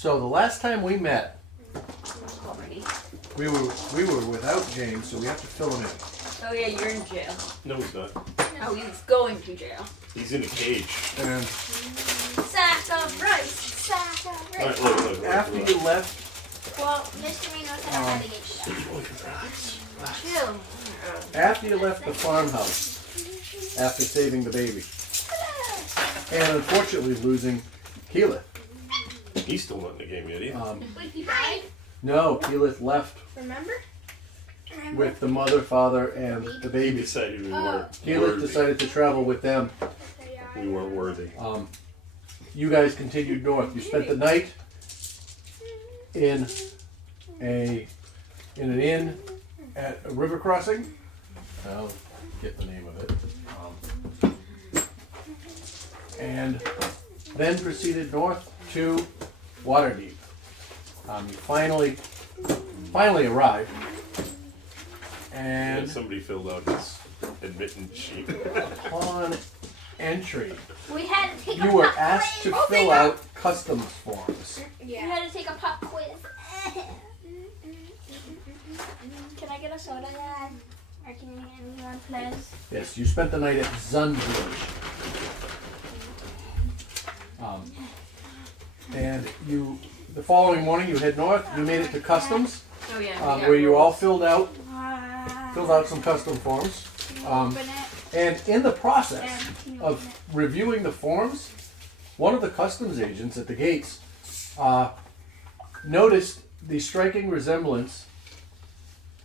So the last time we met, Already. we were without James, so we have to fill him in. Oh yeah, you're in jail. No, he's not. Oh, he's going to jail. He's in a cage. And Sack of rice. Sack of All rice. right, look. after you left, Well, Mr. Me knows how to get shot. Chill. after you left the farmhouse, after saving the baby, and unfortunately losing Keyleth. He's still not in the game yet either. Wait, he died? No, Keyleth left Remember? with the mother, father, and the He baby. decided we weren't Keyleth worthy. decided to travel with them. We weren't worthy. You guys continued north. You spent the night in an inn at a river crossing. I'll get the name of it. And then proceeded north to Waterdeep. You finally arrived. And And somebody filled out his admittance sheet. upon entry, We had to take you a were pop asked to quiz. fill out customs forms. We had to take a pop quiz. Can I get a soda, Dad? Or can you hand me one, please? Yes, you spent the night at Zundbridge. And the following morning you head north. You made it to customs, Oh yeah. where you all filled out some custom forms. Open it. And in the process And can you of open it? reviewing the forms, one of the customs agents at the gates noticed the striking resemblance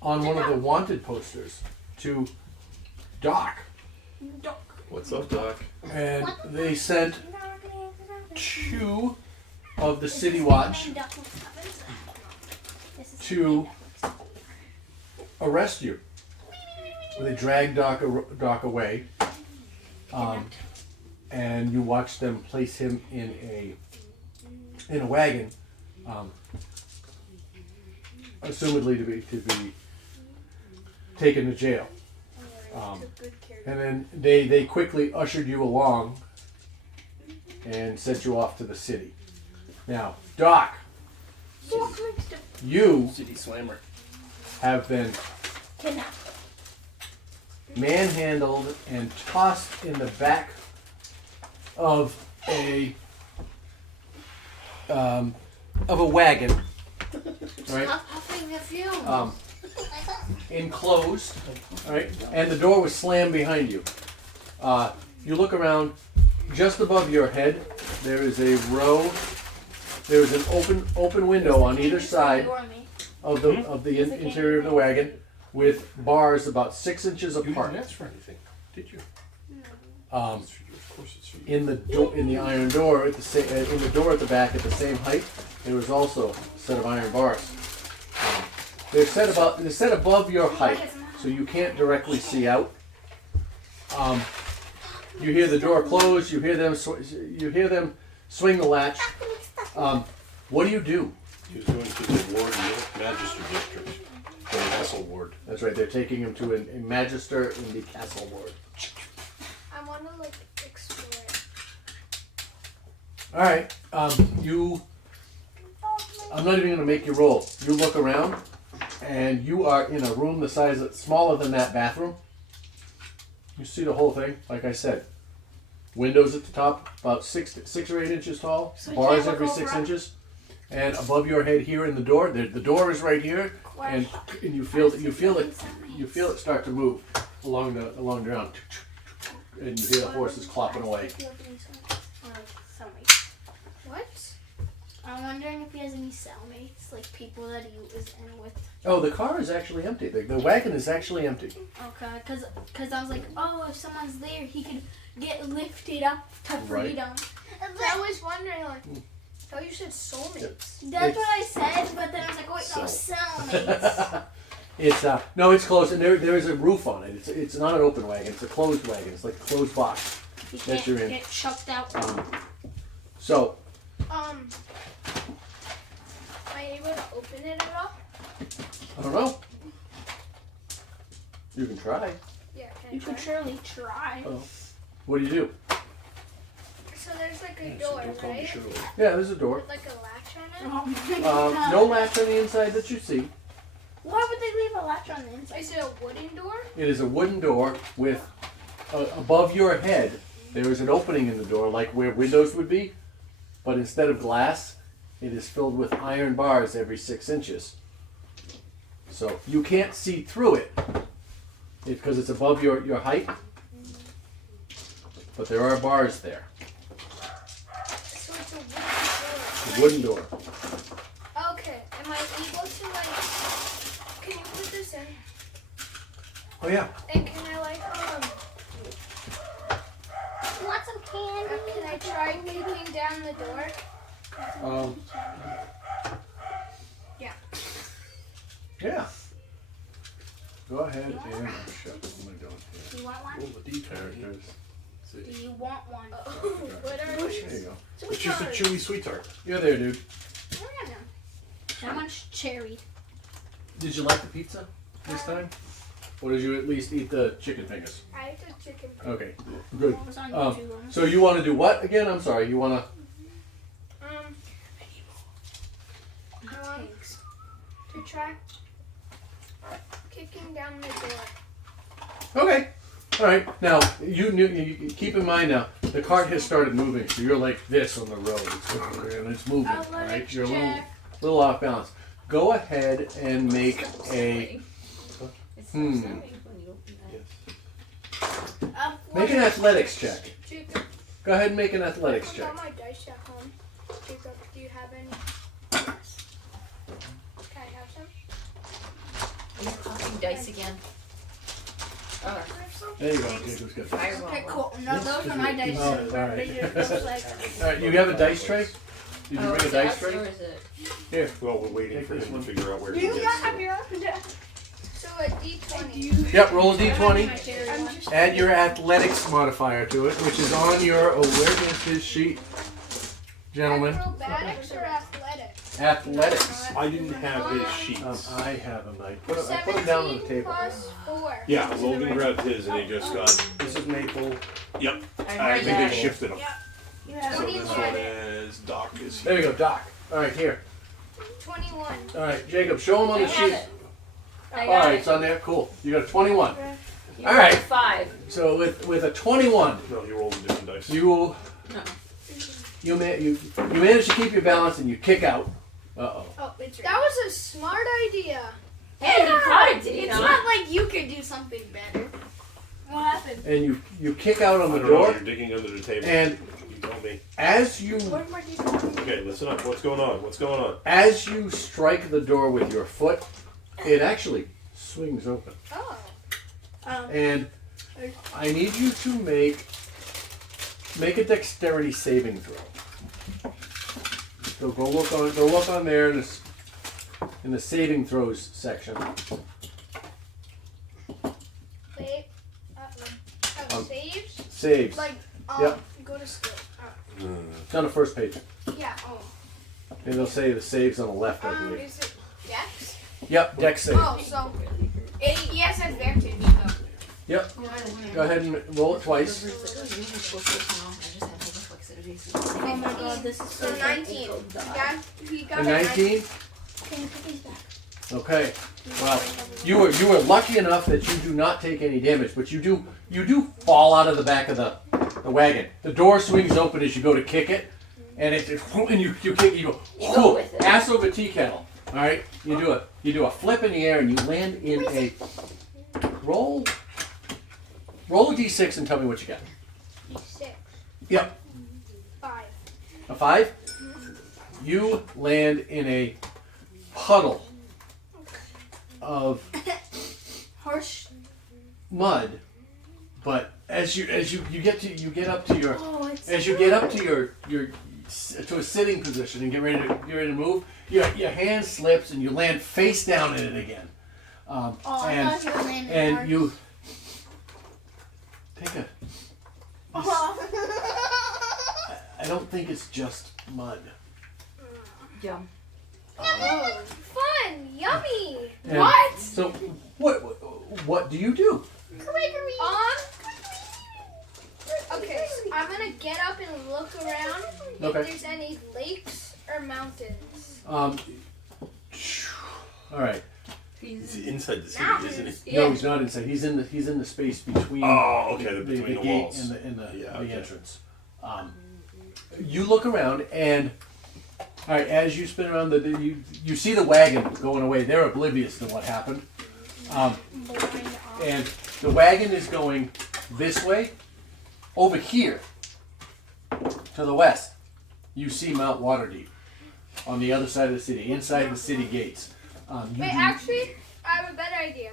on one of the wanted posters to Doc. What's up, Doc? And they sent two of the City Watch to arrest you. They dragged Doc away, and you watched them place him in a wagon, assumedly to be taken to jail. And then they quickly ushered you along and sent you off to the city. Now, Doc, you City Slammer. have been manhandled and tossed in the back of a wagon, right? Stop puffing the fumes. Enclosed, right? And the door was slammed behind you. You look around. Just above your head, there is an open window on either side of the interior of the wagon, with bars about 6 inches You didn't apart. ask for anything, did you? Um, Of course it's for you. in the iron door in the door at the back at the same height, there was also a set of iron bars. They're set above your height, so you can't directly see out. You hear the door close. You hear them swing the latch. What do you do? He was going to the ward in the Magister District. The Castle Ward. That's right. They're taking him to a magister in the castle ward. I want to explore it. All right. I'm not even going to make you roll. You look around, and you are in a room the size smaller than that bathroom. You see the whole thing, like I said. Windows at the top, about 6 or 8 inches tall. So you Bars can't every look 6 over? inches. And above your head here in the door, the door is right here, and you feel it start to move along the ground, and you hear the horses clopping away. What? I'm wondering if he has any cellmates, like people that he was in with. Oh, the car is actually empty. The wagon is actually empty. Okay, because I was like, oh, if someone's there, he could get lifted up to Right. freedom. I was wondering, oh, you said soulmates. That's what I said, but then I was like, wait, no, cellmates. It's closed, and there is a roof on it. It's not an open wagon. It's a closed wagon. It's like a closed box. He That can't you're in. get chucked out. So Am I able to open it at all? I don't know. You can try. Yeah, can I You try? could surely try. Oh. What do? So there's like a So door, don't call me right? Shirley. Yeah, there's a door. With like a latch on Oh, No latch on the inside that you see. Why would they leave a latch on the inside? Is it a wooden door? It is a wooden door with, above your head, there is an opening in the door like where windows would be, but instead of glass, it is filled with iron bars every 6 inches. So you can't see through it because it's above your height, but there are bars there. So it's a A wooden door. Okay, am I able to like? Can you put this in? Oh yeah. And can I like You want some candy? Can I try kicking down the door? Yeah. Yeah. Go ahead and shut. What am I doing here? Do you want one? Roll the D20. Characters. Do you want one? What are There you go. It's just a chewy sweet tart. You're there, dude. Oh, yeah, no. That one's cherry. Did you like the pizza this time? Or did you at least eat the chicken fingers? I ate the chicken. Okay, good. It was on YouTube. So you want to do what again? I'm sorry. You want to? I want to try kicking down the door. Okay. All right. Now you keep in mind now the cart has started moving, so you're like this on the road, and it's moving. All right. You're a little off balance. Go ahead and make a. Make an athletics check. Jacob, Go ahead and make an athletics I check. got my dice at home. Jacob, do you have any? Can I have some? Are you copying dice again? Oh, There you go. Jacob's good. fireball. Okay, cool. No, those are my dice. Oh, So all right. it looks like All right. You have a dice tray? Did you Oh, bring a is dice that, tray? or is it? Here. Well, we're waiting Take for this him one. to figure out where he you gets guys have to. your own dice. So a D20. Yep. Roll a My d20. cherry I'm one. just. Add your athletics modifier to it, which is on your awareness sheet, gentlemen. Acrobatics or athletics? Athletics. I didn't have his sheets. I have them. I put them down on the 17 table. plus 4. Yeah, Logan grabbed his and he just got. This is maple. Yep. I I heard think they that. shifted them. You have So Twenty this one. one is Doc is There here. you go, Doc. All right, here. 21. All right, Jacob, show him on the I have sheet. it. I All got right, it. it's on there. Cool. You got a 21. You All right. got 5. So with a 21, No, he rolled a different dice. you No. you manage to keep your balance and you kick out. Uh-oh. Oh, it's That was a smart idea. Hey, you caught it, did you It's not? not like you could do something better. What happened? And you kick out on I the don't know, door, you're digging under the table. and You told me. as you What am I doing? Okay, listen up. What's going on? What's going on? as you strike the door with your foot, it actually swings open. Oh. And I need you to make a dexterity saving throw. So go look on there in the saving throws section. Wait. Saves? Saves. Like, Yep. go to skill. It's on the first page. Yeah. Oh. And they'll say the saves on the left, I believe. Is it Dex? Yep, dex save. Oh, so he has advantage. Yep. Go ahead and roll it twice. Oh my god, this is So 19. Yeah, he got A a 19. Can you put these back? Okay. Well, you were lucky enough that you do not take any damage, but you do fall out of the back of the wagon. The door swings open as you go to kick it, and you kick it, you You go go with it. ass over tea kettle. All right, you do a flip in the air and you land in a roll a d6 and tell me what you got. 6. Yep, 5. a 5. You land in a puddle of Harsh. mud, but as you get up to your Oh, it's as you get up to your to a sitting position and get ready to move, your hand slips and you land face down in it again. Oh, I thought you were landing and hard. you take a. I don't think it's just mud. Yum. Oh, fun! Yummy! And What? So what do you do? Okay, so I'm gonna get up and look around Okay. if there's any lakes or mountains? All right. He's inside the city, isn't he? No, he's not inside. He's in the space between. Oh, okay, the between the gate walls. and the Yeah, okay. entrance. You look around and. All right, as you spin around, you see the wagon going away. They're oblivious to what happened. And the wagon is going this way. Over here, to the west, you see Mount Waterdeep on the other side of the city, inside the city gates. Wait, actually, I have a better idea.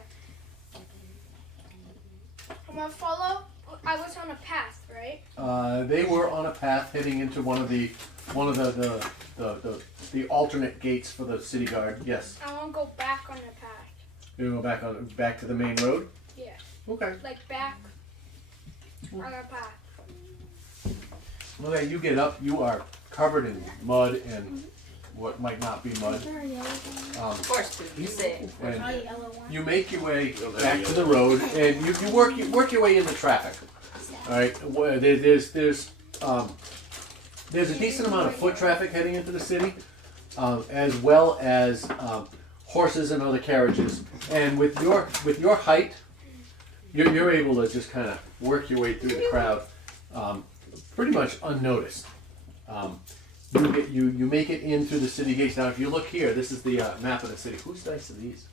I'm gonna follow. I was on a path, right? They were on a path heading into one of the alternate gates for the city guard. Yes. I want to go back on the path. You go back to the main road. Yeah. Okay. Like back on the path. Well, then you get up. You are covered in mud and what might not be mud. Of course, you say. And you make your way back to the road, and you work your way into traffic. All right. There's a decent amount of foot traffic heading into the city, as well as horses and other carriages. And with your height, you're able to just kind of work your way through the crowd, pretty much unnoticed. You make it in through the city gates. Now, if you look here, this is the map of the city. Whose dice are these?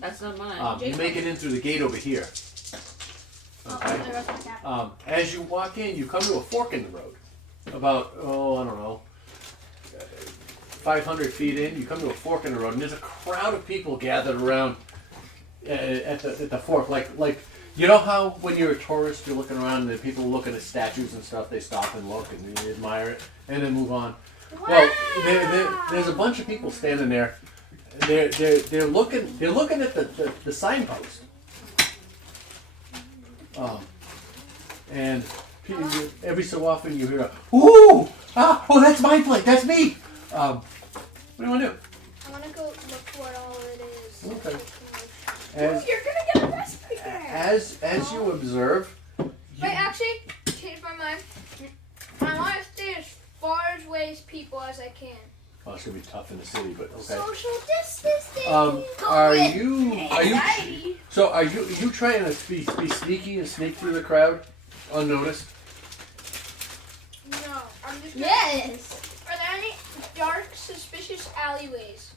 That's not mine. You make it in through the gate over here. Okay. As you walk in, you come to a fork in the road. About, I don't know, 500 feet in, you come to a fork in the road, and there's a crowd of people gathered around at the fork. Like you know how when you're a tourist, you're looking around and people looking at statues and stuff, they stop and look and they admire it and then move on. Well, there's a bunch of people standing there. They're looking at the signpost. And every so often you hear, "Ooh! Oh, that's my plate. That's me." What do you want to do? I want to go look what all it is. Okay. You're gonna get arrested. As you observe. Wait, actually, change my mind. I want to stay as far away as people as I can. Oh, it's gonna be tough in the city, but okay. Social distancing. Are you trying to be sneaky and sneak through the crowd unnoticed? No, I'm just. Yes. Are there any dark, suspicious alleyways?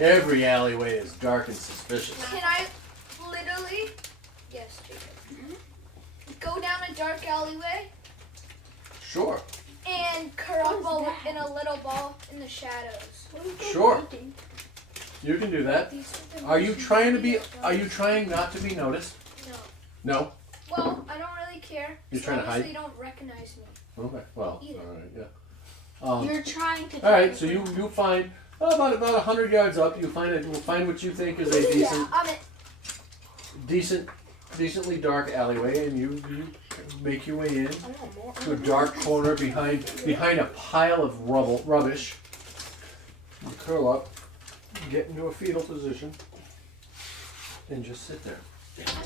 Every alleyway is dark and suspicious. Can I literally? Yes, Jacob. Go down a dark alleyway Sure. and curl up in a little ball in the shadows. Sure. You can do that. Are you trying not to be noticed? No. No? Well, I don't really care. You're as trying to long as hide? they don't recognize me. Okay. Well, Either. alright, yeah. You're trying to. Alright, so you find about 100 yards up, you'll find what you think is a decently dark alleyway, and you make your way in to a dark corner behind a pile of rubbish. You curl up, get into a fetal position, and just sit there.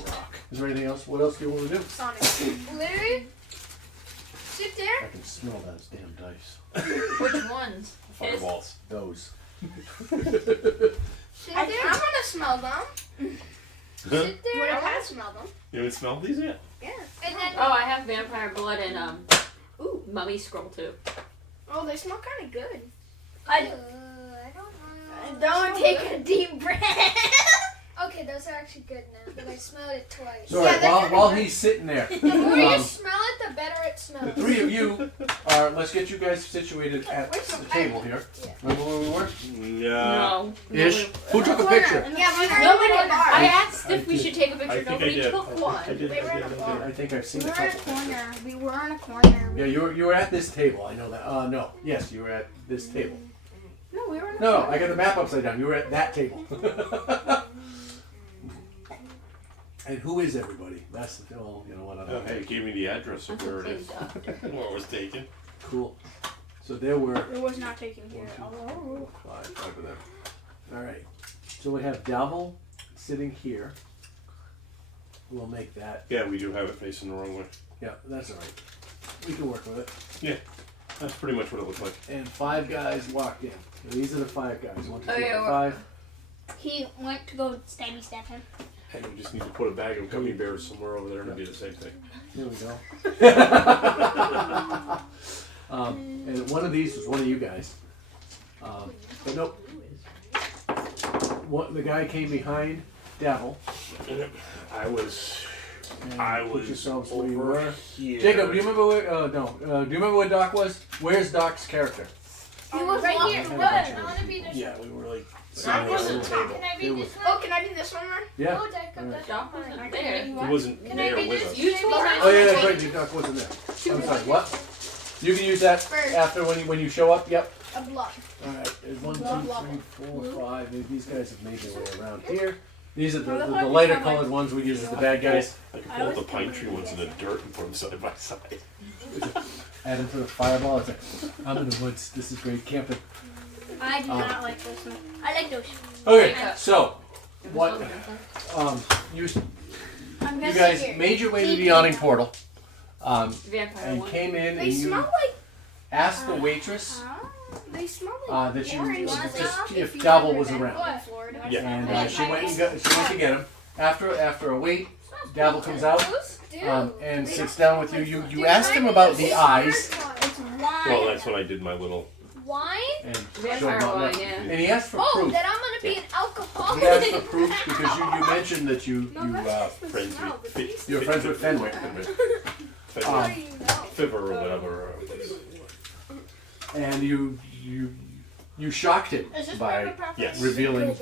Rock. Is there anything else? What else do you want to do? Sonic. Literally, sit there. I can smell those damn dice. Which ones? Fireballs. Those. Sit I'm there. gonna smell them. Sit there. I want to smell them. You haven't smelled these yet? Yeah. And then. Oh, I have vampire blood and mummy scroll too. Oh, they smell kind of good. I don't know. Don't take a deep breath. Okay, those are actually good now, but I smelled it twice. So while he's sitting there, The more you smell it, the better it smells. the three of you are. Let's get you guys situated at the table here. Remember where we were? Yeah. No. Ish. Who took a picture? Yeah, we were Nobody. in a bar. I asked if we should take a I picture. think I Nobody did. took one. I did. I think I've seen We a were in a couple. corner. We were in a corner. Yeah, you were at this table. I know that. No. Yes, you were at this table. No, we were in a No, corner. I got the map upside down. You were at that table. And who is everybody? That's the you know what I don't Hey, it gave me the address of where it is. Doctor. Where it was taken. Cool. So there were It was not taken here. five of them. All right. So we have Davil sitting here. We'll make that. Yeah, we do have it facing the wrong way. Yeah, that's all right. We can work with it. Yeah. That's pretty much what it looked like. And 5 guys locked in. These are the 5 guys. 1, 2, 3, yeah, 4, 5. He went to go stab him. And you just need to put a bag of gummy bears somewhere over there and it'll be the same thing. Here we go. And one of these was one of you guys. But nope. The guy came behind Devil. I was Put yourselves where you over were. here. Jacob, do you remember where? No. Do you remember where Doc was? Where's Doc's character? He was right here. What? I want to be this Yeah, we were like one. sitting at a little table. Can I be It this was- one? Oh, can I be this one then? Yeah. Oh, Dad, come Alright. Doc wasn't there. He wasn't Can I there be with this? us. You Can told I me. Oh yeah, that's right. Doc wasn't there. I'm sorry. What? You can use that First. after when you show up. Yep. A block. All right. There's 1, 2, Blah, 3, 4, 5. Maybe these guys have made their way around here. These are the Well, the lighter colored ones we use as the bad guys. I could pull up the pine tree ones in the dirt and put them side by side. Add them to the fireball. It's like, I'm in the woods. This is great camping. I do not like this one. I like those. Okay, so what? You I'm you gonna guys sit here. made your way to the Yawning portal, Vampire and one. came in They and you smell like. asked the waitress They smell like. that you orange. just if Dabble was around, What? Florida. Yeah. and she went to get him. After a wait, Dabble comes out and sits down with you. You asked him about the eyes, It's wine. Well, that's when I did my little. Wine? and Vampire showed him wine, up. yeah. And he asked for Oh, proof. then I'm gonna be an alcoholic. He asked for proof because you mentioned that you friends with you're friends with Fenwick. Fiver or whatever. And you shocked him Is this by Pepper Pepper? Yes. revealing.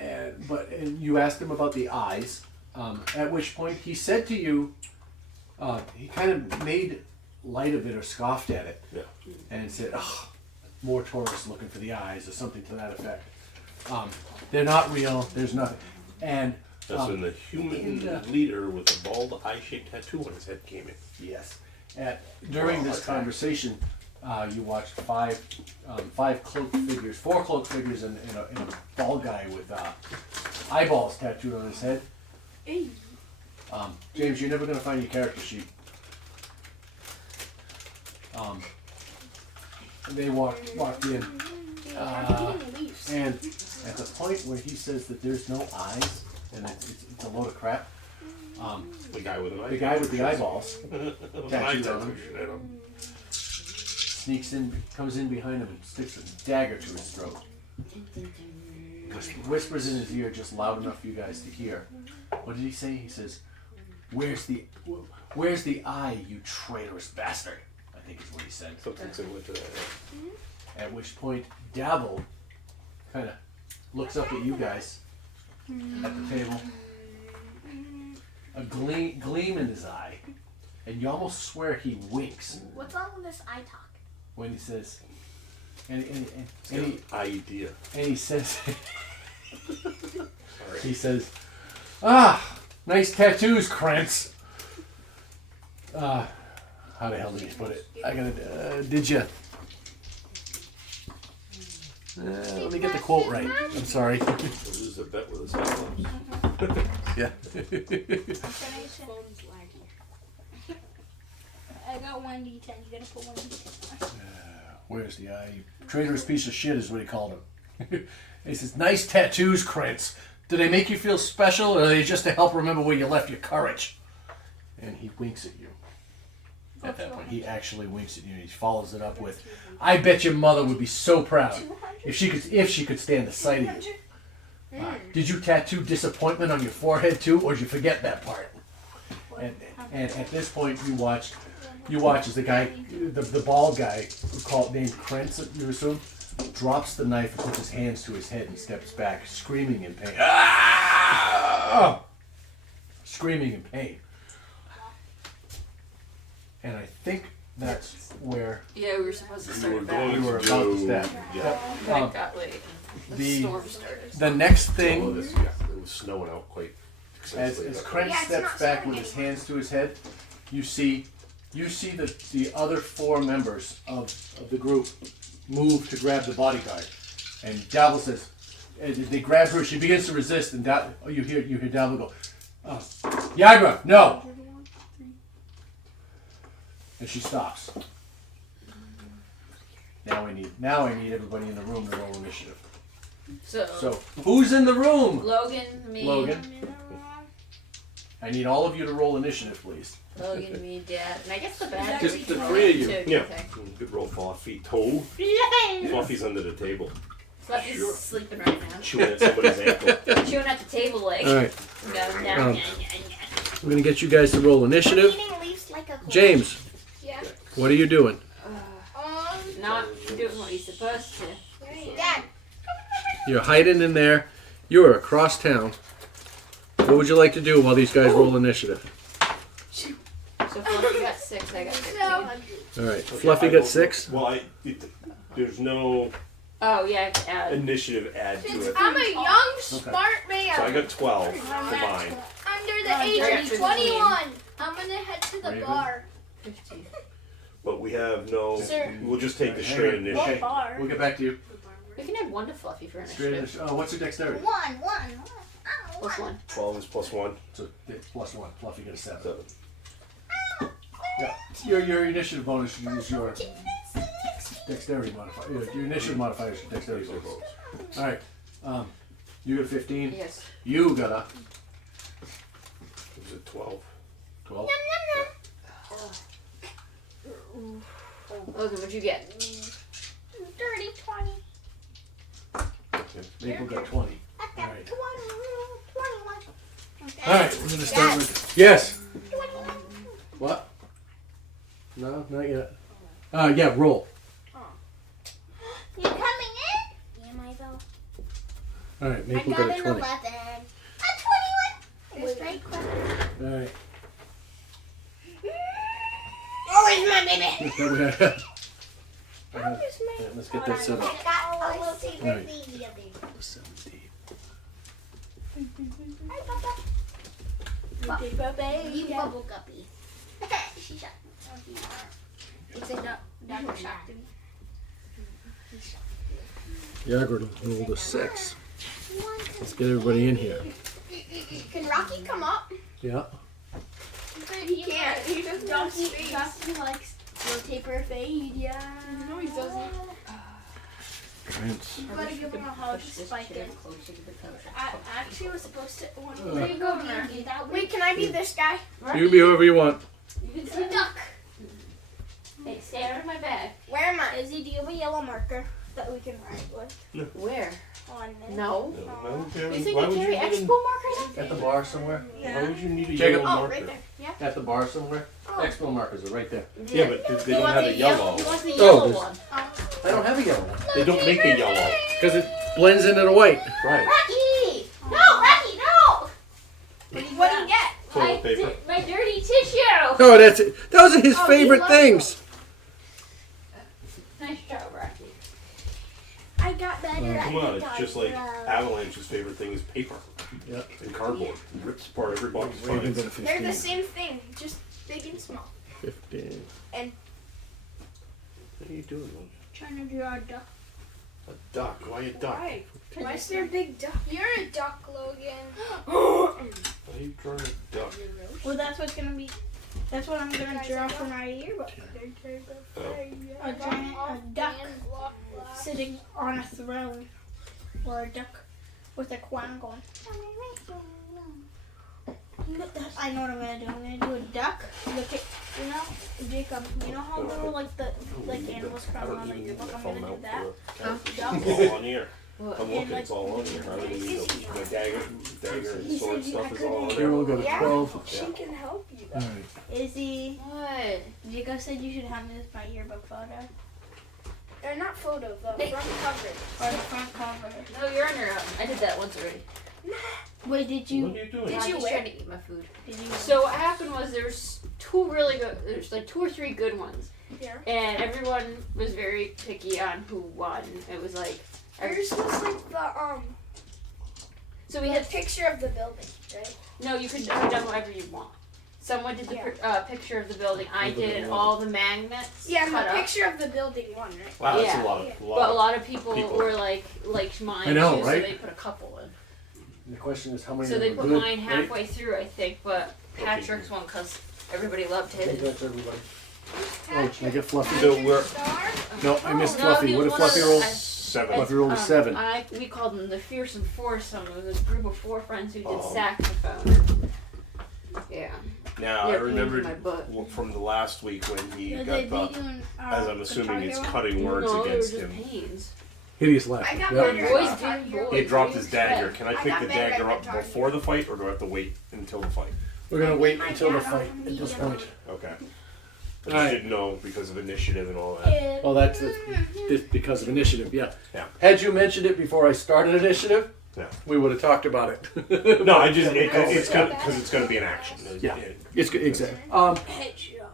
And you asked him about the eyes. At which point he said to you, he kind of made light of it or scoffed at it, Yeah. and said, "Ugh, more tourists looking for the eyes," or something to that effect. They're not real. There's nothing. And That's when the human leader with a bald eye-shaped tattoo on his head came in. yes, during this conversation, you watched five cloaked figures, 4 cloaked figures, and a bald guy with eyeballs tattooed on his head. James, you're never going to find your character sheet. They walked in, and at the point where he says that there's no eyes and it's a load of crap, The guy with an eye. the guy with the eyeballs An eye tattooed on tattoo. him sneaks in, comes in behind him and sticks a dagger to his throat. Whispers in his ear just loud enough for you guys to hear. What did he say? He says, Where's the eye, you traitorous bastard?" I think is what he said. Something similar to that. At which point, Dabble kind of looks up at you guys at the table. A gleam in his eye, and you almost swear he winks What's wrong with this eye talk? when he says, and It's got an idea. he says, Sorry. he says, "Ah, nice tattoos, Krantz." How the hell did he put it? I gotta, did you? Let me get the quote right. I'm sorry. This is a bet with his head. Yeah. I got 1d10. You gotta put 1d10. Where's the eye? Traitorous piece of shit is what he called him. He says, "Nice tattoos, Krantz. Do they make you feel special, or are they just to help remember where you left your courage?" And he winks at you. At that point, he actually winks at you, and he follows it up with, "I bet your mother would be so proud if she could stand the sight of you. Did you tattoo disappointment on your forehead too, or did you forget that part?" And at this point, you watch as the guy, the bald guy, named Krantz, you assume, drops the knife and puts his hands to his head and steps back, screaming in pain. Ah! Screaming in pain. And I think that's where Yeah, we were supposed to We start were back. going we were to about to do. stab. Yeah. That got late. The the- storm started. The next All thing, of this, yeah. It was snowing out quite as extensively. Krantz Yeah, it's steps not back snowing with his anymore. hands to his head, you see the other 4 members of the group move to grab the bodyguard, and Dabble says, they grab her. She begins to resist, and you hear Dabble go, "Yagra, no!" and she stops. Now I need everybody in the room to roll initiative. So who's in the room? Logan, me. Logan. I need all of you to roll initiative, please. Logan, me, Dad. And I guess the bad Just the guys three of you. too, Yeah. okay. Good roll, Fluffy. Toe. Fluffy's under the table. Fluffy's Sure. sleeping right now. Chewing at somebody's ankle. Chewing at the table like. All right. No. I'm gonna get you guys to roll initiative. Eating leaves like a James, Yeah. what are you doing? Not doing what he's supposed to. Dad. You're hiding in there. You're across town. What would you like to do while these guys roll initiative? So Fluffy got 6, I got 15. All right. Fluffy got 6. Well, there's no Oh, yeah. initiative add to it. I'm a young, smart man. So I got 12 for mine. Under the age of 21. I'm gonna head to the Raven. bar. 15. But we have no. Sir. We'll just take the straight initiative. Okay. Bar. We'll get back to you. We can add 1 to Fluffy for Straight initiative. initiative. What's your dexterity? One. Plus 1. 12 is plus 1. So it's plus 1. Fluffy got a 7. 7. Yeah. Your initiative bonus is your dexterity modifier. Your initiative modifier is your dexterity bonus. All right. You got 15. Yes. You got a Was it 12? 12. Logan, what'd you get? 30, 20. Maple got 20. All right. 21. All right. We're gonna start with yes. What? No, not yet. Yeah. Roll. You coming in? Am I though? All right. I Maple got got a an 20. 11. A 21. It's very clever. All right. Oh, it's my baby. Let's get that set I up. got a little paper Right. baby up there. 17. Hi, Papa. Paper baby. You bubble guppy. She shot. It's a doctor shot to me. Jagger rolled a 6. Let's get everybody in here. Can Rocky come up? Yeah. He can't. He doesn't have space. Rocky likes little taper fade. Yeah. No, he doesn't. Prince. You gotta give him a hug. Push this Spike chair it. closer to the couch. I actually was supposed to. There you go, Rocky. That way. Wait, can I be this guy? You can be whoever you want. You can The see duck. Hey, stay out of my bag. Where am I? Izzy, do you have a yellow marker that we can write with Where? on it? No. You You think I carry expo markers? At the bar somewhere? Why would you need a Jacob. yellow Oh, marker? right there. Yeah. At the bar somewhere? Oh. Expo markers are right there. Yeah, but they don't have a yellow. He wants the Oh, yellow there's- one. I don't have a yellow one. They don't make a yellow. Because it blends into the white. Right. Rocky! No, Rocky, no! What do you get? Toilet paper. My dirty tissue! Oh, that's it. Those are his Oh, favorite he loves things. Nice job, Rocky. I got better. Come on, it's just like Avalanche's favorite thing is paper. Yep. And cardboard. It rips apart every box. Raven got a They're the 15. same thing, just big and small. 15. What are you doing, man? Trying to draw a duck. A duck. Why a duck? Why? Why is there a big duck? You're a duck, Logan. Why are you drawing a duck? Well, that's what's gonna be. That's what I'm gonna draw for my yearbook. A duck sitting on a throne, or a duck with a crown going. I know what I'm gonna do. I'm gonna do a duck. Look at, Jacob. You know how little like animals crawling on the yearbook. I'm gonna do that. It's all on here. What? I'm looking, it's all on here. I don't even know. My dagger and sword stuff is all on there. Carol got a 12. She can help you. All right. Izzy, What? Jacob said you should have me with my yearbook photo They're not photos, though. Front cover. or the front cover. No, you're on your own. I did that once already. Wait, did What you? are you doing? Did I'm you just wear- trying to eat my food. Did you? So what happened was there's like 2 or 3 good ones. Yeah. And everyone was very picky on who won. It was like, Yours was like so we the had, picture of the building, right? no, you could have done whatever you want. Someone did the picture of the building. I did all the magnets. Yeah, cut the up. picture of the building one, right? Wow, that's Yeah. a lot. But a lot of people were like mine I know, too, right? so they put a couple in. The question is how many So of they them are put good, mine right? halfway through, I think, but Patrick's one because everybody loved I think his. that's everybody. Oh, can I get Fluffy? So we're No, I missed No, Fluffy. he What did was Fluffy one roll? of the- 7. Fluffy rolled a 7. We called them the fearsome foursome. It was a group of 4 friends who did Oh. saxophone. Yeah. Now I They're pains in remembered my butt. from the last week when he Did got they the, beat you in, as I'm assuming it's Guitar cutting words no, against they were just him. pains. Hideous laugh. I got Yep. better. Boys Guitar do Hero. boys. He dropped his dagger. Can I I pick got the better dagger at up Guitar before the fight, or do I have to wait until the fight? We're gonna wait My until the dad fight offered at me this to- point. Okay. I Alright. didn't know because of initiative and all that. Yeah. Well, that's because of initiative. Yeah. Yeah. Had you mentioned it before I started initiative, Yeah. we would have talked about it. No, I just it's gonna be an action. Yeah. It's good. Exactly. Headshot.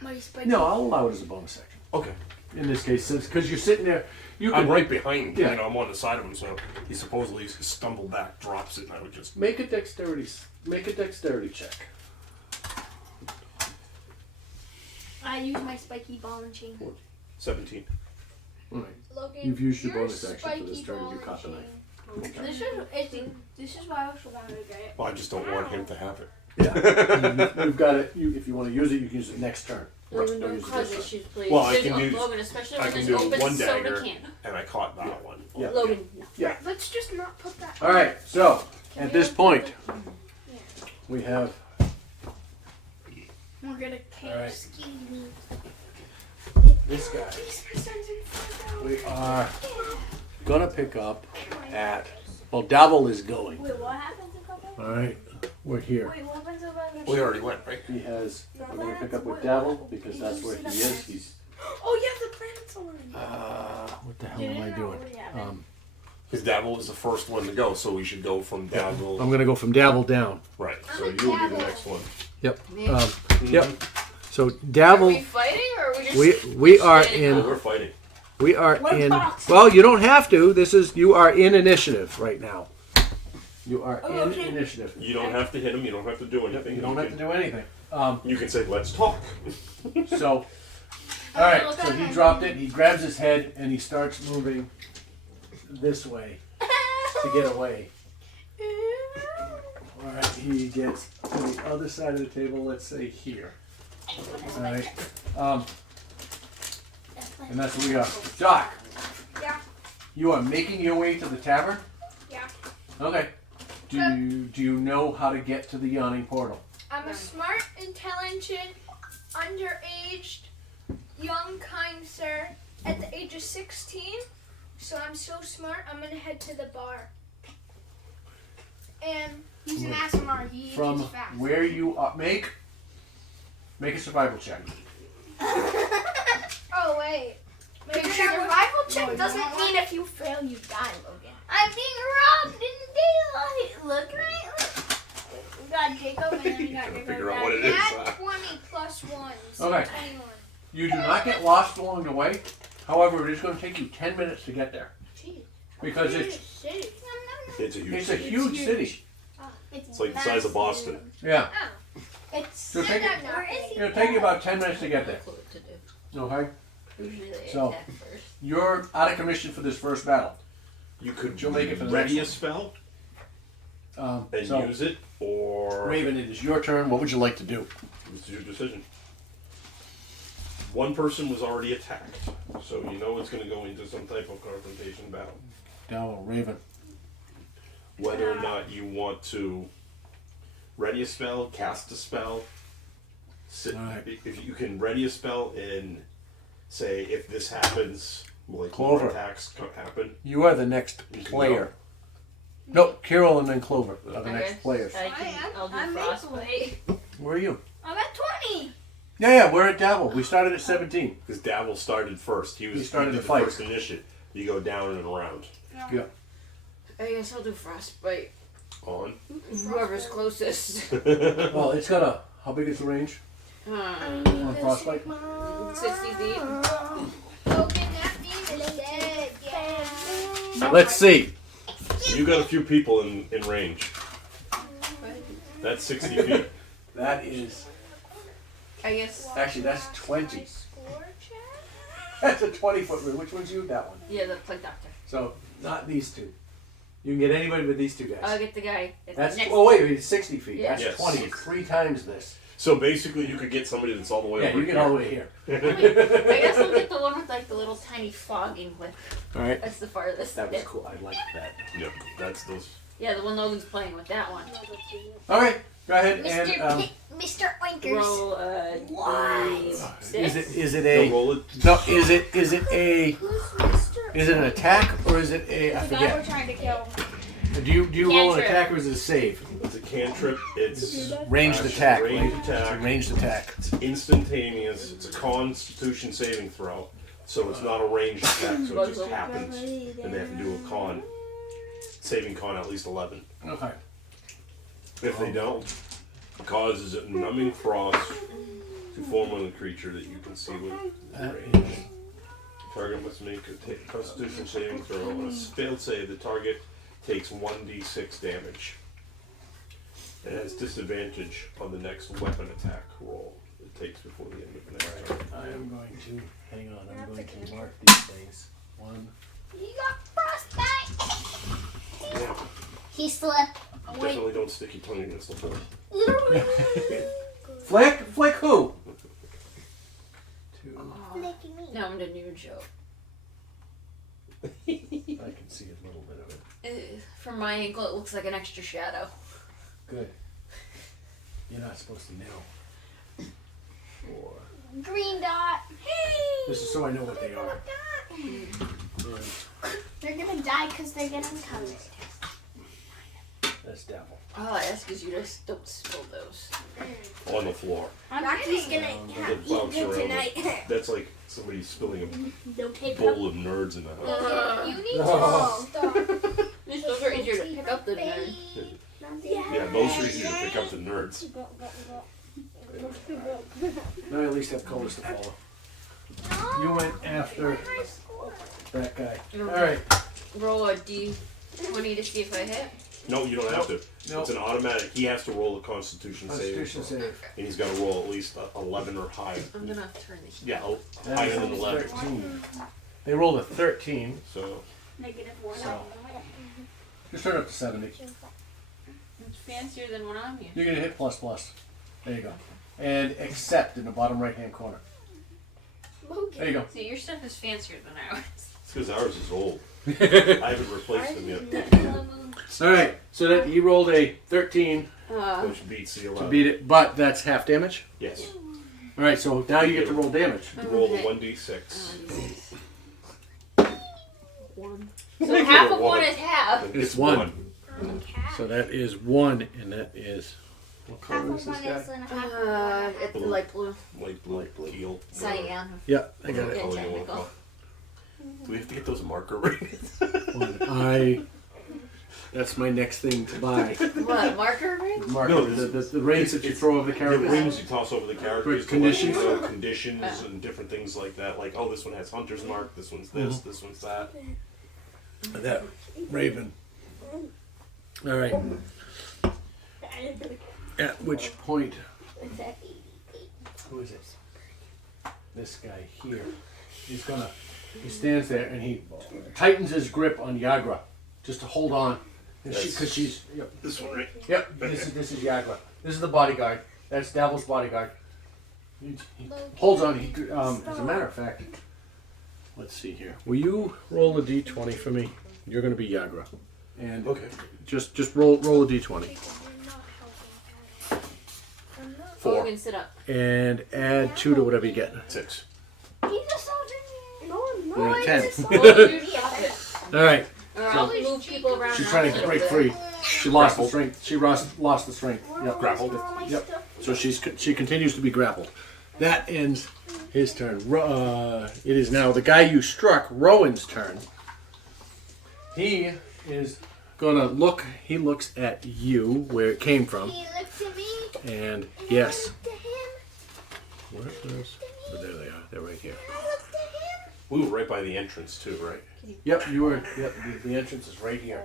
My spiky. No, I'll allow it as a bonus action. Okay. In this case, since because you're sitting there, you I'm can right behind. Yeah. You know, I'm on the side of him, so he supposedly stumbled back, drops it, and I would just. make a dexterity check. I use my spiky ball and chain. 17. All right. Logan, You've used your your bonus action for this spiky turn. ball You caught the and knife. chain. This is why I also wanted to get it. Well, I just don't want him to have it. Yeah. You've got it. If you want to use it, you can use it next turn. Logan, Don't don't use it cause this issues, please. Well, I There's can no- do- Logan, especially I when can there's do open one soda dagger, can. and I caught that one. Yeah. Logan, no. Yeah. Let's just not put that. All right. So at this point, we have. We're gonna All right. ski. This guy. We are gonna pick up at. Well, Davil is going. Wait, what happened to couple? All right. We're here. Wait, what happened to We already went, right? He has. We're gonna pick up with Davil because that's where he is. He's. Oh yeah, the planet's aligned. What the hell am I doing? Because Davil is the first one to go, so we should go from Davil. I'm gonna go from Davil down. Right. So you'll be the next one. Yep. Me. Yep. So Are we Davil, fighting or are we just we are standing Oh, in. we're fighting. We are We're in. boxing. Well, you don't have to. You are in initiative right now. You are in okay. initiative. You don't have to hit him. You don't have to do anything. You don't have to do anything. You can say, "Let's talk." So, all right. So he dropped it. He grabs his head and he starts moving this way to get away. All right. He gets to the other side of the table. Let's say here. All right. And that's what we are. Jock. Yeah. You are making your way to the tavern. Yeah. Okay. Do you know how to get to the Yawning portal? I'm a smart, intelligent, underaged, young, kind sir at the age of 16. So I'm so smart, I'm gonna head to the bar. And He's an ASMR. He From is fast. where you are, make a survival check. oh wait, maybe Your survival check No, doesn't no. mean if you fail you die, Logan. I'm being robbed in daylight. Look right. We got Jacob and then we got Jacob. Figure out what it is. Add 20 plus 1. So Okay. 21. You do not get lost along the way. However, it is going to take you 10 minutes to get there Jeez. because it's It's a huge. a huge city. It's like the size of Boston. Yeah. It's So take it- where is he? It'll take you about 10 minutes to get there. Clue what to do. Okay. Usually they So- attack first. You're out of commission for this first battle. You could You'll make it for the ready a next spell and So, use it, or Raven, it is your turn. What would you like to do? it's your decision. One person was already attacked, so you know it's going to go into some type of confrontation battle. Down, Raven. Whether or not you want to ready a spell, cast a spell, Alright. if you can ready a spell and say if this happens, like Clover. more attacks happen. You are the next You can player. Nope, Carol and then Clover are the I next guess players. I'll do I'm frostbite. Where are you? I'm at 20. Yeah, we're at Davil. We started at 17. Because Davil started first. He started did the fight. first initiative. You go down and around. Yeah. I guess I'll do frostbite. On. Whoever's closest. Well, it's got a. How big is the range Hmm. on frostbite? 60 feet. Logan, that beam is dead. Yeah. Let's see. You got a few people in range. That's 60 feet. That is I guess. actually that's 20. Score check? That's a 20-foot range. Which one's you? That one. Yeah, the plague doctor. So not these two. You can get anybody but these two guys. I'll get the guy. That's next. oh wait, it's 60 feet. Yeah. That's Yes. 20. It's 3 times this. So basically, you could get somebody that's all the way Yeah, over you get here. all the way here. I guess I'll get the one with like the little tiny fogging with. All right. That's the farthest. That was cool. I liked that. Yep, that's those. Yeah, the one Logan's playing with that one. All right, go ahead Mr. Oinkers. Roll is it They'll a roll it. no? Is it an attack or is it a I The guy we're forget? trying to kill. Do you roll an Cantrip. attack or is it a save? It's a cantrip. It's Ranged attack. Ranged right? attack. It's a ranged attack. It's instantaneous. It's a Constitution saving throw. So it's not a ranged attack. So it just happens, and they have to do a con saving con at least 11. Okay. If they don't, it causes a numbing frost to form on the creature that you can see with That range. is- Target must make a Constitution saving throw. On a failed save, the target takes 1d6 damage. It has disadvantage on the next weapon attack roll it takes before the end of the next turn. I am going to hang on. I'm going to mark these things. 1. You got frostbite. Yeah, He slipped. definitely don't stick your tongue against the hole. Flick who? 2. No, I'm doing you a joke. I can see a little bit of it. From my angle, it looks like an extra shadow. Good. You're not supposed to know. 4. Green dot. Hey. This is so I know what they are. They're gonna die because they're getting covered. That's devil. All I ask is you just don't spill those. On the floor. Rocky's gonna They bounce eat around. tonight. That's like somebody spilling a No tape. bowl of nerds in the house. You need Oh. to stop. Those are easier to pick up than nerd. Yeah, those are easy to pick up the nerds. Now I at least have colors to follow. You went after that guy. Alright. Roll a d20 to see if I hit. No, you don't have to. Nope. It's an automatic. He has to roll a Constitution Constitution save, save. and he's got to roll at least 11 or higher. I'm gonna turn the heat. Yeah, That higher is than 11. 13. They rolled a 13, So so just turn up to 70. It's fancier than what I'm using. You're gonna hit plus. There you go. And accept in the bottom right hand corner. There you go. See, your stuff is fancier than ours. it's because ours is old. I haven't replaced them yet, Alright, so that he rolled a 13 which beats the to 11. beat it, but that's half damage. Yes. Alright, so now you get to roll damage. You roll the Okay. 1d6. 1. So half of one is half. It's 1. So that is 1, and that is. What Half color is of this one guy? is and a half of It's the light blue. Light blue, teal. Cyan. Yeah, I got whatever it. color you want to call it. Do we have to get those marker rings? That's my next thing to buy. What, marker ring? Marker, No, the rings that you throw over the The characters. rings you toss over the characters. With conditions? To let you know conditions and different things like that. Like, oh, this one has Hunter's Mark, this one's this, this one's that. That raven. All right. At which point, who is it? This guy here. He stands there and he tightens his grip on Yagra, just to hold on, because she's. Yep. This one, right? Yep. This is Yagra. This is the bodyguard. That's Davil's bodyguard. He holds on. As a matter of fact, let's see here. Will you roll a d20 for me? You're going to be Yagra, and Okay. just roll a d20 4. Logan, sit up. and add 2 to whatever you get. 6. He's a soldier. No, You're a 10. Well, you stop it. All right. Or I'll move people around. She's and trying I'll to break sit free. She lost the Grappled. strength. She lost the strength. Yep. Grappled. Yep. So she continues to be grappled. That ends his turn. It is now the guy you struck, Rowan's turn. He is gonna look. He looks at you where it came from, He looked at me. and yes. I looked at him. Where is? Oh, there they are. They're right here. I looked at him. We were right by the entrance, too, right? Yep, you were. Yep, the entrance is right here.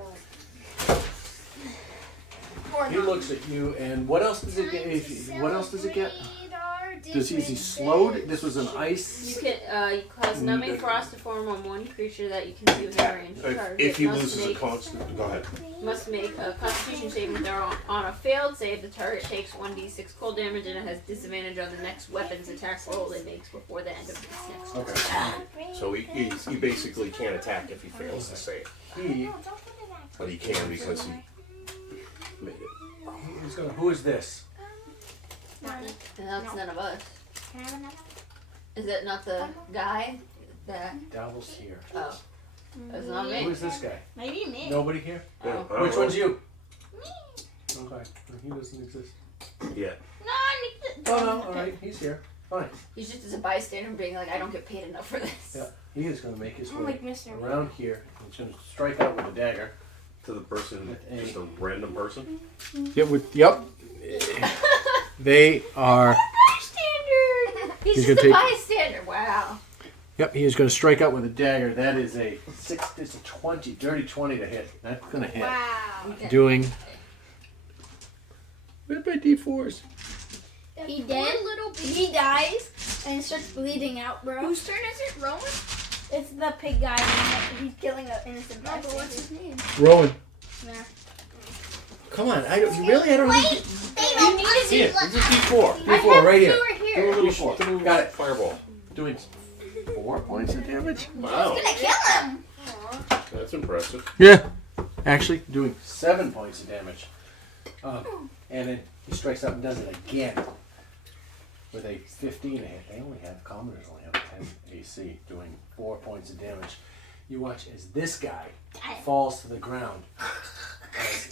He looks at you, and what else does it get? What else does it get? Celebrate our Is he slowed? This was an ice. You can you cause numbing frost to form on one creature that you can see within range. If he loses a constant, go ahead. Must make a Constitution saving throw. On a failed save, the target takes 1d6 cold damage and it has disadvantage on the next weapon's attack roll it makes before the end of its next turn. Okay. So he basically can't attack if he fails to save. But he can because he made it. Who is this? And that's none of us. Is it not the guy that? Devil's here. Oh. That's not me. Who is this guy? Maybe me. Nobody here? Oh. Which one's you? Okay. He doesn't exist. Yeah. No, I need to. Oh no, alright, he's here. Fine. He's just as a bystander being like, I don't get paid enough for this. Yeah. He is going to make his I'm way like Mr. around here. He's going to strike out with a dagger. To the person, just a random person. Yep. They are. Bystander! He's He's just gonna a take- bystander. Wow. Yep, he is going to strike out with a dagger. That is a 6. It's a 20, dirty 20 to hit. That's going to hit. Wow. Okay. Doing. Where's my d4s? He Poor dead? little He dies and starts bleeding out, bro. Whose turn is it? Rowan? It's the pig guy. He's killing an innocent No, but what's bystander. his name? Rowan. Yeah. Come on, I don't. Really, I don't. Need They Here, it's a d4. I D4 have right two here. right Do a here. little 4. Got it. Fireball. Doing 4 points of damage. Wow. Gonna kill him. That's impressive. Yeah. Actually, doing 7 points of damage. And then he strikes out and does it again with a 15 to hit. They only have, commoners only have 10 AC, doing 4 points of damage. You watch as this guy falls to the ground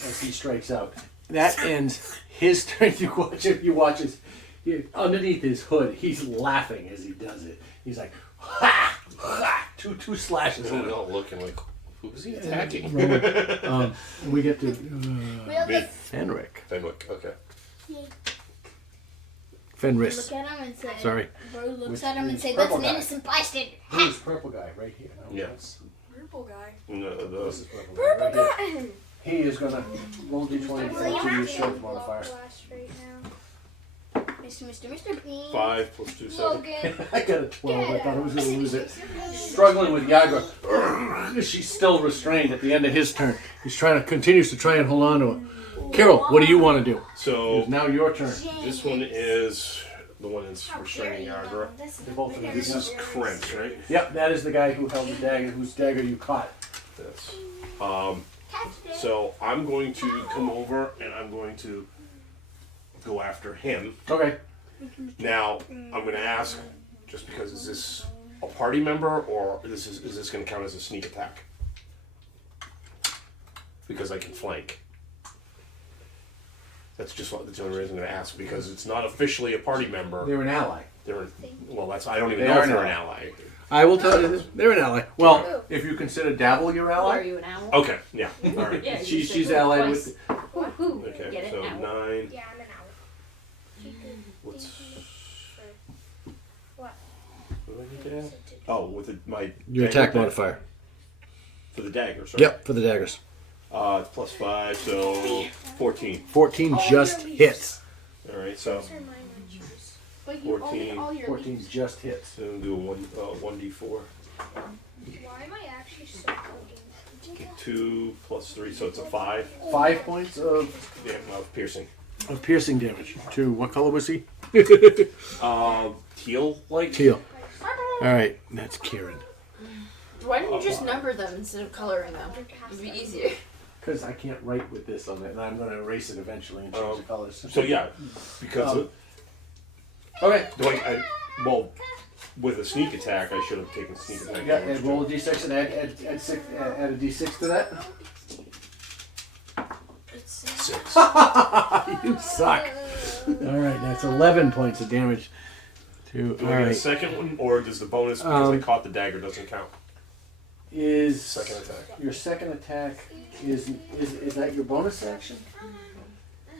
as he strikes out. That ends his turn. You watch as underneath his hood, he's laughing as he does it. He's like, ha! Ha! Two slashes. And they're all looking like, who's he attacking? We get to Fenwick. Fenwick, okay. Fenris. Look at him and say. Sorry. Bro looks With at him and his say, "That's purple an guy. innocent bystander." Who's purple guy right here? No, Yeah. that's- Purple guy. No, This is the, purple guy right here. He is gonna roll d20 for 2 use strength modifier. Right Mr. Bean. 5 plus 2, 7. Logan. I got a 12. I thought I was gonna lose it. Struggling with Yagra. She's still restrained at the end of his turn. He's continues to try and hold on to her. Carol, what do you want to do? So, It's now your turn. this one is the one that's restraining Yagra. They're both of them. This is Krent, right? Yep, that is the guy who held the dagger, whose dagger you caught. Yes. So I'm going to come over and I'm going to go after him. Okay. Now, I'm going to ask, just because, is this a party member or is this going to count as a sneak attack? Because I can flank. That's the only reason I'm going to ask, because it's not officially a party member. They're an ally. I don't even They know are if they're an an ally. I will tell you this. They're an ally. Well, if you consider Dabble your Are ally, you an owl? Okay, yeah. All right. Yeah, you she's said allied twice. with. Woohoo. Okay, Get it? so Owl. 9. Yeah, I'm an owl. What's. What? What do I need to add? Oh, with my. Your dagger attack die- modifier. For the dagger, sorry. Yep, for the daggers. It's plus 5, so 14. 14 just hits. Alright, so Those are mine, I choose. But you only- all 14 just hits. then do a 1d4. Why am I actually so cooking? 2 plus 3, so it's a 5. 5 points of Piercing. piercing damage. To what color was he? Teal like? Teal. Alright, that's Kieran. Why didn't you just number them instead of coloring them? It'd be easier. Because I can't write with this on it, and I'm going to erase it eventually and change the colors. So yeah, because Okay. well, with a sneak attack, I should have taken sneak attack. Yeah, damage and roll a too. d6 and add a d6 to that. It's 6. You suck. Alright, that's 11 points of damage. Do I get a second one, or does the bonus because I caught the dagger doesn't count? Is Second attack. your second attack is that your bonus action?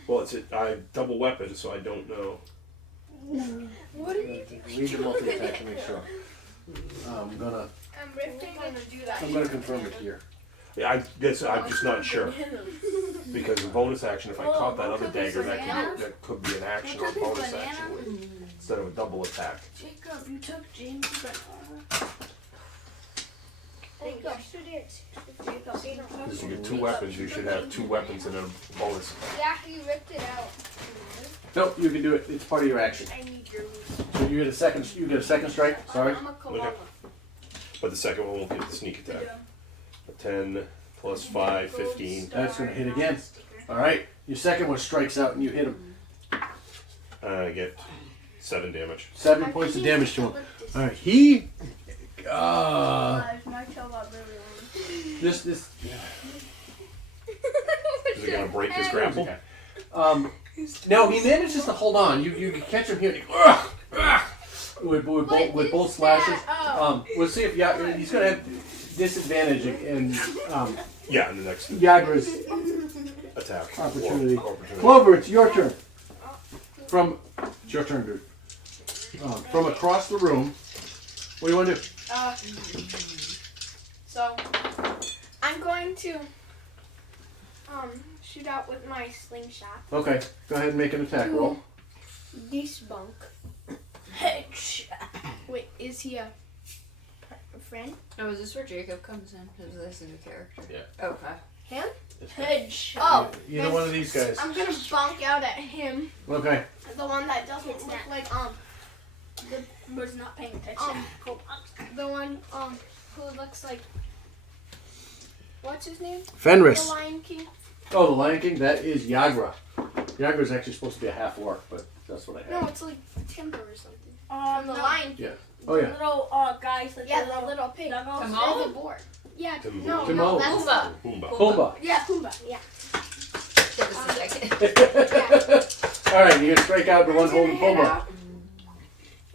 Well, I double weapon, so I don't know. What are you doing? Read the multi attack to make sure. I'm gonna confirm it here. Yeah, I'm just not sure. Because the bonus action, if I caught that other dagger, that could be an action or bonus action. instead of a double attack. Jacob, you took James' banana. Jacob. Yesterday at 6:50. Because you get 2 weapons, you should have 2 weapons and a bonus. Yeah, he ripped it out. Nope, you can do it. It's part of your action. I need yours. So you get a second strike. Sorry. I'm a koala. Okay. But the second one won't get the sneak attack. A 10 plus 5, 15. That's gonna hit again. All right. Your second one strikes out and you hit him. I get 7 damage. 7 points of damage to him. All right. He. My tail got really long. This. Is it going to break his grapple? No, he manages to hold on. You can catch him here. With both slashes. We'll see if he's going to have disadvantage in Yeah, in the next Yagra's attack. opportunity. Or opportunity. Clover, it's your turn. It's your turn, dude. From across the room. What do you want to do? So I'm going to shoot out with my slingshot. Okay, go ahead and make an attack roll. This bunk. Headshot. Wait, is he a friend? Oh, is this where Jacob comes in? Because this is a character. Yeah. Okay. Him? Headshot. Oh, Either one of these guys. I'm gonna bonk out at him. Okay. The one that doesn't look like Was not paying attention. the one who looks like what's his name? The Fenris. Lion King. Oh, the Lion King? That is Yagra. Yagra is actually supposed to be a half orc, but that's what I have. No, it's like Timber or something. From the No. Lion King. Yeah. Oh, yeah. Little guys that Yeah, the little pig. Timon? Or the boar. Yeah, Timon. no, Timon. no, that's Pumbaa. Pumbaa. Pumbaa. yeah, Pumbaa. Yeah. Give us a second. All right, you're gonna strike out the one holding I'm gonna hit Pumbaa. out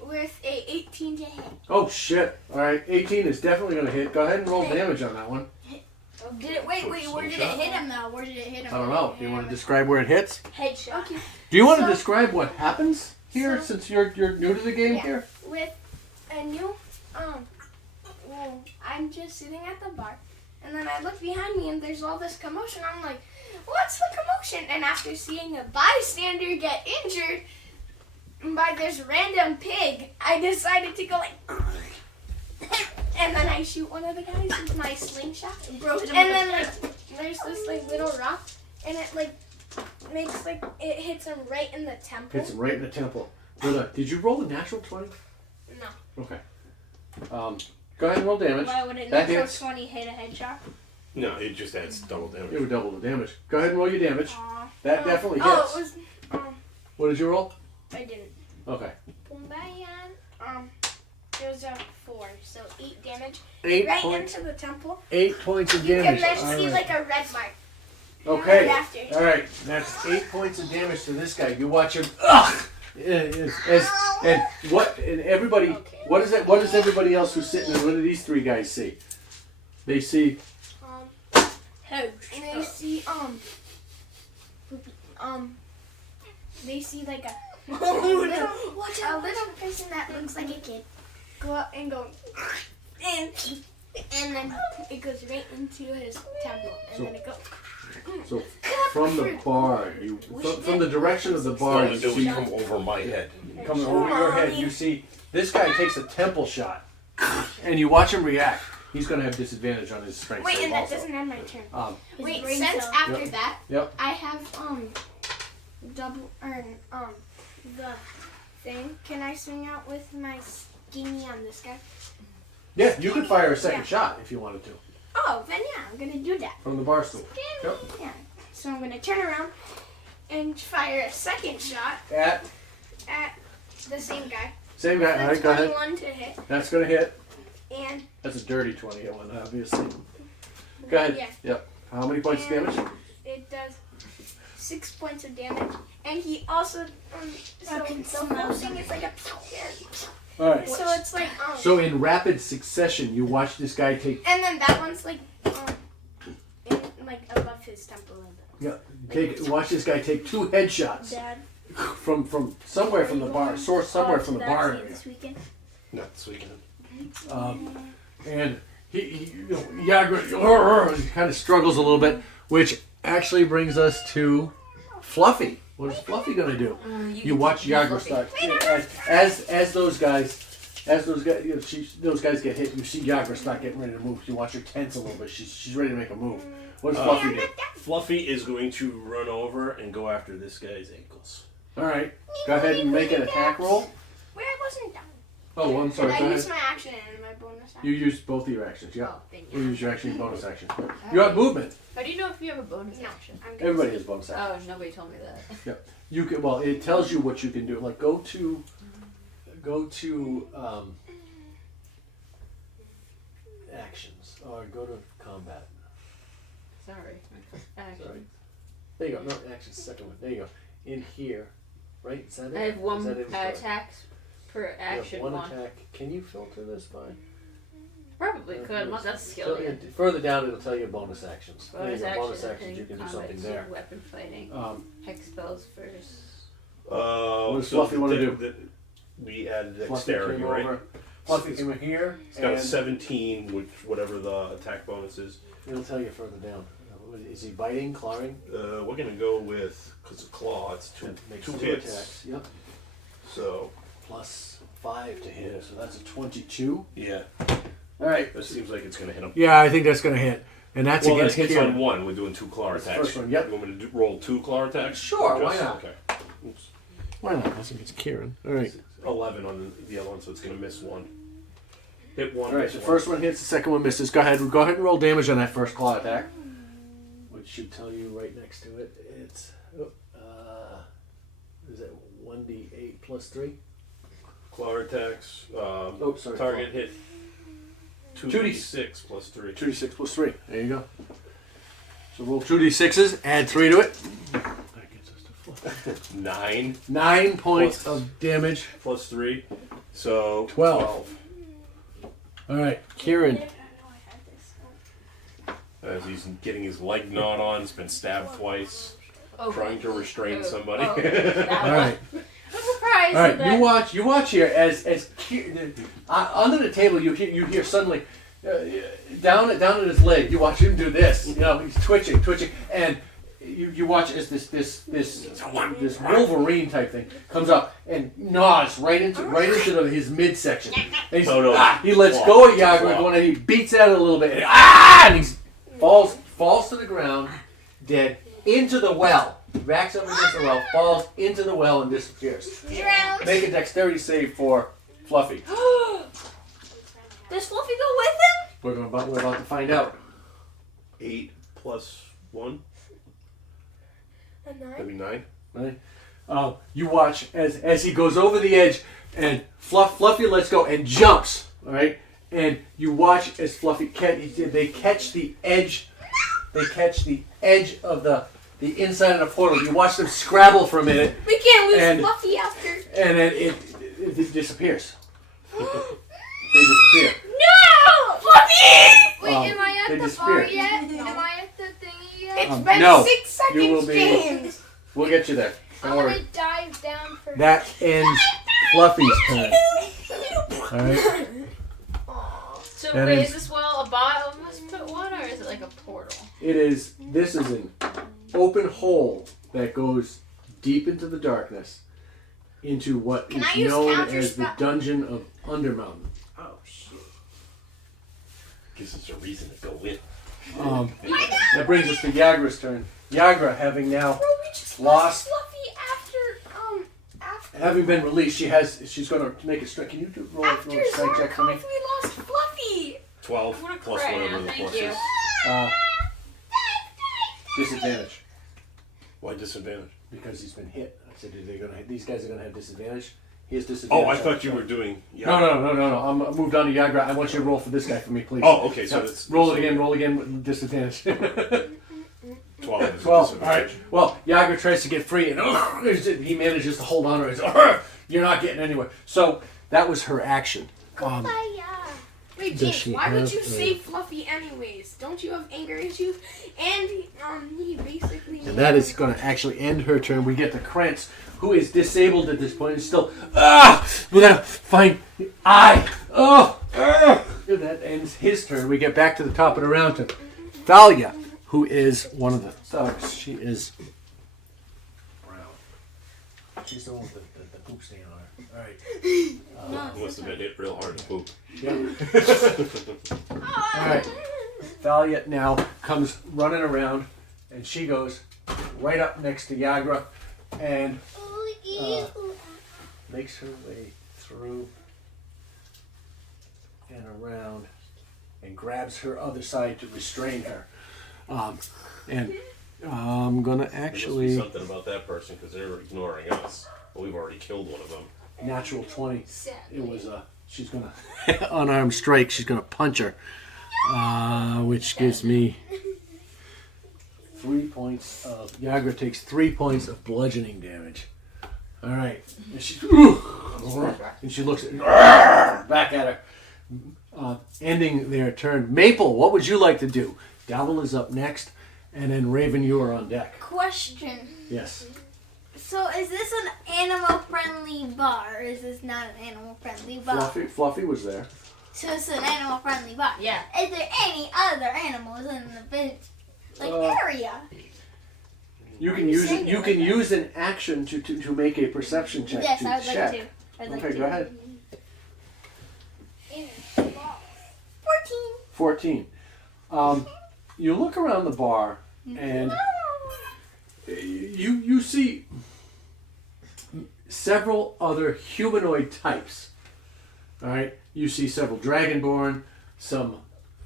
with a 18 to hit. Oh shit! All right, 18 is definitely gonna hit. Go ahead and roll damage on that one. Did it? Wait. Where did it hit him though? Where did it hit him? I don't know. Do you want to describe where it hits? Headshot. Okay. Do you want to So- describe what happens here, So- since you're new to the game Yeah. here? With a new well, I'm just sitting at the bar, and then I look behind me, and there's all this commotion. I'm like, what's the commotion? And after seeing a bystander get injured by this random pig, I decided to go like, and then I shoot one of the guys with my slingshot, and then like there's this like little rock, and it like makes like it hits him right in the temple. Hits him right in the temple. Did you roll a natural 20? No. Okay. Go ahead and roll damage. Why would it That natural hits. 20 hit a headshot? No, it just adds double It damage. would double the damage. Go ahead and roll your damage. Aw. That definitely hits. Oh, it was. What did you roll? I didn't. Okay. Pumbayan. It was a 4, so 8 damage. 8 Right points. into the temple. 8 points of You damage. can then All see right. like a red mark. Okay. Right after. All right. That's 8 points of damage to this guy. You watch him. Ugh. And everybody. Okay. What is that? What does everybody else who's sitting there? What do these 3 guys see? They see. And they see they see like a little person that looks like a kid go up and go and then it goes right into his temple and then it goes. So from the bar, from the direction of the bar, All you it do see is come over my head. coming over your head. You see this guy takes a temple shot, and you watch him react. He's going to have disadvantage on his strength Wait, save and that also. doesn't end my turn. His Wait, brain since cell. after Yep. that, Yep. I have double or the thing. Can I swing out with my skinny on this guy? Yeah, you could fire a second Yeah. shot if you wanted to Oh, then yeah, I'm gonna do that. from the bar stool. Yep. Yeah. So I'm gonna turn around and fire a second shot At at the same guy. same guy. All right, go ahead. 21 to hit, That's going to hit. and That's a dirty 20 one, obviously. Go ahead. yeah, Yep. How many points of damage? it does 6 points of damage. And he also so can the smell whole thing them. is like a All right. so it's like So in rapid succession, you watch this guy take and then that one's like in, like above his temple a little bit. watch this guy take 2 headshots Dad. from somewhere from the bar, source somewhere from the bar area. This weekend. Not this weekend. And he Yagra kind of struggles a little bit, which actually brings us to Fluffy. What is Fluffy gonna do? You You watch Yagra start as those guys those guys get hit. You see Yagra start getting ready to move. You watch her tense a little bit. She's ready to make a move. What does Fluffy do? Fluffy is going to run over and go after this guy's ankles. All right, go ahead and make an attack roll. Wait, I wasn't done. Oh, I'm sorry. I Go used ahead. my action and my bonus action. You used both of your actions. Yeah. Oh, then You yeah. use your action and bonus action. You have movement. How do you know if you have a bonus No, action? I'm good. Everybody has bonus action. Oh, nobody told me that. You can. Well, it tells you what you can do. Like go to actions or go to combat. Sorry. Action. Sorry. There you go. No, actions. Second one. There you go. In here, right? Is that it? I have one Is that it? Sorry. attacks per You have action. one One. attack. Can you filter this by? Probably could. I'm not that skilled yet. Further down, it'll tell you bonus actions. There you Bonus go. action. Bonus actions. You can do combat, something there. Weapon fighting. Hex spells first. What does Fluffy want to do? We added Fluffy dexterity, came right? over. Fluffy came in here. It's got a and 17, which whatever the attack bonus is. It'll tell you further down. Is he biting, clawing? We're gonna go with because of claw. It's two Makes two two hits. attacks. Yep. So Plus 5 to hit. So that's a 22. yeah, All right. that seems like it's gonna hit him. Yeah, I think that's going to hit. And that's Well, that against hits Kieran. on one. We're doing 2 claw That's the attacks. first one, yep. You want me to roll 2 claw attacks? Sure, Or why just- not? Okay. Oops. Why not? That's against Kieran. All right. 11 on the other one, so it's gonna miss one. Hit one. All right. miss The one. first one hits. The second one misses. Go ahead. Go ahead and roll damage on that first claw attack. Which should tell you right next to it. It's is it 1d8 plus 3? Claw attacks. Oh, sorry. Target claw. hit 2d6 2d6 plus 3. 2d6 plus 3. There you go. So roll 2d6s. Add 3 to it. That gets us to 4. 9 9 points Plus- of damage. plus 3. So 12. All right, Kieran. As he's getting his leg gnawed on, he's been stabbed twice, trying to restrain somebody. All right. I'm surprised. All right, that you watch here as under the table you hear suddenly down at his leg. You watch him do this. You know, he's twitching, and you watch as this Wolverine type thing comes up and gnaws right into his midsection. And he's, he lets go of Yagra going and he beats at it a little bit. And he falls to the ground, dead, into the well. Backs up against the well, falls into the well and disappears. Drowned. Make a dexterity save for Fluffy. Does Fluffy go with him? We're about to find out. 8 plus 1, A 9. that'd be 9. Right? You watch as he goes over the edge and Fluffy lets go and jumps. All right, and you watch as Fluffy they catch the edge. They catch the edge of the inside of the portal. You watch them scrabble for a minute, We can't lose And- Fluffy after. and then it disappears. They disappear. No! Fluffy! Wait, am I they at the disappear. bar yet? Am I at the thingy yet? It's Um, been no, 6 seconds, you will be- James. We'll get you there. Don't I'm worry. gonna dive down for. That ends Fluffy's turn. All right. So That wait, is- is this well a bottomless pit one or is it like a portal? This is an open hole that goes deep into the darkness into what Can I is use known counter as the spell? Dungeon of Undermountain. Oh, shit. Gives us a reason to go in. That brings us to Yagra's turn. Yagra, having now Bro, we just Lost. lost Fluffy after. having been released, she's going to make a strike. Can you roll a After strike check for me? Zarkov, we lost Fluffy. 12 What a plus crap, whatever the thank plus you. is. Disadvantage Why disadvantage? because he's been hit. I said these guys are going to have disadvantage. He has Oh, disadvantage. I thought you were doing. No. I'm moved on to Yagra. I want you to roll for this guy for me, please. Oh, okay. So Yeah, it's roll it again with disadvantage. 12. Is 12. All right. disadvantage. Well, Yagra tries to get free, and he manages to hold on to it. You're not getting anywhere. So that was her action. Wait, Does James, she why would have you a- save Fluffy anyways? Don't you have anger issues? And he basically. And that is going to actually end her turn. We get to Krantz, who is disabled at this point, and still without a fine eye. That ends his turn. We get back to the top of the round to Thalia, who is one of the thugs. She is brown. She's the one with the poop stain on her. All right. Must have been hit real hard to poop. Yeah. All right. Thalia now comes running around, and she goes right up next to Yagra, and makes her way through and around, and grabs her other side to restrain her. And I'm gonna There must be actually something about that person because they're ignoring us. Well, we've already killed one of them. natural 20. It was she's gonna unarmed strike. She's gonna punch her, which gives me 3 points of. Yagra takes 3 points of bludgeoning damage. All right, and she looks back at her, ending their turn. Maple, what would you like to do? Davil is up next, and then Raven, you are on deck. Question. Yes. So is this an animal-friendly bar, or is this not an animal-friendly bar? Fluffy was there. So it's an animal-friendly bar. Yeah. Is there any other animals in the area? You can use it. You can use an action to make a perception check. Yes, to I would check. like to. I'd like Okay, to. go ahead. 14. 14. You look around the bar and you see several other humanoid types. All right. You see several dragonborn, some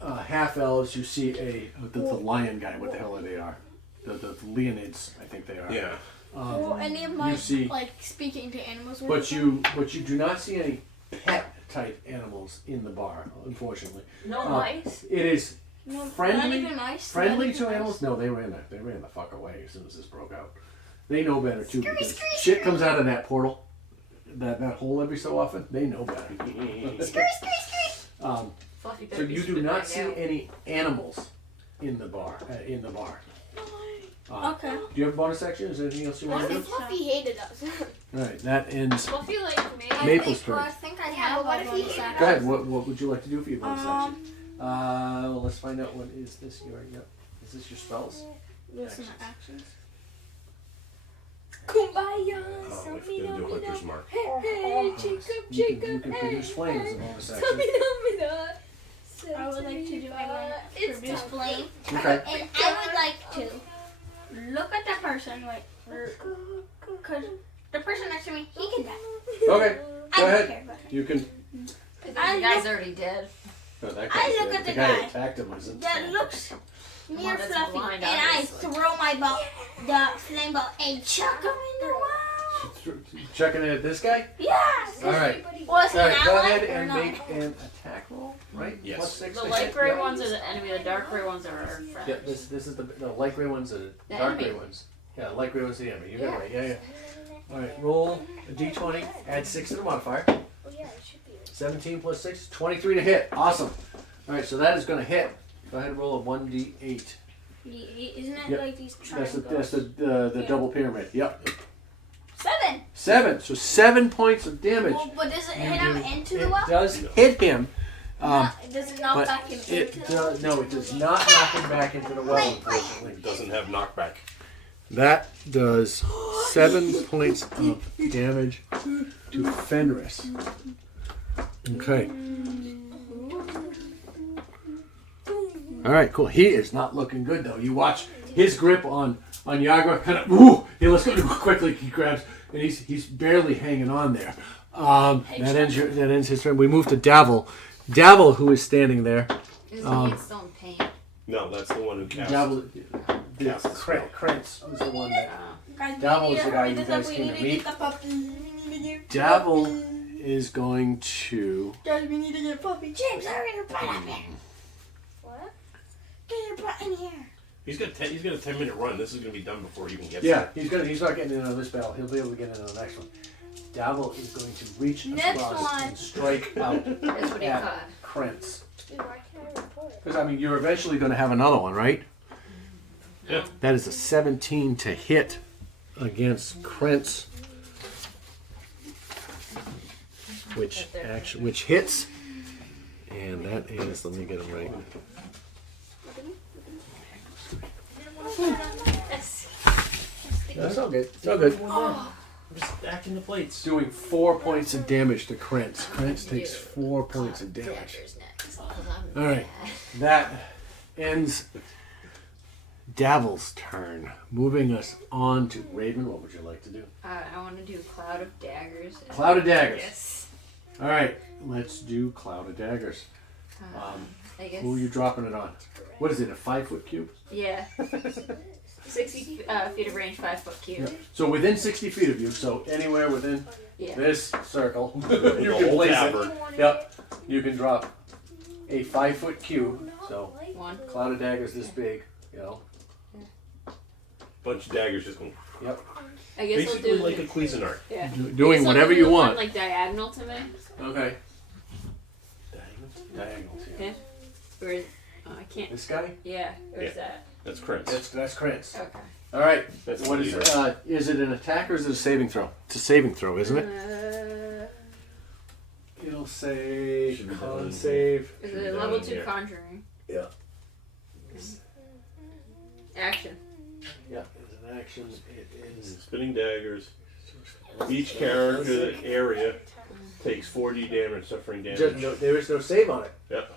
half elves. You see the lion guy. What the hell are they are? The Leonids, I think they are. Yeah. Will any of my see- speaking to animals work? But you do not see any pet type animals in the bar, unfortunately. No mice. It is No, friendly- not even mice. friendly Not even to mice. animals. No, they ran the fuck away as soon as this broke out. They know better too, because shit comes out of that portal, that hole every so often. They know better. Fluffy So better be you do spit not back see out. any animals in the bar. Okay. Do you have a bonus action? Is there anything else you want to do? Fluffy hated us. All right, that ends. Fluffy like me. Maple's turn. I think I Yeah, have but what a if he bonus hated action. Go ahead. What would you like to do for your bonus action? Well, let's find out. What is this? Is this your spells? Listen to actions. Kumbaya, Oh, we forgot to do Hunter's Mark. Hey, Jacob, You can produce flame as a bonus action. I would like to do It's produce time. flame. Okay. And I would like to look at the person, because the person next to me, he can die. Okay. I Go don't ahead. care about him. You can. The guy's already dead. No, that I guy's look dead. at the guy guy. attacked him. Wasn't. That looks near one that's Fluffy, blind, and I obviously. throw my ball, the flame ball, and chuck him in the wall. Checking in at this guy. Yes. All right. Was he All an right. Go ally ahead or and not? make an attack roll. Right. Yes. Plus 6 The to light hit. gray Yeah. ones are the enemy. The dark gray ones are our friends. Yeah. This is the light gray ones are the The dark enemy. gray ones. Yeah. Light gray ones are the enemy. You got it right. Yeah. All right. Roll a d20. Add 6 to the modifier. 17 plus 6, 23 to hit. Awesome. All right, so that is going to hit. Go ahead and roll a 1d8. Isn't it Yep. like these That's triangles? the double pyramid. Yep. 7. 7. So 7 points of damage. Well, but does it You hit him do- into the It wall? does hit him. Does it knock But back him it into the wall? does, no, it does not knock him back into the well, unfortunately. It doesn't have knockback. That does 7 points of damage to Fenris. Okay. All right, cool. He is not looking good though. You watch his grip on Yagra kind of. Ooh, he let's go quickly. He grabs and he's barely hanging on there. That ends his turn. We move to Davil. Davil, who is standing there. Is he still in pain? No, that's the one who cast. Davil, Cast the spell. Krantz was the one that. Guys, Davil we is need the to guy hurry you this guys up. We came need to to meet. get the puppy. Davil is going to. Guys, we need to get puppy. James, hurry your butt up here. What? Get your butt in here. He's got a 10-minute run. This is gonna be done before he even gets Yeah, he's not getting in on this battle. He'll be able to get in on the next one. Davil is going to reach Next across one. and strike out That's what he at caught. Krantz. Dude, why can't I report? Because I mean, you're eventually going to have another one, right? Yeah. That is a 17 to hit against Krantz, which hits, and that is. Let me get him right. That's all good. It's all good. Stacking the plates. Doing 4 points of damage to Krentz. Krentz takes 4 points of damage. Daggers next. 'Cause I'm All right. mad. That ends Davil's turn. Moving us on to Raven. What would you like to do? I want to do Cloud of Daggers. Cloud of Daggers. Yes. All right. Let's do Cloud of Daggers. I guess. Who are you dropping it on? What is it? A 5-foot cube? Yeah. 60 feet of range, 5-foot cube. Yeah. So within 60 feet of you. So anywhere within Yeah. this circle, you The can whole place tavern. it. Yep. You can drop a 5-foot cube. So One. Cloud of Daggers this big. You know. Bunch of daggers just going. Yep. I guess Basically I'll do like a Cuisinart. Yeah. Doing whatever you want. Like diagonal to me. Okay. Diagonals. Yeah. Or I can't. This guy? Yeah. Or is Yeah. that? That's Krentz. That's Krentz. Okay. All right. That's What the is leader. it? Is it an attack or is it a saving throw? It's a saving throw, isn't it? It'll say Should be con done. save. Is Should be it done level in 2 here. conjuring? Yeah. Action. Yeah. It's an action. It is. Spinning daggers. Each character area takes 4d damage, suffering damage. There is no save on it. Yep.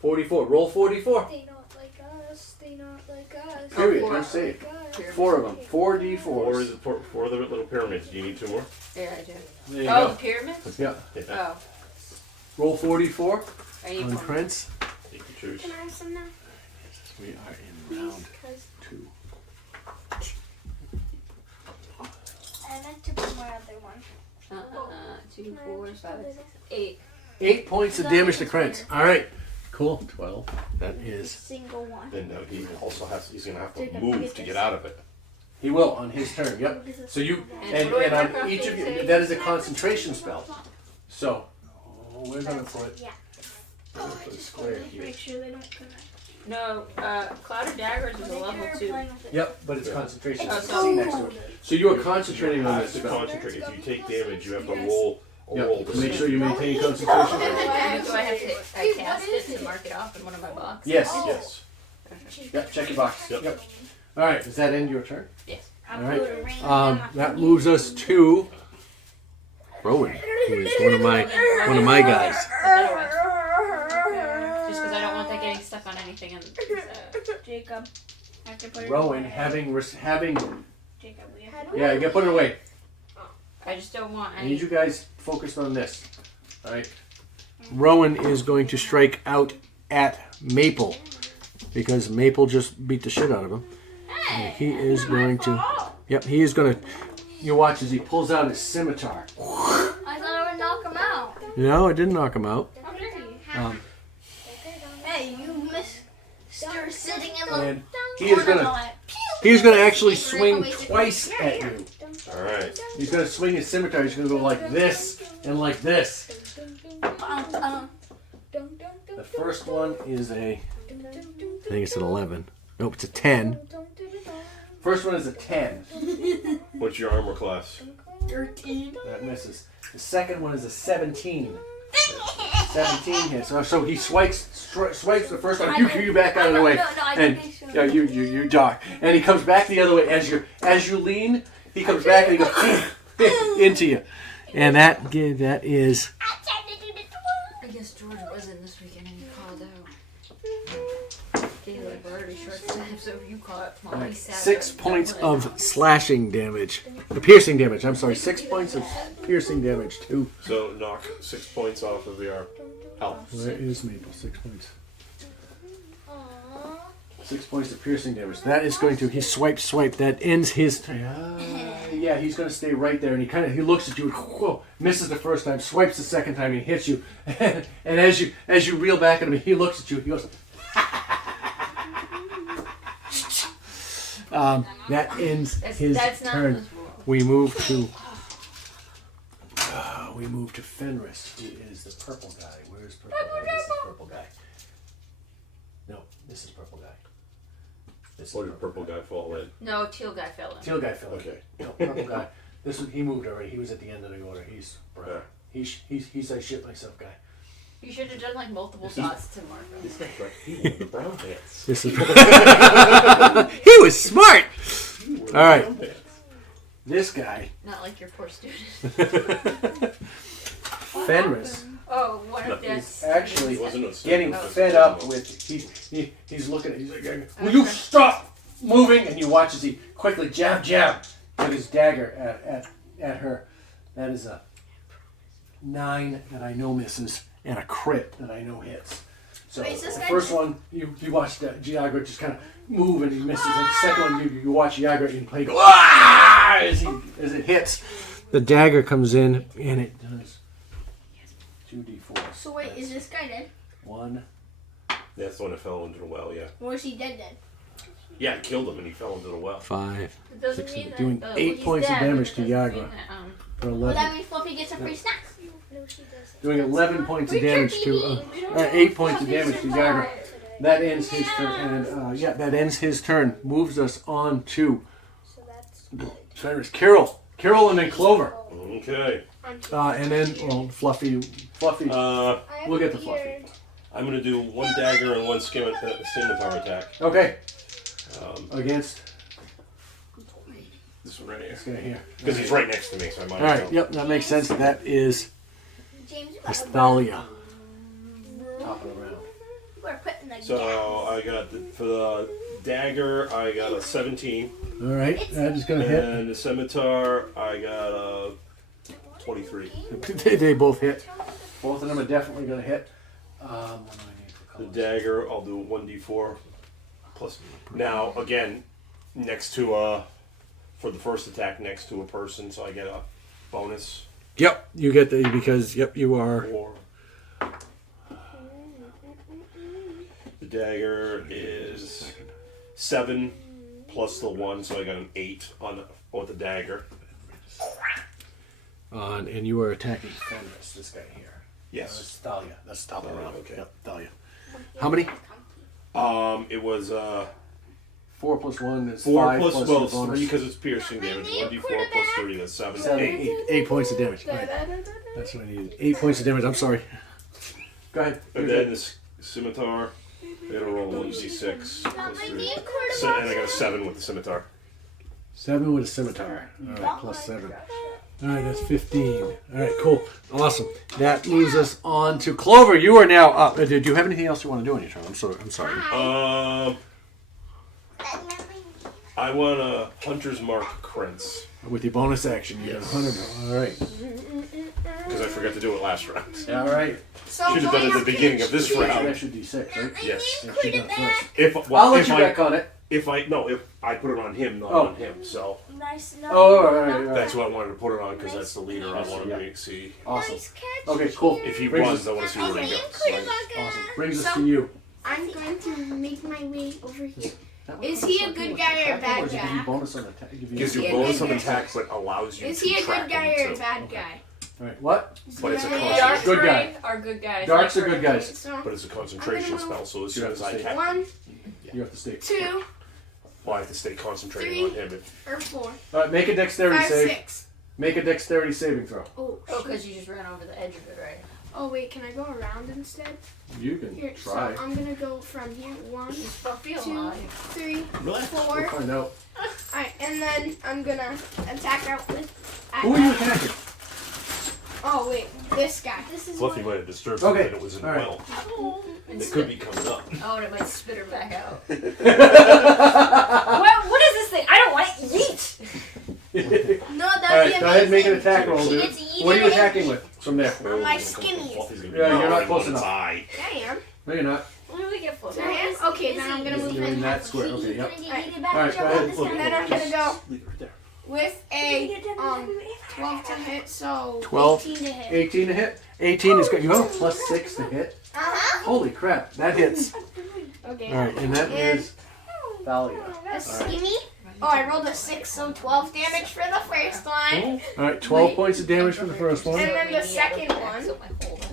44. Roll 44. They not like us. They not like us. Period. four. No save. Pyramid. 4 of them. 4d4s. Four is four of the little pyramids. Do you need 2 more? There I do. There you Oh, the go. pyramids? Yeah. Yeah. Oh. Roll 44 I need on one. Krentz. You can choose. Can I have some now? We are in round Because 2. I meant to put my other one. 2, 4, 5, 6, 8. 8 points of damage to Krentz. All right. Cool. 12. That is. Single one. Then he also has. He's gonna have to Jacob, move get to this. get out of it. He will on his turn. Yep. So you And what do I and mark on off each of these you, saves? that is a concentration spell. So we're gonna put Yeah. a square here. Make sure they don't connect. No, Cloud of Daggers is a level 2. Yep, but it's concentration. Oh, You can see next to it. So you are concentrating You on have this to spell. concentrate. If you take damage, you have to roll a roll Yep. to Make save. sure you maintain concentration. Do I have to cast it to mark it off in one of my boxes? Yes. Yes. Yep. Check your box. Yep. Yep. All right. Does that end your turn? Yes. All right. That moves us to Rowan, who is one of my guys. Just because I don't want that getting stuck on anything. Jacob. I have to put it Rowan away. having Jacob, we have to yeah, you gotta put it away. I just don't want I any. need you guys focused on this. Alright. Rowan is going to strike out at Maple because Maple just beat the shit out of him. And he is going to. Yep, he is going to. You watch as he pulls out his scimitar. I thought I would knock him out. No, it didn't knock him out. Hey, you Mr. Sitting in the And he is going to. He's going to actually swing twice at you. All right. He's going to swing his scimitar. He's going to go like this and like this. The first one is a. I think it's an 11. Nope, it's a 10. First one is a 10. What's your armor class? 13. That misses. The second one is a 17. 17 hits. So he swipes the first one. You back out of the way. No, I And think so. yeah, you die. And he comes back the other way as you lean. He comes back and he goes into you. And that is I guess George wasn't this weekend and he called out. Caleb already short staff, so you caught Molly 6 points of slashing damage. Piercing damage. I'm sorry. 6 points of piercing damage too. So knock 6 points off of your health. Where is Maple? 6 points. 6 points of piercing damage. That is going to. He swipe. That ends his turn. Yeah, he's going to stay right there, and he looks at you. And, whoa, misses the first time, swipes the second time, and he hits you. And as you reel back at him, he looks at you. He goes. That ends his turn. We move to Fenris, who is the purple guy. Where is purple guy? This is purple guy. No, this is purple guy. This Or did purple guy fall in? No, teal guy fell in. Teal guy fell in. Okay. No, purple guy. This one, he moved already. He was at the end of the order. He's brown. Yeah. He's a shit myself guy. You should have done like multiple dots to mark them. This guy's right. He wore the brown pants. This is. He was smart. He wore the All right. brown pants. This guy, Not like your poor student. Fenris, Oh, one No, of their. is actually Wasn't a getting student. fed up with. He's looking at. He's like, "Will you stop moving?" And you watch as he quickly jab with his dagger at her. That is a 9 that I know misses and a crit that I know hits. So Wait, is this the guy first one you watch Giagra just kind of move and he misses. And the second one you watch Giagra and play go ah! as it hits. The dagger comes in and it does 2d4. So wait, is this guy dead? 1. That's the one that fell into the well, yeah. Or is he dead? Yeah, I killed him and he fell into the well. 5. It doesn't Six, mean that. doing well, 8 he's points of dead, damage but to it doesn't Yagra. mean that, For Well, 11. that means Fluffy gets a free snack. No, she doesn't. Doing 11 points of damage to 8 points of damage to Yagra. That ends his turn, and that ends his turn. Moves us on to So that's Fenris. Carol, and then Clover, Okay. and then Fluffy. We'll get to Fluffy. I'm going to do 1 dagger and 1 scimitar attack. Okay, against This one right here. this guy here. Because he's right next to me, so I might All as right, well. yep, that makes sense. That is James, you got Thalia. Top of the round. we're putting the So I got, for the dagger, I got a 17. All right, that is gonna hit. And the scimitar, I got a 23. They both hit. Both of them are definitely gonna hit. What do I need for The colors? dagger, I'll do 1d4 plus. Now, again, next to for the first attack, next to a person, so I get a bonus. Yep, you get the because you are. Or the dagger is 7 plus the 1, so I got an 8 with the dagger. And you are attacking Fenris, this guy here. Yes. That's Thalia. That's top of the round. Okay. Yep, Thalia. How many? It was 4 plus 1 is 4 5 plus plus well, your bonus. 3 because it's piercing damage. 1d4 plus 3, that's 7. 7, 8. 8 points of damage. Right. That's what I needed. 8 points of damage. I'm sorry. Go ahead. And then this scimitar, I gotta roll 1d6 plus 3. And I got a 7 with the scimitar. 7 with a scimitar. All right, plus 7. All right, that's 15. All right, cool. Awesome. That moves us on to Clover. You are now up. Did you have anything else you want to do on your turn? I'm sorry. I want a Hunter's Mark Krentz. With your bonus action, you Yes. get 100. All right. Because I forgot to do it last round. All right. So Should have done it at the beginning of this An round. extra D6, right? Yes. Yeah, should have done it first. If I'll let if you I back on it. if I put it on him, not Oh. on him. So nice. No, Oh, all right. that's who I wanted to put it on because that's the leader. I want Yeah. to see Awesome. Nice catch. Okay, cool. if he Brings runs. us- I want to see where he goes. Awesome. Brings us to you. I'm going to make my way over here. That Is one he a comes good with guy or a attack, bad does it give you guy? bonus on attack? Give you Gives you he a bonus good on guy? attack, but allows you Is to he a track good guy him or a too. bad guy? All right. What? But it's a Yeah. Dark concentration. Good guy. spray are good guys. Darks like are good red. guys. So But it's a concentration spell, so as You soon have as to I stay- cast, 1, You have to stay. 2, well, I have to stay concentrating 3. on him. or 4, All right. Make a dexterity 5, save. 6. Make a dexterity saving throw. Oh, Oh, because you just ran over the edge of it, right? oh wait, can I go around instead? You can Here, so try. I'm gonna go from here. 1, Is Fluffy 2, alive? 3, Relax. 4. We'll find out. Alright, and then I'm gonna attack out with. Who are you attacking? Oh wait, this guy. This is Fluffy might have disturbed him Okay. when it was in the All right. well. And It could be coming up. Oh, and it might spit her back out. what is this thing? I don't want it. Yeet. No, All that'd right. be Go ahead and make an amazing. attack roll, She dude. gets eaten. What are you attacking with from there? On my skinnies. Fluffy's gonna be Yeah, you're not gnawing close on its enough. eye. I am. No, you're not. When do we get Fluffy? I am? Okay, then I'm gonna move You're in in. that square. Okay. Yep. Alright, All right, go ahead. And then I'm gonna go Leave it right there. with a 12 to hit, so 12. 18 to hit. 18 to hit. 18 is good. You have a plus 6 to hit. Holy crap! That hits. Okay. All right, and that is Thalia. That's skinny. Oh, I rolled a 6, so 12 damage for the first one. All right, 12 points of damage for the first one. And then the second one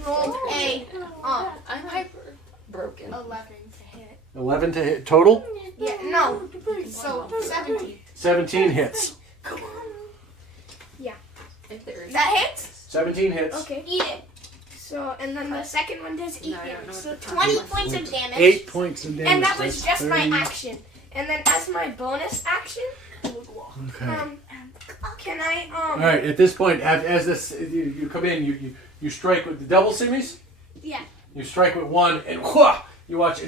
rolled a I'm hyper broken. 11 to hit. 11 to hit total. Yeah, no. So 17. 17 hits. If there is. That hits? 17 hits. Okay. Eat it. So, and then the second one does 8 No, I don't know damage. what So the 20 time points of damage. 8 points of damage. And that was That's just my 30. action. And then as my bonus action, Okay. Can I All right. At this point, as this you come in, you strike with the double simmies. Yeah. You strike with one, and whoosh, you watch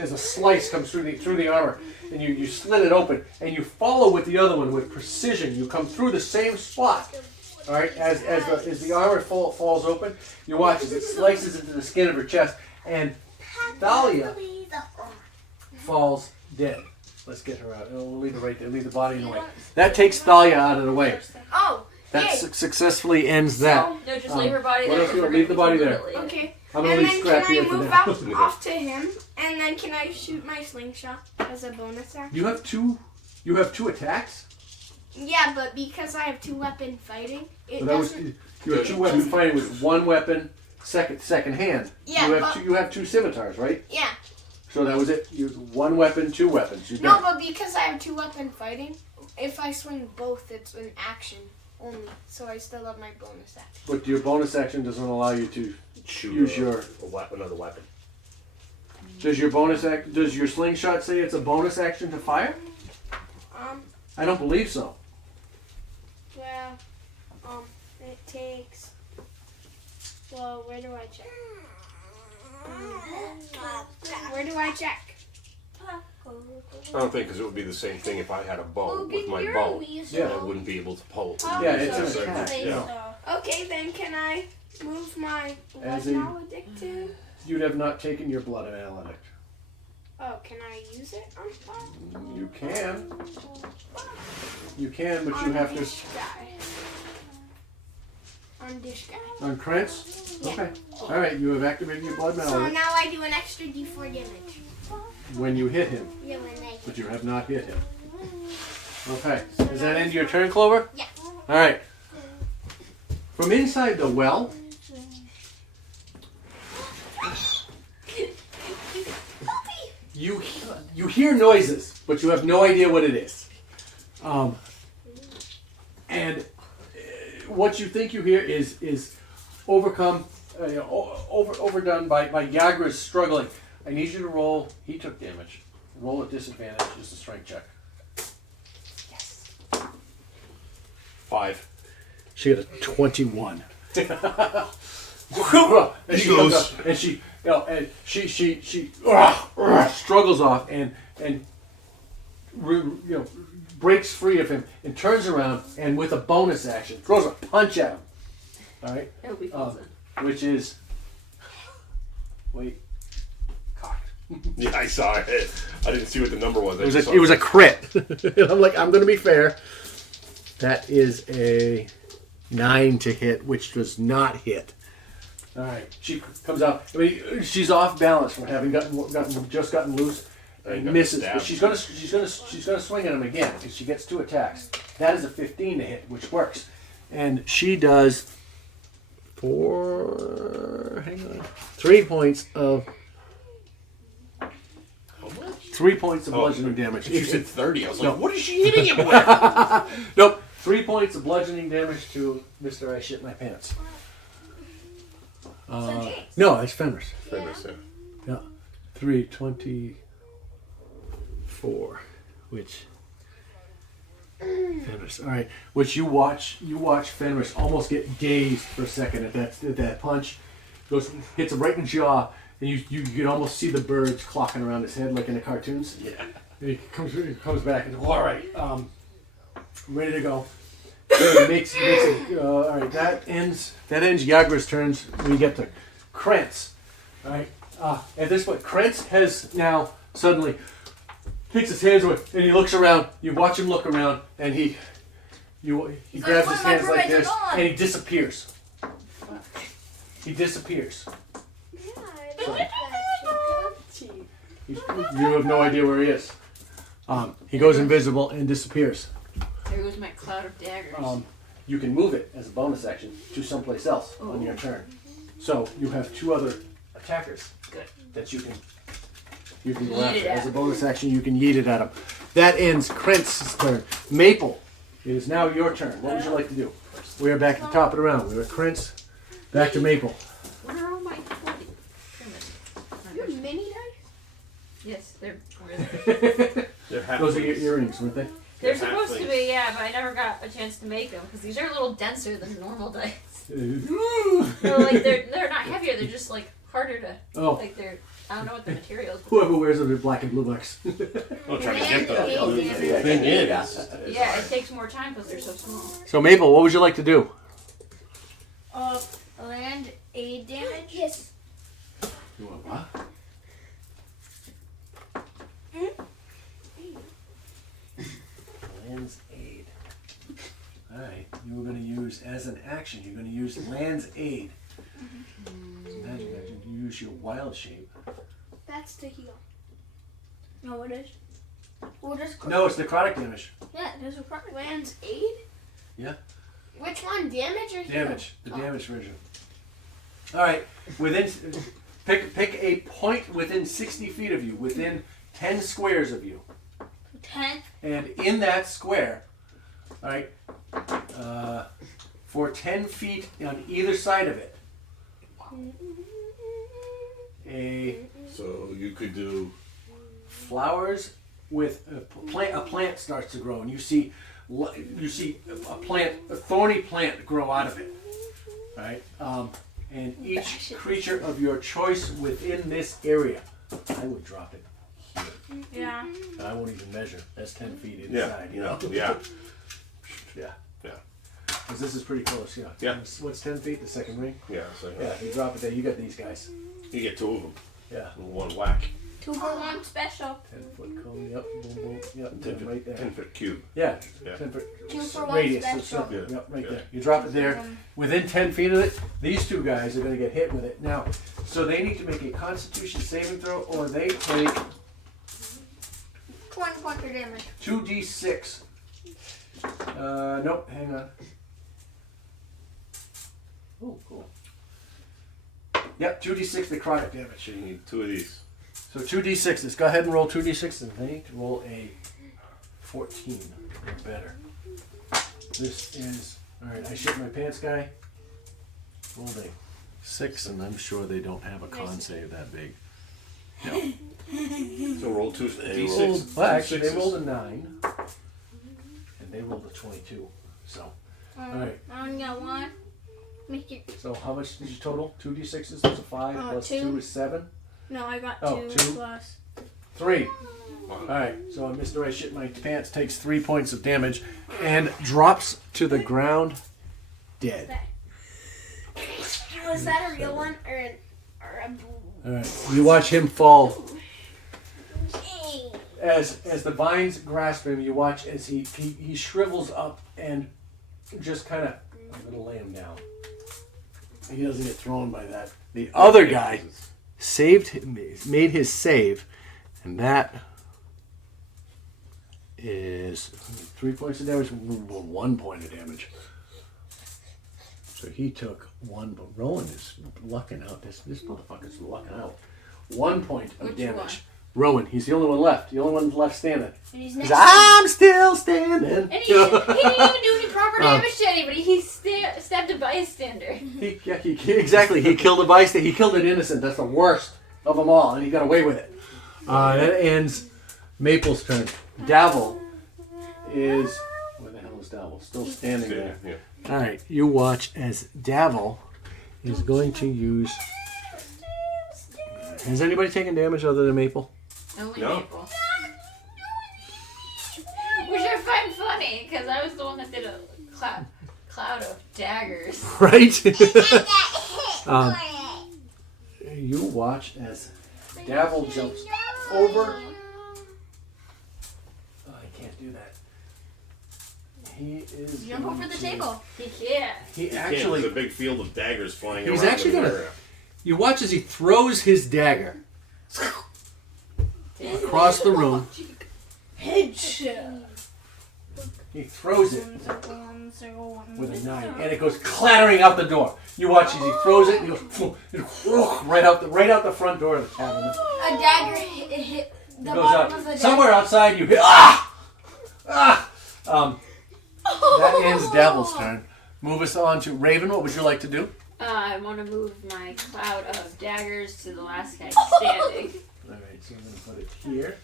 as a slice comes through the armor, and you slit it open, and you follow with the other one with precision. You come through the same spot. All right. As the armor falls open, you watch as it slices into the skin of her chest, and Thalia falls dead. Let's get her out. We'll leave her right there. Leave the body in the way. That takes Thalia out of the way. Oh. That yay. successfully ends that. No, just leave her body what there. else 'cause you we're want? Leave gonna the body be there. doing it later. Okay. I'm gonna And leave then Scrap can here I for move now. off to him? And then can I shoot my slingshot as a bonus action? You have two attacks. Yeah, but because I have 2-weapon fighting, it So that was doesn't. you have 2 weapon fighting with 1 weapon, second hand. Yeah, You have 2 scimitars, right? Yeah. So that was it. You 1 weapon, 2 weapons. You're No, done. but because I have 2-weapon fighting, if I swing both, it's an action only. So I still have my bonus action. But your bonus action doesn't allow you to Shoot use your. another weapon. Does your slingshot say it's a bonus action to fire? I don't believe so. Well, it takes. Well, where do I check? Where do I check? I don't think because it would be the same thing if I had a bow with my bow. Yeah. I wouldn't be able to pull it. Yeah, it's an So- attack. Yeah. Okay, then can I move my As blood a- maledict? You'd have not taken your blood analytic. Oh, can I use it on Bob? You can. You can, but you On have this to. guy. On this guy. On Krantz? Okay. Alright, you have activated your blood So malady now I do an extra d4 damage. when you hit him, Yeah, when I. but you have not hit him. Okay. Does that end your turn, Clover? Yeah. Alright. From inside the well, you hear noises, but you have no idea what it is. And what you think you hear is overcome, overdone by Yagra's struggling. I need you to roll. He took damage. Roll at disadvantage. Just a strength check. 5. She got a 21. and He she goes. comes up and she struggles off and breaks free of him and turns around and with a bonus action throws a punch at him. All right, It'll be fun. which is cocked. Yeah, I saw it. I didn't see what the number was. It was a crit. And I'm like, I'm going to be fair. That is a 9 to hit, which does not hit. All right, she comes out. I mean, she's off balance from having gotten loose and got misses. stabbed. But she's gonna swing at him again because she gets 2 attacks. That is a 15 to hit, which works, and she does 3 points of. 3 points of bludgeoning damage. You said 30. I was No. like, what is she hitting him with? Nope. 3 points of bludgeoning damage to Mr. I Shit My Pants. No, that's Fenris. Yeah. 324. Which Fenris. Alright. Which you watch Fenris almost get dazed for a second at that punch. Hits him right in the jaw, and you can almost see the birds clocking around his head like in the cartoons. Yeah. He comes back and all right, ready to go. Makes all right. That ends Yagra's turns. We get to Krantz. All right. At this point, Krantz has now suddenly takes his hands away and he looks around. You watch him look around, and he grabs his hands like this and he disappears. He disappears. You have no idea where he is. He goes invisible and disappears. There goes my cloud of daggers. You can move it as a bonus action to someplace else on your turn. So you have 2 other attackers that you can go Yeet after. it As a at bonus action, you can yeet it at him. That ends Krentz's turn. Maple, it is now your turn. What would you like to do? We are back at the top of the round. We were at Krentz, back to Maple. What are all my 20? Your mini dice? Yes, they're really. They're half Those are your earrings, weren't they? They're They're supposed to halflings. be, yeah, but I never got a chance to make them because these are a little denser than normal dice. So like they're not heavier. They're just like harder to. Oh. Like they're. I don't know what the material is. Whoever wears them in black and blue bucks. I'm trying to get them. Yeah. The thing is, Yeah, it takes more time because they're so small. So Maple, what would you like to do? Land aid damage. Yes. You want what? Land's aid. Alright, you were going to use, as an action, you're going to use Land's aid. It's magic action. You use your wild shape. That's to heal. No, it is. We'll just No, it's necrotic damage. Yeah, there's a problem. Land's aid? Yeah. Which one? Damage or heal? Damage. The damage version. Alright, within, pick a point within 60 feet of you, within 10 squares of you. 10. And in that square, alright, for 10 feet on either side of it, so you could do. flowers with a plant starts to grow, and you see a thorny plant grow out of it, right? And each creature of your choice within this area, I would drop it. Yeah. And I won't even measure. That's 10 feet Yeah. inside, you know? Yeah. Yeah. Yeah. Because this is pretty close, yeah. Yeah. What's 10 feet? The second ring? Yeah. So Yeah, you drop it there, you got these guys. you get two of them Yeah. in one whack. 2 for 1 special. 10-foot cone, yep, boom, boom, yep, 10 foot, right there. 10-foot cube. Yeah, Yeah. 10 foot 2 for 1 radius, so special. circle, yep, right Yeah. there. You drop it there. Within 10 feet of it, these two guys are going to get hit with it. Now, so they need to make a Constitution saving throw, or they take 20 points of damage. 2d6. Nope, hang on. Oh, cool. Yep, 2d6 necrotic damage. So you need two of these. So 2d6s. Go ahead and roll 2d6s, and they need to roll a 14 or better. This is, alright, I shit my pants guy. Rolled a 6, and I'm sure they don't have a con save that big. No. So roll two They d6. rolled, well, actually, they sixes. rolled a 9, and they rolled a 22. So, alright. I only got 1. Make it. So how much did you total? 2d6s, that's a 5, plus 2. 2 is 7. No, I got Oh, 2 2. plus. 3. Alright, so Mr. I Shit My Pants takes 3 points of damage and drops to the ground dead. Was that a real one or a Alright, you watch him fall. As the vines grasp him, you watch as he shrivels up and just kind of, I'm going to lay him down. He doesn't get thrown by that. The other guy made his save, and that is 3 points of damage, 1 point of damage. So he took 1, but Rowan is lucking out. This motherfucker's lucking out. 1 point of Which damage. one? Rowan, he's the only one left. The only one left standing. And he's He's, next. I'm still standing. And he didn't even do any proper damage to anybody. He stabbed a bystander. He exactly. He killed a bystander. He killed an innocent. That's the worst of them all, and he got away with it. That ends Maple's turn. Davil is, where the hell is Davil? Still standing there. Yeah. All right, you watch as Davil is going to use. Has anybody taken damage other than Maple? Only No. Maple. Which I find funny because I was the one that did a cloud of daggers. Right. You watch as Davil jumps over. Oh, I can't do that. He is. Jump over the table. He can't. He Actually, actually. there's a big field of daggers flying He's around. actually in the gonna- area. You watch as he throws his dagger across the room. Headshot. He throws it Circle 1. with a 9, and it goes clattering out the door. You watch as he throws it, and he goes right out the front door of the tavern. A dagger hit the It goes bottom of out the somewhere dagger. outside. You hear that ends Davil's turn. Move us on to Raven. What would you like to do? I want to move my cloud of daggers to the last guy standing. All right, so I'm going to put it here.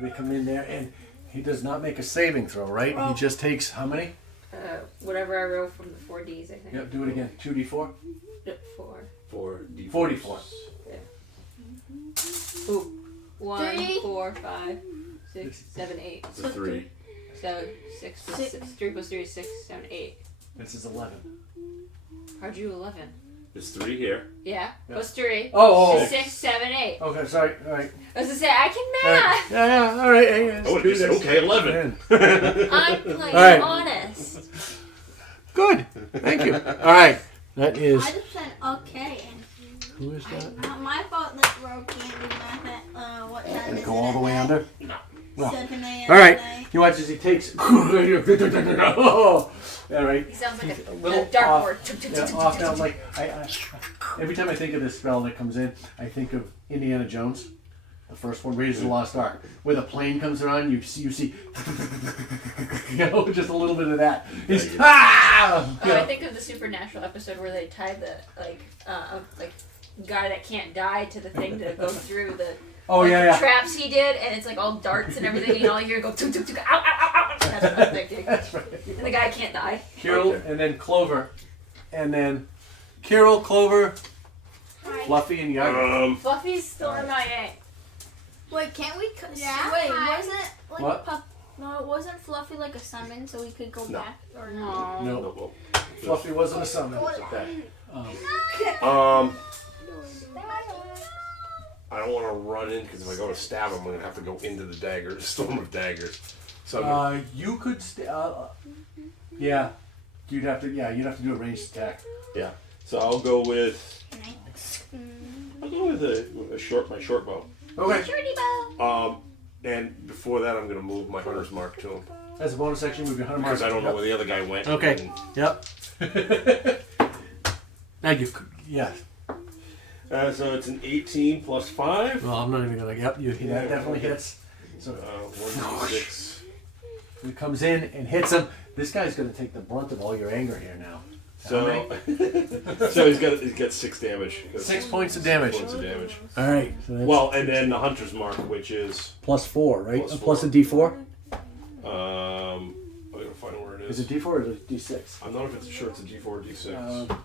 They come in there, and he does not make a saving throw, right? He just takes how many? Whatever I roll from the 4Ds, I think. Yep, do it again. 2d4? Yep, 4. 4d4. 44. Ooh. 1, Three. 4, 5, 6, 7, 8. It's a 3. So 6 plus 6. 3 plus 3 is 6, 7, 8. This is 11. How'd you 11? There's 3 here. Yeah. Plus 3. Oh. Is 6, 7, 8. Okay, sorry. All right. I was gonna say, I can All right. math. Yeah, all right. Hey, I would have said, okay, 11. I'm playing All right. honest. Good. Thank you. All right. That is. I just said okay. Who is that? Not my fault that Rogue can't do math at, what time Did is it go it all the at way night? under? No. 7 a.m. All right. today. You watch as he takes. All right. He sounds like He's a little dartboard. Yeah, off down. Like I, every time I think of this spell that comes in, I think of Indiana Jones, the first one, Raiders of the Lost Ark, where the plane comes around. You see, just a little bit of that. He's Oh, I think of the Supernatural episode where they tie the guy that can't die to the thing to go through the traps he did, and it's like all darts and everything, and all you hear go tuk tuk tuk, ow ow ow ow. That's what I'm thinking. That's right. And the guy can't die. Kirill, and then Clover, and then Kirill, Clover, Fluffy, and Yawning. Fluffy's still MIA. Wait, can't we? Yeah. Wait, Hi. wasn't like What? no, it wasn't Fluffy like a summon, so we could go No. back or No. No, Fluffy wasn't a summon. Okay. Um, I don't want to run in because if I go to stab him, I'm going to have to go into the dagger, storm of daggers. So you could. Yeah, you'd have to. Yeah, you'd have to do a ranged attack. yeah. So I'll go with. I'll go with my short bow. Okay. And before that, I'm going to move my hunter's mark to him As a bonus action, move your 100 mark. because I don't know where the other guy went. Okay. And, Yep. Now you. Yeah. so it's an 18 plus 5. Well, I'm not even gonna. Yep. That definitely hits. So 1d6. he comes in and hits him. This guy's gonna take the brunt of all your anger here now. So, so he's got 6 damage. 6 points of damage. 6 points of damage. All right. So that's Well, and then the hunter's mark, which is +4, right? Plus Plus a 4. D4. I gotta find where it Is is. it D4 or is it D6? I'm not sure it's a D4 or D6.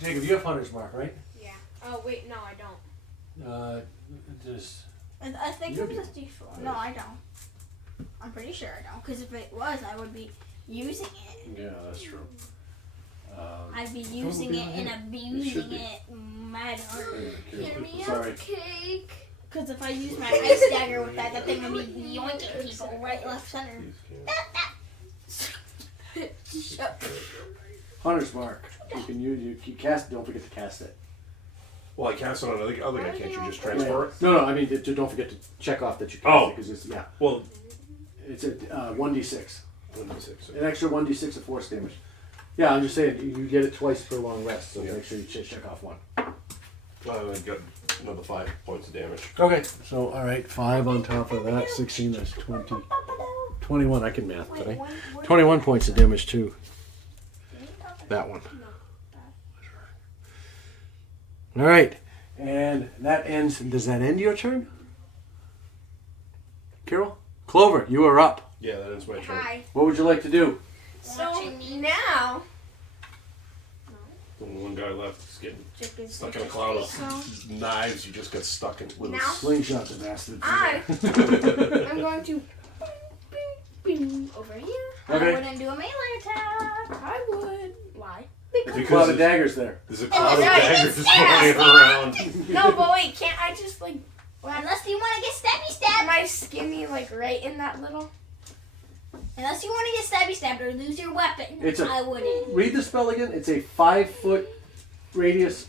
Jacob, you have Hunter's Mark, right? Yeah. Oh wait, no, I don't. Just. I think You it was do. D4. No, I don't. I'm pretty sure I don't, because if it was, I would be using it. Yeah, that's true. I'd be using it and abusing it mad hard. Hear me Sorry. out, cake. Because if I use my ice dagger with that thing would be yoinking people right, left, center. Hunter's Mark. You can use. You cast. Don't forget to cast it. Well, I cast it on the other guy. Can't you just transfer it? No. I mean, don't forget to check off that you cast Oh. it because it's Well, it's a 1d6. 1d6. An extra 1d6 of force damage. Yeah, I'm just saying you get it twice per long rest, so Yeah. make sure you check off one. Well, I got another 5 points of damage. Okay. So all right, 5 on top of that, 16. That's 20. 21. I can math today. 21 points of damage too. That one. All right, and that ends. Does that end your turn, Carol? Clover, you are up. Yeah, that ends my turn. Hi. What would you like to do? So now, The one guy left is getting stuck in a cloud of knives. You just got stuck in with Now? Slingshot the bastard. I'm going to over here. I Okay. wouldn't do a melee attack. I would. Why? There's a cloud of daggers there. There's a cloud of Right, daggers it's flying around. No, but wait, can't I just like Unless you want to get stabby am stabbed. I skinny like right in that little? Unless you want to get stabby stabbed or lose your weapon. It's a- I wouldn't. Read the spell again. It's a 5-foot radius.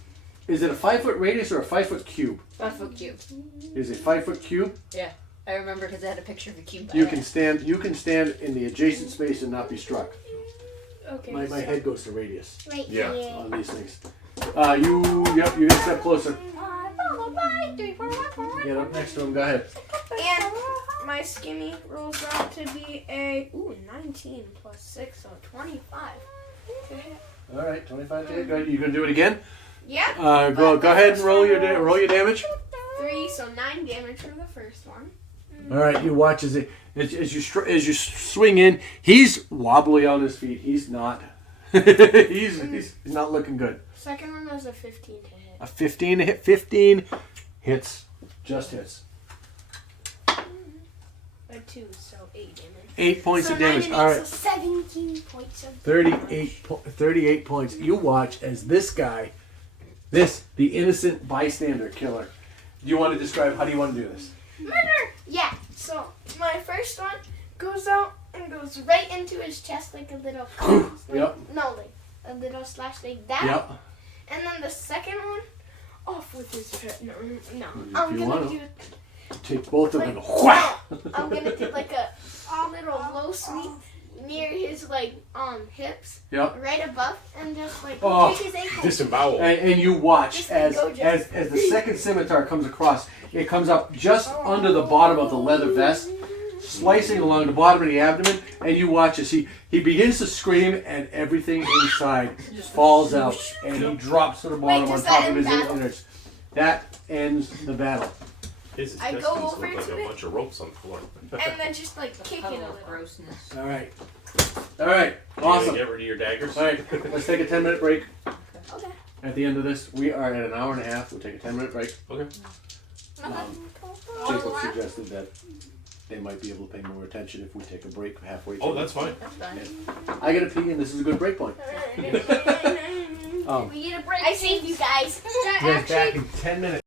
Is it a 5-foot radius or a 5-foot cube? 5-foot cube. Is it 5-foot cube? Yeah, I remember because I had a picture of a cube. You can stand. You can stand in the adjacent space and not be struck. Okay. My head goes to radius Right Yeah. here. on these things. You get a step closer. 5, 4, 5, 3, 4, 1, 4, Get up next to him. Go ahead. And my skinny rolls out to be a 19 plus 6, so 25. Okay. All right, 25 to hit. Go ahead. You gonna do it again? Yeah. Go ahead and roll your damage. 3, so 9 damage for the first one. All right, you watch as you swing in. He's wobbly on his feet. He's not. he's not looking good. Second one was a 15 to hit. A 15 to hit. 15 hits. Just hits. A 2, so 8 damage. 8 points So of damage. 9 All and 8, right. so 17 points of 38 points. You watch as this guy, the innocent bystander killer. Do you want to describe, how do you want to do this? Murder! Yeah, so my first one goes out and goes right into his chest like a little Yep. No, like a little slash like that. Yep. And then the second one, off with his head. No. If I'm you gonna wanna. do Take both of them. I'm gonna do like a little low sweep near his like hips, Yep. right above, and just like Oh. take his ankle. Disembowel. And you watch Just as go, just- the second scimitar comes across. It comes up just under the bottom of the leather vest, slicing along the bottom of the abdomen, and you watch as he begins to scream, and everything inside falls out, and he drops to the bottom Wait, on does top that of his end battle? innards. That ends the battle. His I go intestines over look like to a it. bunch of ropes on the floor. And then just like kick it a Puddle of little. grossness. All right, You awesome. gonna get rid of your daggers? All right, let's take a 10-minute break. Okay. At the end of this, we are at an hour and a half. We'll take a 10-minute break. Okay. Jacob suggested that they might be able to pay more attention if we take a break halfway through. Oh, that's fine. That's fine. I gotta pee, and this is a good break point. We need a break. I saved you guys. We're back in 10 minutes.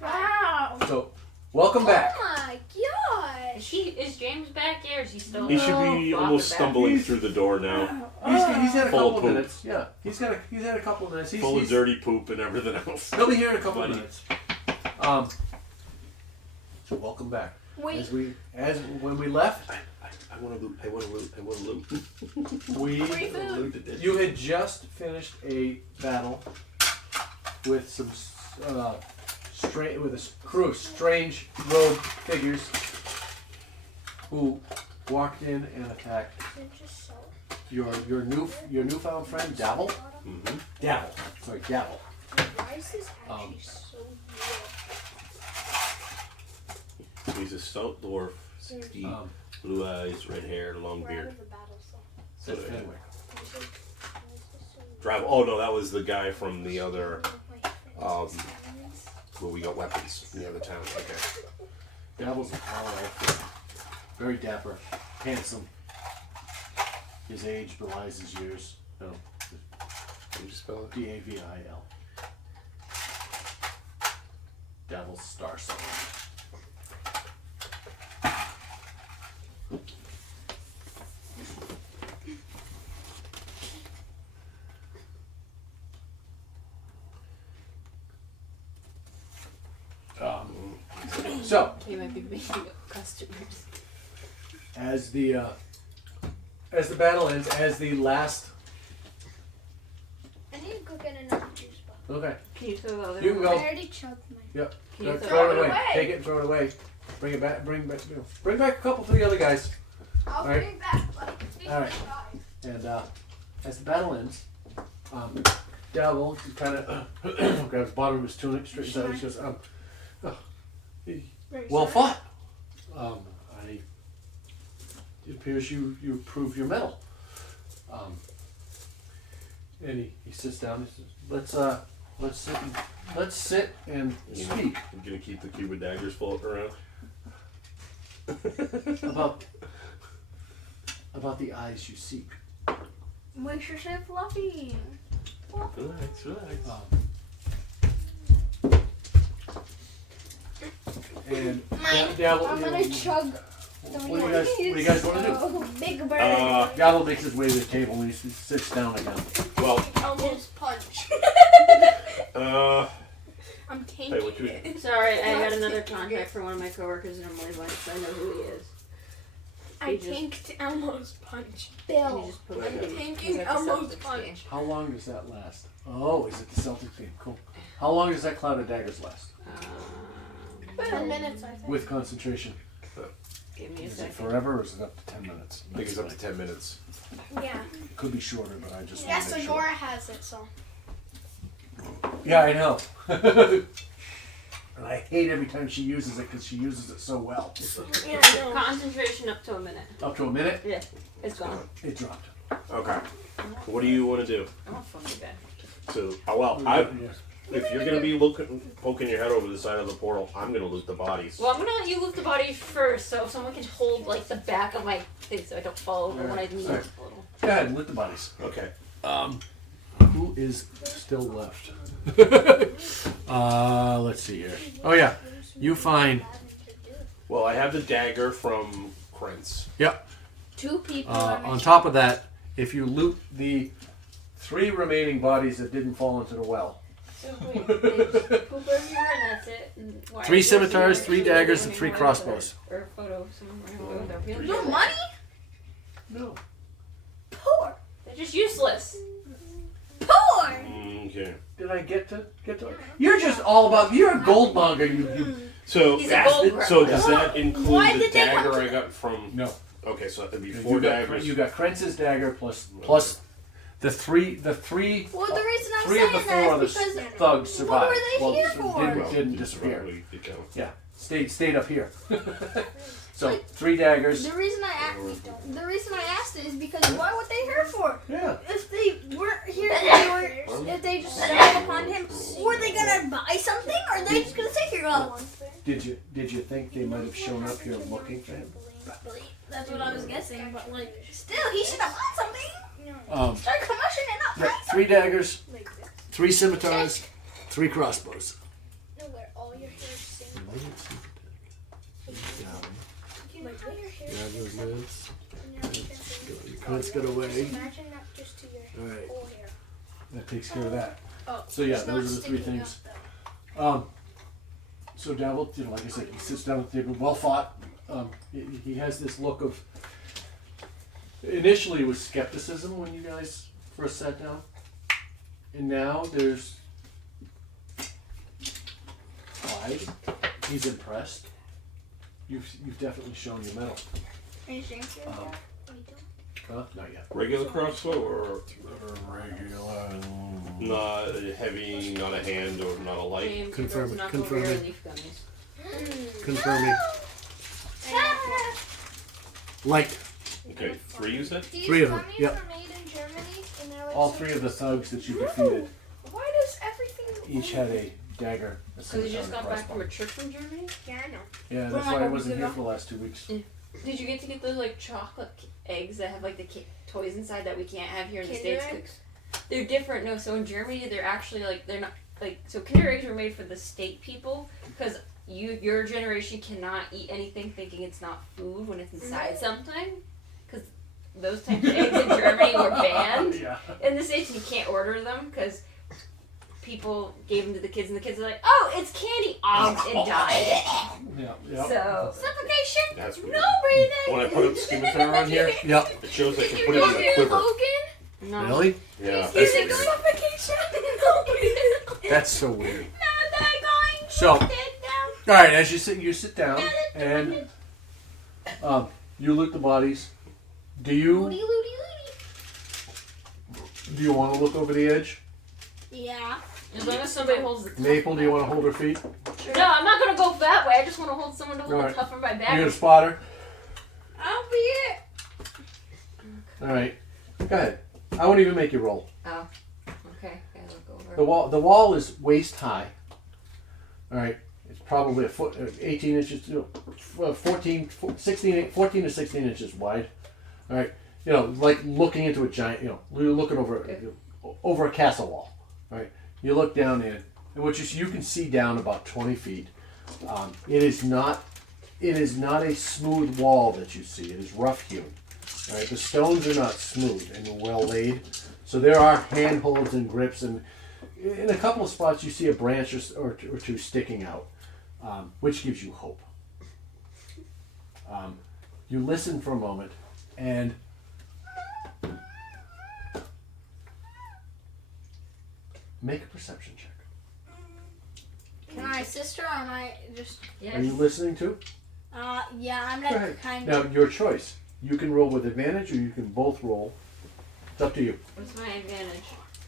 Wow. So, welcome back. Oh my god. Is James back here? Or is he still? He should be almost stumbling through the door now, He's had a Full couple of of poop. minutes. Yeah, he's had a couple of minutes. full of dirty poop and everything else. He'll be here in a couple of Buddy. minutes. So welcome back. Wait. When we left, I want to loot. I want to loot. I want to loot. we you had just finished a battle with some with a crew of strange rogue figures who walked in and attacked your newfound friend Dabble. Mm-hmm. Dabble. Sorry, Dabble. Why is this actually so weird? He's a stout dwarf, 60, blue eyes, red hair, long We're out beard. of the battle, so. Says Fenwick. Drive. Oh no, that was the guy from the other. Where we got weapons in the other town. Okay. Dabble's a tall elf, very dapper, handsome. His age belies his years. No, Can you just spell it? Davil. Dabble's star sign. So, He might be making up customers. as the battle ends, as the last. I need to go get another juice bottle. Okay, Can you throw the other you can one? go. I already chugged mine. Yep. Can you Throw it away. away. Take it and throw it away. Bring it back. Bring back a couple for the other guys. I'll All right. bring it back. Like, All right. And as the battle ends, Dabble kind of grabs the bottom of his tunic, straightens out. He goes, "Well fought. It appears you proved your mettle." And he sits down. He says, "Let's sit and speak I'm gonna keep the cube of daggers floating around. about the eyes you seek." Make sure say fluffy. Relax, relax. And Mine. Dabble, I'm you gonna know, chug. what do you guys want to do? Oh, big bird. Dabble makes his way to the table and he sits down again. Well, Almost punch. I'm tanking Hey, what you- it. Sorry, I got another contact for one of my coworkers in Emily, so I know who he is. I just- tanked Elmo's punch. Can you Bill. just put I'm it in? tanking Is that the Elmo's Celtics punch. game? How long does that last? Oh, is it the Celtic theme? Cool. How long does that cloud of daggers last? 10 minutes, I think. With concentration. Give me a Is it second. forever or is it up to 10 minutes? I think it's up to 10 minutes. Yeah. It could be shorter, but I just Yeah, want to make Segura sure. has it, so. Yeah, I know. And I hate every time she uses it because she uses it so well. Yeah, I know. Concentration up to a minute. Up to a minute, It's gone. it dropped. Okay. What do you want to do? I'm a fucking bad. So, if you're gonna be poking your head over the side of the portal, I'm gonna loot the bodies. Well, I'm gonna let you loot the body first, so someone can hold like the back of my thing, so I don't fall over when I need Alright. a little. Go ahead and loot the bodies. Okay. Who is still left? Let's see here. Oh yeah, you find. Well, I have the dagger from Prince. Yep. 2 people On top of that, if you loot the 3 remaining bodies that didn't fall into the well. So wait, they just poop everywhere and that's it? And why? 3 scimitars, There's 3 daggers, and 3 crossbows. Or a photo of someone running away with their wheelchair. No money? No. Poor. They're just useless. Poor. Okay. Did I get to it? You're just all about. You're a gold monger. You So, He's a gold grabber. so does that include Why the did they dagger want I got from? no. Okay, so that'd be You 4 got, daggers. you got Krentz's dagger plus the three. Well, the reason I'm 3 saying of the 4 that other is because thugs survived. what were they here for? Didn't disappear. Probably become- Yeah, stayed up here. So 3 daggers. the reason I asked it is because what were they here for? Yeah. If they weren't here, if they just stumbled upon him, were they gonna buy something, or are they just gonna sit here all? Did you think they might have shown up here looking for him? That's what I was guessing, but like, still, he should have bought something. Um, Start commotion and not yeah, buy 3 daggers, 3 scimitars, 3 crossbows. No, where all your hair is same. Let's get away. Imagine that just to your Alright. whole hair. That takes care of that. Oh, So yeah, it's not those are the 3 sticking things. up, So Davil, like I said, he sits down at the table, well fought. He has this look of. Initially, it was skepticism when you guys first sat down, and now there's pride. He's impressed. You've definitely shown your mettle. Are you sure? Huh? Not yet. Regular crossbow or Regular. not heavy, not a hand, or not a light? James, Confirm you it, guys knock confirm over your it. leaf gummies. Confirming. Light. Okay, 3 you said? These 3 of them. gummies Yep. are made in Germany, and they're like All so 3 of the thugs that you defeated Why does everything each had a dagger, a Because you scimitar, just and a got back from crossbow. a trip from Germany? Yeah, I know. Yeah, that's Well, why I like, wasn't we here did for the last 2 weeks. Did you get to get those like chocolate eggs that have like the toys inside that we can't have here in the Kinder States? eggs? They're different. No, so in Germany they're actually like they're not like so. Kinder eggs were made for the state people because your generation cannot eat anything thinking it's not food when it's inside something. Because those types of eggs in Germany were banned. Yeah. In the States, you can't order them because people gave them to the kids, and the kids are like, "Oh, it's candy." It died. Yeah. So Suffocation. That's weird. No breathing. When I put up scimitar on here, Yep. it shows I can put it in the quiver. no. Really? Yeah. Using suffocation. No breathing. That's so weird. Now they're going So, dead now. all right, as you sit down and you loot the bodies. Do you Looty, looty, looty. want to look over the edge? Yeah. As long as somebody holds the top. Maple, do you want to hold her feet? No, I'm not gonna go that way. I just want to hold someone to hold Alright. the top of my You back. gonna spot her? I'll be it. All right. Go ahead. I won't even make you roll. Oh, okay. Gotta look over. The wall is waist high. All right. It's probably a foot, 18 inches, 14 to 16 inches wide. All right. You know, like looking into a giant. You know, you're looking over a castle wall. All right. You look down in, and what you can see down about 20 feet. It is not a smooth wall that you see. It is rough hewn. All right. The stones are not smooth and well laid. So there are handholds and grips, and in a couple of spots you see a branch or two sticking out, which gives you hope. You listen for a moment, and make a perception check. Can I assist her or am I just... Yes. Are you listening to? Yeah, I'm Go not ahead. kind Now, of... your choice. You can roll with advantage, or you can both roll. It's up to you. What's my advantage?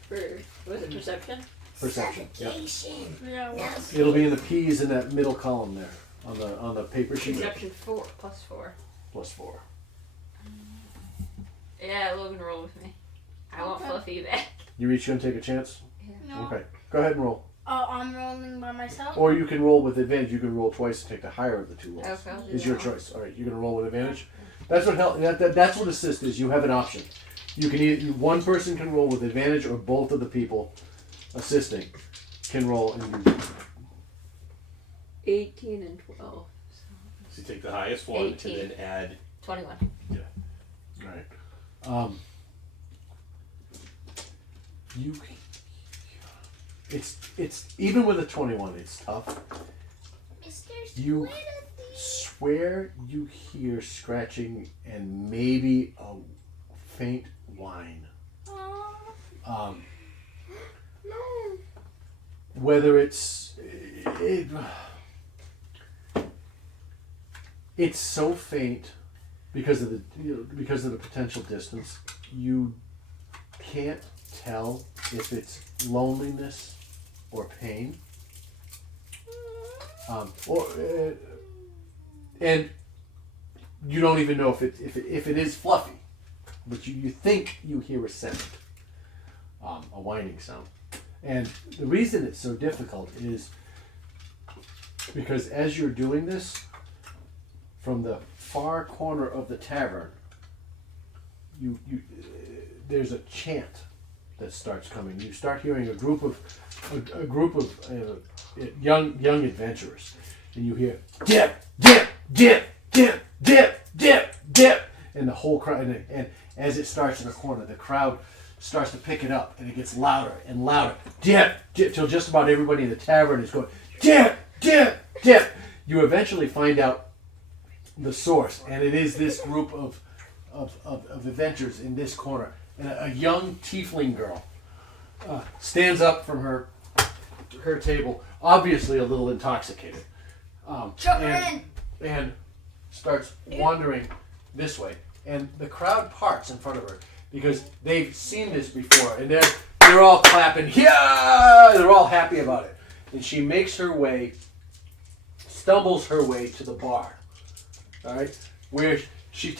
For was it perception? Perception. Yep. Yeah, well, It'll be in the P's in that middle column there on the paper sheet. Perception 4 plus 4. Plus 4. Yeah, Logan, roll with me. I want Okay. Fluffy back. You each gonna take a chance? no. Okay. Go ahead and roll. Oh, I'm rolling by myself. Or you can roll with advantage. You can roll twice and take the higher of the two rolls. Okay, I'll do Is that your one. choice. All right, you're gonna roll with advantage. That's what help. That's what assist is. You have an option. You can either one person can roll with advantage, or both of the people assisting can roll. And you, 18 and 12. So you take the highest one 18. and then add. 21. all right. You. It's even with a 21. It's tough. You swear you hear scratching and maybe a faint whine. Oh, Whether it's so faint because of the potential distance, you can't tell if it's loneliness or pain. And you don't even know if it is Fluffy, but you think you hear a sound, a whining sound. And the reason it's so difficult is because as you're doing this, from the far corner of the tavern, there's a chant that starts coming. You start hearing a group of young adventurers, and you hear dip, dip, dip, dip, dip, dip, dip, and the whole crowd. And as it starts in the corner, the crowd starts to pick it up, and it gets louder and louder. Dip, dip, till just about everybody in the tavern is going dip, dip, dip. You eventually find out the source, and it is this group of adventurers in this corner. And a young tiefling girl stands up from her table, obviously a little intoxicated, and starts wandering this way. And the crowd parts in front of her because they've seen this before, and they're all clapping. Yeah, they're all happy about it. And she makes her way, stumbles her way to the bar. All right, where she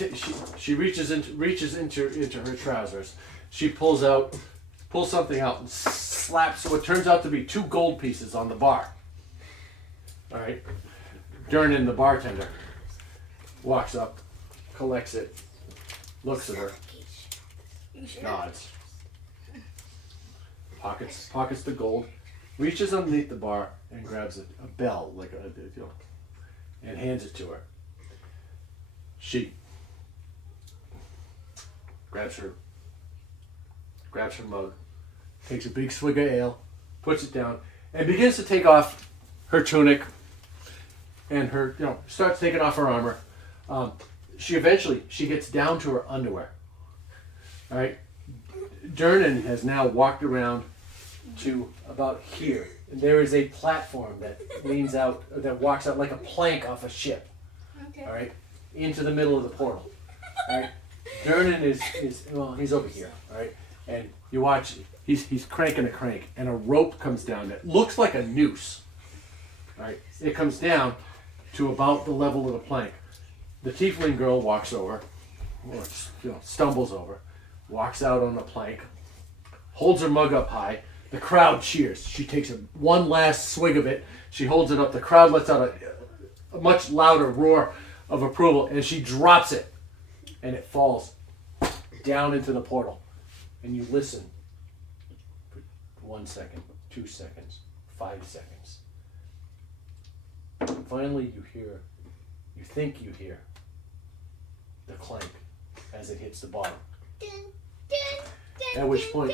reaches into her trousers. She pulls something out and slaps what turns out to be 2 gold pieces on the bar. All right, Durnan, the bartender, walks up, collects it, looks at her, nods, pockets the gold, reaches underneath the bar and grabs a bell and hands it to her. She grabs her mug, takes a big swig of ale, puts it down, and begins to take off her tunic and her, starts taking off her armor. She gets down to her underwear. All right, Durnan has now walked around to about here, and there is a platform that walks out like a plank off a ship. okay. All right, into the middle of the portal. All right, Durnan is he's over here. All right, and you watch. He's cranking a crank, and a rope comes down that looks like a noose. All right, it comes down to about the level of the plank. The tiefling girl walks over, or stumbles over, walks out on the plank, holds her mug up high. The crowd cheers. She takes one last swig of it. She holds it up. The crowd lets out a much louder roar of approval, and she drops it, and it falls down into the portal. And you listen for 1 second, 2 seconds, 5 seconds. And finally, you think you hear the clank as it hits the bottom. At which point,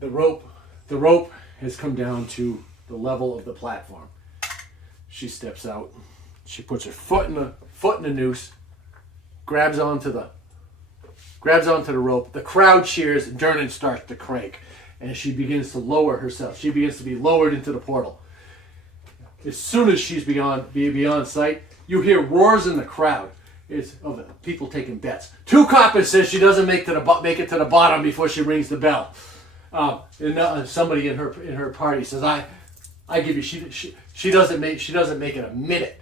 the rope has come down to the level of the platform. She steps out. She puts her foot in the noose, grabs onto the rope. The crowd cheers, and Durnan starts to crank, and she begins to lower herself. She begins to be lowered into the portal. As soon as she's beyond sight, you hear roars in the crowd. It's of people taking bets. 2 coppers says she doesn't make it to the bottom before she rings the bell. And somebody in her party says, I give you. She doesn't make it a minute.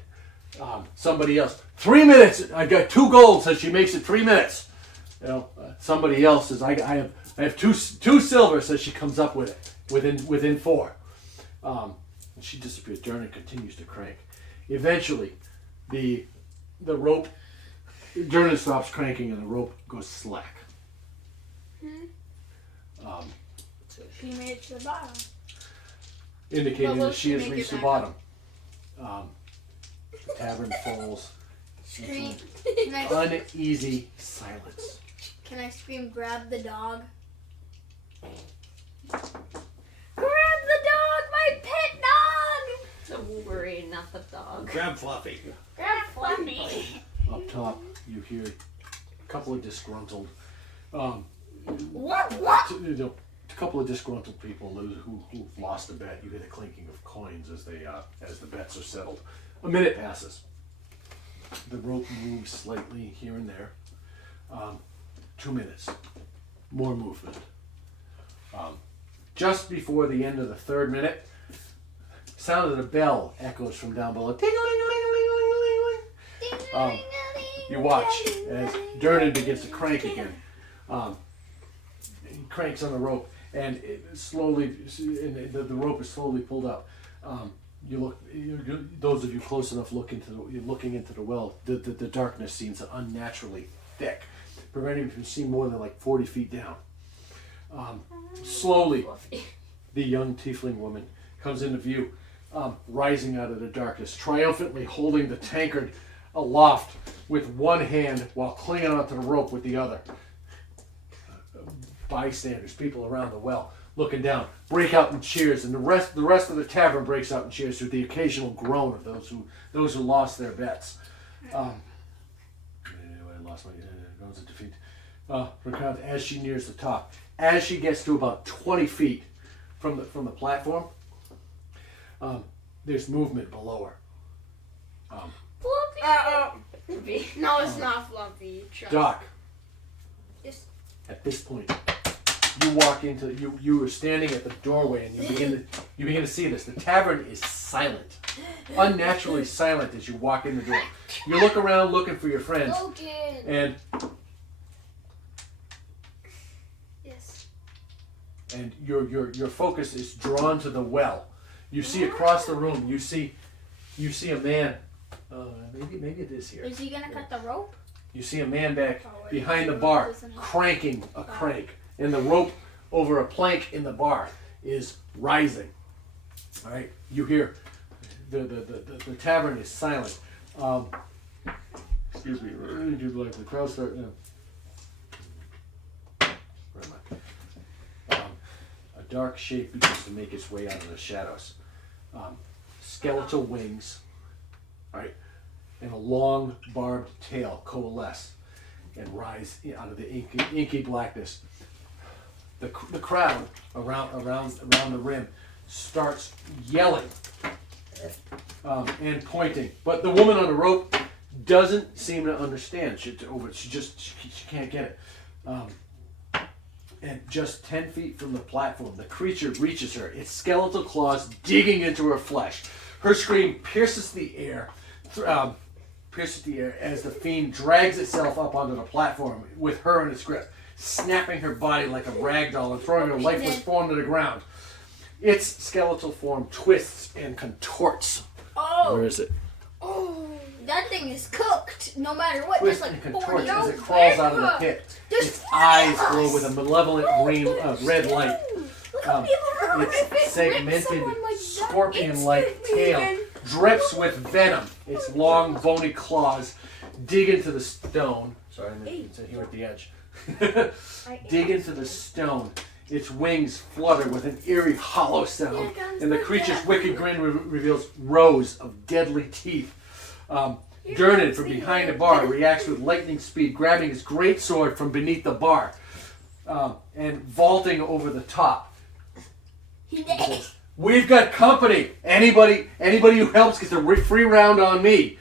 Somebody else, 3 minutes. I got 2 gold, so she makes it 3 minutes. You know, somebody else says, I have two silver, so she comes up with it within 4. And she disappears. Durnan continues to crank. Eventually, the rope. Durnan stops cranking, and the rope goes slack. So she made it to the bottom. Indicating But will that she she has make it reached the back bottom. The tavern falls Scream. into uneasy silence. Can I scream, grab the dog? Grab the dog, my pet dog! It's a Wolverine, not the dog. Grab Fluffy. Grab Fluffy. Up top, you hear a couple of disgruntled, What? a couple of disgruntled people who've lost a bet. You hear the clinking of coins as the bets are settled. A minute passes. The rope moves slightly here and there. 2 minutes. More movement. Just before the end of the 3rd minute, sound of the bell echoes from down below. Ting-a-ling-a-ling-a-ling-a-ling. You watch as Durnan begins to crank again. He cranks on the rope, and the rope is slowly pulled up. Those of you close enough you're looking into the well. The darkness seems unnaturally thick, preventing you from seeing more than like 40 feet down. Slowly, the young tiefling woman comes into view, rising out of the darkness, triumphantly holding the tankard aloft with one hand while clinging onto the rope with the other. Bystanders, people around the well, looking down, break out in cheers, and the rest of the tavern breaks out in cheers with the occasional groan of those who lost their bets. I lost my groans of defeat. As she nears the top, as she gets to about 20 feet from the platform, there's movement below her. No, it's not Fluffy. Doc. Yes. At this point, you walk into you are standing at the doorway, and you begin to see this. The tavern is silent, unnaturally silent as you walk in the door. You look around looking for your friends, and Yes. and your focus is drawn to the well. You see across the room. You see a man. Maybe it is here. Is he gonna cut the rope? You see a man back behind the bar cranking a crank, and the rope over a plank in the bar is rising. All right, you hear the tavern is silent. Excuse me. Like the crowd start. Where am I? A dark shape begins to make its way out of the shadows. Skeletal wings. All right. And a long barbed tail coalesce and rise out of the inky blackness. The crowd around the rim starts yelling and pointing, but the woman on the rope doesn't seem to understand. She can't get it. And just 10 feet from the platform, the creature reaches her, its skeletal claws digging into her flesh. Her scream pierces the air. As the fiend drags itself up onto the platform with her in its grip, snapping her body like a rag doll and throwing her lifeless form to the ground. Its skeletal form twists and contorts. Oh. Where is it? Oh, that thing is cooked. No matter what, Twists just and like contorts 40 as it crawls out of the pit. There's Its eyes fire. glow with a malevolent red light. Look how people are Its segmented, scorpion-like tail drips with venom. Its long, bony claws dig into the stone. Sorry, it's here at the edge. Dig into the stone. Its wings flutter with an eerie, hollow sound, and the creature's wicked grin reveals rows of deadly teeth. Durnan, from behind the bar, reacts with lightning speed, grabbing his great sword from beneath the bar and vaulting over the top. He says, "We've got company. Anybody who helps gets a free round on me."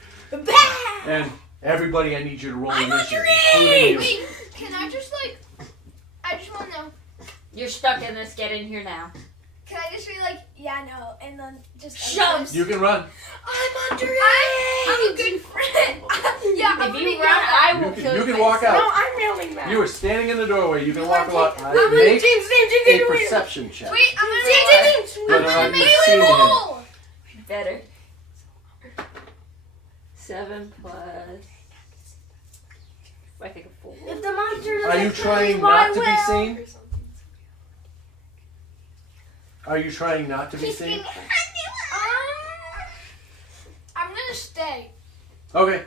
And everybody, I need you to roll initiative, including you. Wait, can I just I just want to know. You're stuck in this. Get in here now. Can I just be like, yeah, no, and then just Shoves. You can run. I'm underage. I'm a good friend. Yeah, I'm If gonna you yell run, I that. will kill You can you. walk No, out. I'm yelling that. You were standing in the doorway. You can walk I'm out. gonna Make James, a perception check. Wait, I'm gonna Whether or not you've seen him. Better. 7 plus. I think a 4. If the monster Are you trying not to be seen? Are you trying not to be seen? I'm gonna stay. Okay.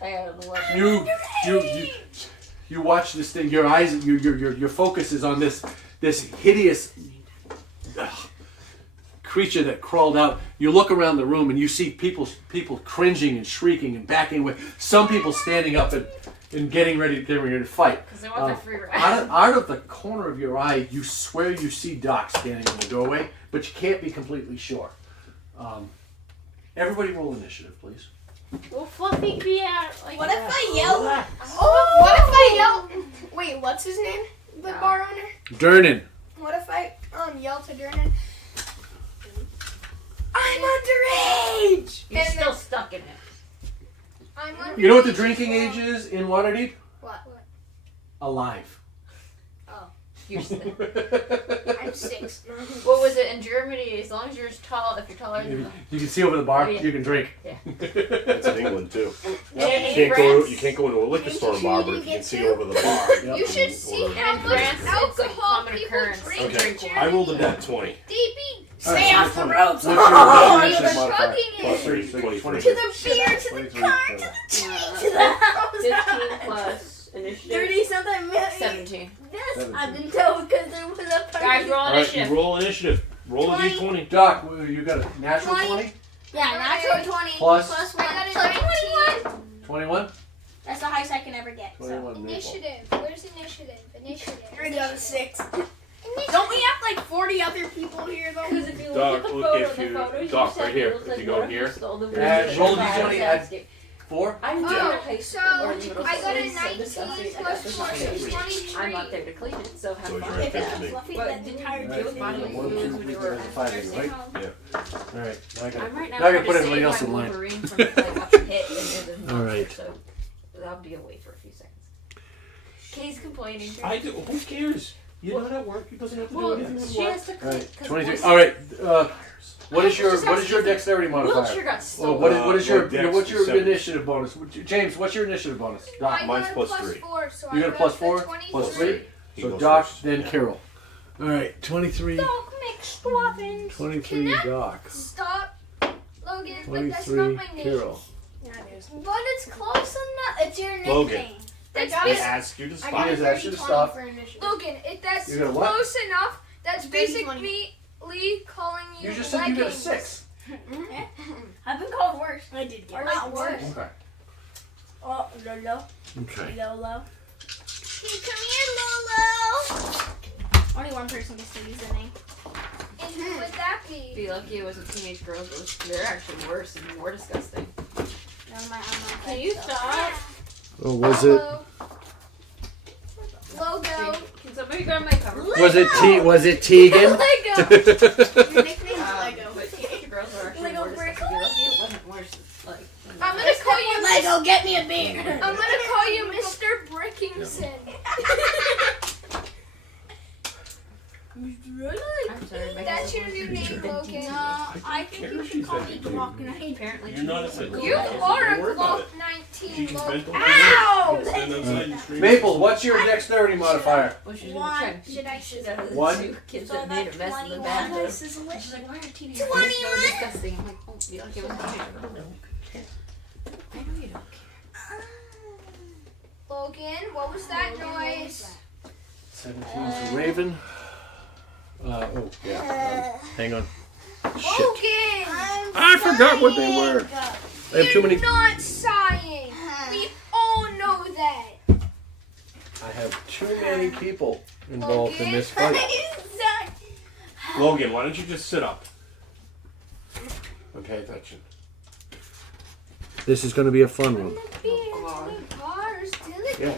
I got an 11. You watch this thing. Your eyes, your focus is on this hideous creature that crawled out. You look around the room and you see people cringing and shrieking and backing away. Some people standing up and getting ready to fight. Because I want the free ride. Out of the corner of your eye, you swear you see Doc standing in the doorway, but you can't be completely sure. Everybody roll initiative, please. Will Fluffy be out? Like, What if I yell? Oh, what if I yell? Wait, what's his name? The bar owner. Durnan. What if I yell to Durnan? I'm underage. You're And still stuck in it. I'm underage. You know what the drinking age is in Waterdeep? What? Alive. You're still. I'm 6. What was it in Germany? As long as you're tall, if you're taller than the. You can see over the bar. Oh, yeah. You can drink. That's in England too. And You France, can't go into a liquor store bar, but if you can see over the bar. Yep. You should see how in much France, it's like alcohol common people occurrence. drink. Okay, in I rolled a Germany. net 20. They be Stay off the ropes. What's Oh, your you initiative were modifier? chugging Plus it. 3, 23. To the beer, to the 23. car, to the tea, to the 15 house. plus initiative. 30 something million. 17. Yes, I've been told because there was a party. Guys, roll All right, initiative. you roll initiative. Roll a 20. d20. Doc, you got a natural 20. 20? Yeah, natural 20 Plus? plus I 1. got So a 21. 21? That's the highest I can ever get. So. 21 maple. Initiative. Where's initiative? I got a 6. Initiative. Don't we have like 40 other people here though? Because if you look Doc, at the look, photo, if the you- photos Doc, you sent right here. me, it looks If like you go one of them here, stole the add- movie. roll Five d20, add- fantastic. 4? I'm Oh, doing a high so school or middle I got a school, so 19 disgusting. I got plus this 4 on is stage. 23. I'm not there to clean it, so have So fun. you're If right it's to me. fluffy, But then the didn't entire you Right. do bodily One, fluids two, when three, you four, were five, at right? home? Alright, now I gotta, I'm right now now I trying gotta put to everybody save else my in line. Wolverine from like a pit and there's a All monster, right. so I'll be away for a few seconds. Kay's complaining. I do. Who cares? You're not at work. He doesn't have to do Well, anything at she work. has to clean. Alright, 'cause 23. once- Alright, what is Just your ask dexterity Wiltshire modifier? got Well, stolen. what is your my dex what's is your 7. initiative bonus? James, what's your initiative bonus? Doc. I Mine's got a plus plus 3. 4, so You I got a plus 4? 23. Plus 3? He So goes Doc, first. then Carol. Alright, 23. Doc mixed weapons. 23 Doc. Stop, Logan. But that's not 23 my name. Carol. But it's close enough. It's your nickname. Logan. That's got He it. asked you to I stop. got Yes, a I 30 should've 20 stopped. for initiative. Logan, if that's You got a what? close enough, that's 30, basically Lee calling you. You just said you got a leggings. 6. I've been called worse. I did Or get not worse. Okay. Oh, Lolo. Okay. Lolo. Hey, come here, Lolo. Only one person gets to use the name. And who would that be? Be lucky it wasn't teenage girls. They're actually worse and more disgusting. On my Can you stop? Oh, was it? Logo. Can somebody grab my cover? Was it Tegan? Lego. Your nickname's Lego. But teenage girls are actually Lego more disgusting. Be lucky it wasn't worse. Like, I'm gonna call you Lego, get me a beer. I'm gonna call you Mr. Brickingson. I'm sorry. my That's husband your new was name, pretty Logan. teenage. I think you should call me Glock Knight. Apparently, You're not teenage a girls You You are are Don't a worry about Glock it. 19, She can Logan. vent over Ow! here. Stand outside and scream. Maple, what's your dexterity modifier? Well, she's gonna One. try to Should I shit out of the 1? 2 kids So that made a that's mess in the 21. bathroom. This is And lit. she's like, why are teenage girls so disgusting? I'm like, oh, be lucky it was teenage girls. I know you don't care. Logan, what was that noise? 17's a Raven. Oh, yeah. Hang on. Shit. Logan! I forgot what they were. I have too many. You're not sighing. We all know that. I have too many people involved in this fight. Logan, why don't you just sit up? And pay attention. This is going to be a fun room. Cars, Yeah.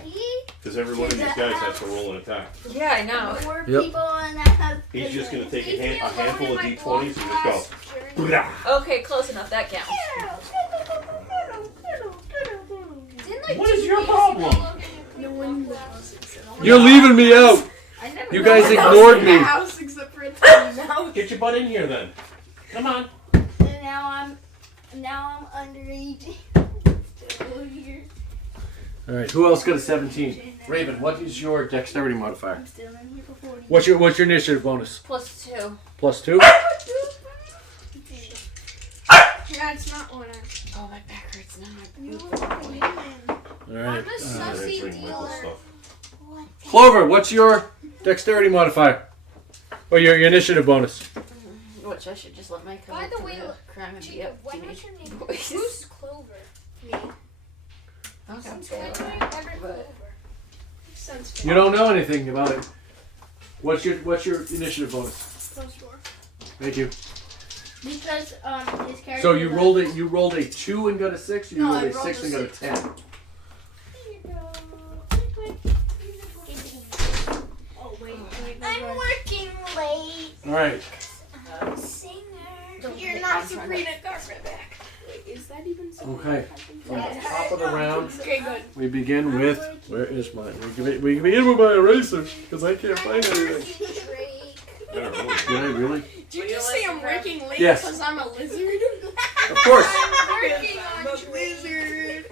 Because every one of these guys has to roll an attack. Yeah, I know. More Yep. people in that house. He's just going to take a handful of d20s and just go. Blah. Okay, close enough. That counts. What is your problem? You're leaving me out. You guys ignored me. House except for a tiny mouse. Get your butt in here then. Come on. And now I'm underage. Still here. All right. Who else got a 17? Raven, what is your dexterity modifier? I'm still in here for 40. What's your initiative bonus? +2. +2. Yeah, it's not one. Oh, my back hurts now. All right. I'm a sussy Answering Michael's dealer. stuff. Clover, what's your dexterity modifier? Or your initiative bonus? Which I should just let my By the way, crime and be Jacob, up what was teenage your name? boys. Who's Clover? Me. Okay. Since when did I ever Clover? Since You don't know anything about it. What's your initiative bonus? +4. Thank you. Because his character. So you rolled a 2 and got a 6. Or you No, rolled I a rolled 6 a and got a 6. 10. Here you go. Oh wait. I'm working late. All right. I'm a singer. You're not Sabrina Carpetback. Wait, is that even so? Okay. From the top of the round, Okay, good. we begin with. Where is mine? We begin with my eraser because I can't find anything. Better roll. Did I really? Did you just say I'm working late Yes. because I'm a lizard? Of course. I'm working on lizard.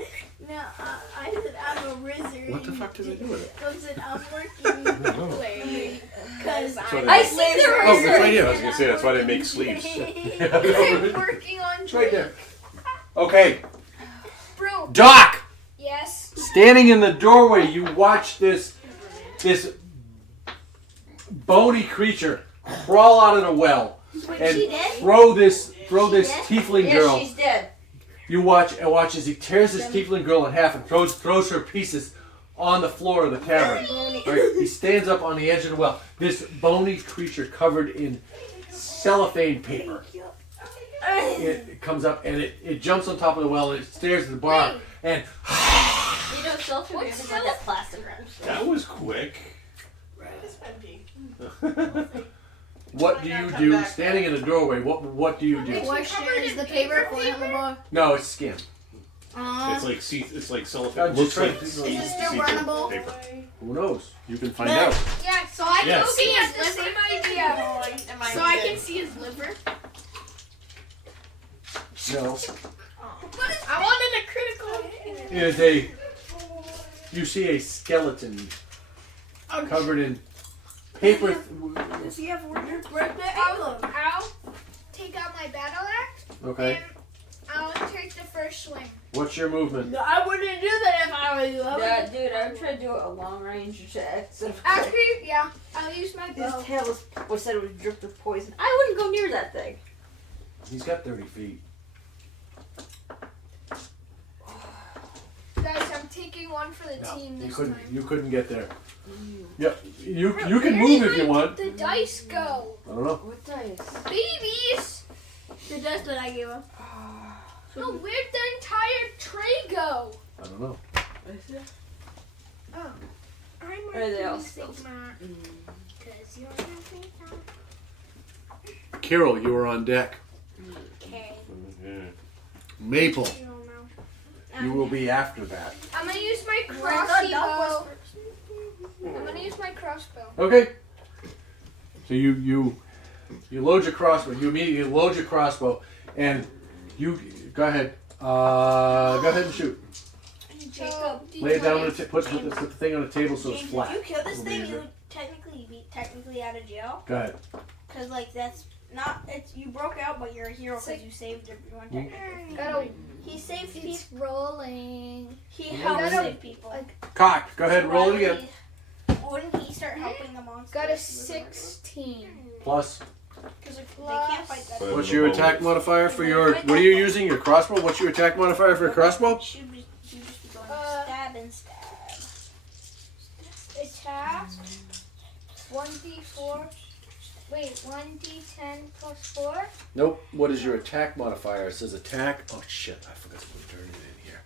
No, I said I'm a wizard. What the fuck did I do with it? I said I'm working Oh, Late. because So I'm I see the it's right here. I was going to say, that's why they make sleeves. I'm working on It's right there. Okay. Bro, Doc! yes. Standing in the doorway, you watch this bony creature crawl out of the well and she dead? throw this dead? tiefling Yeah, girl. she's dead. You watch as he tears this tiefling girl in half and throws her pieces on the floor of the tavern. Right? He stands up on the edge of the well. This bony creature covered in cellophane paper. It comes up and it jumps on top of the well and it stares at the bar and You know, self-aware is like that plastic wrap. That was quick. what do you do standing in the doorway? What do you do? Question is the paper for him above. No, it's skin. It's like cellophane. Just try to- Is it still see-through runnable? paper. Who knows? You can find No. out. Yeah, so I can Yes. see his liver. So I can see his liver. No. I wanted a critical. It is you see a skeleton covered in paper. Does he have work? I'll take out my battle axe Okay. and I'll take the first swing. What's your movement? No, I wouldn't do that if I was you. Yeah, dude, I'm trying to do a long range attack. Actually, yeah, I'll use my His bow. tail was said it was dripped with poison. I wouldn't go near that thing. He's got 30 feet. Guys, I'm taking one for the No, team you this couldn't. time. You couldn't get there. Yep. You can move if you want. The dice go. I don't know. What dice? Babies! The dust that I gave him. No, where'd the entire tray go? I don't know. Oh. I'm Are they all working spilled? Sigma. Cause you're nothing. Carol, you are on deck. Okay. Yeah. Maple, You don't know. you will be after that. I'm gonna use my I thought Doc was crossbow. I'm gonna use my crossbow. Okay. So you load your crossbow. You immediately load your crossbow, and you go ahead. Go ahead and shoot. Jacob, Lay it down on the put the thing on the table so it's James, flat. if you kill this It'll thing, be you easier. would technically be out of jail. Go ahead. Cause like that's not. It's you broke out, but you're a hero because you saved everyone. Technically. Gotta, He saved people. it's rolling. He helped gotta- save people. Cocked. Go ahead. Roll it again. Wouldn't he start helping the monsters? Got a 16. Plus. Because they can't fight that. Plus- What's your attack modifier for your? What are you using? Your crossbow. What's your attack modifier for your crossbow? Should be going stab and stab. Attack. 1d4. Wait, 1d10 plus 4. Nope. What is your attack modifier? It says attack. Oh shit! I forgot to put turn it in here.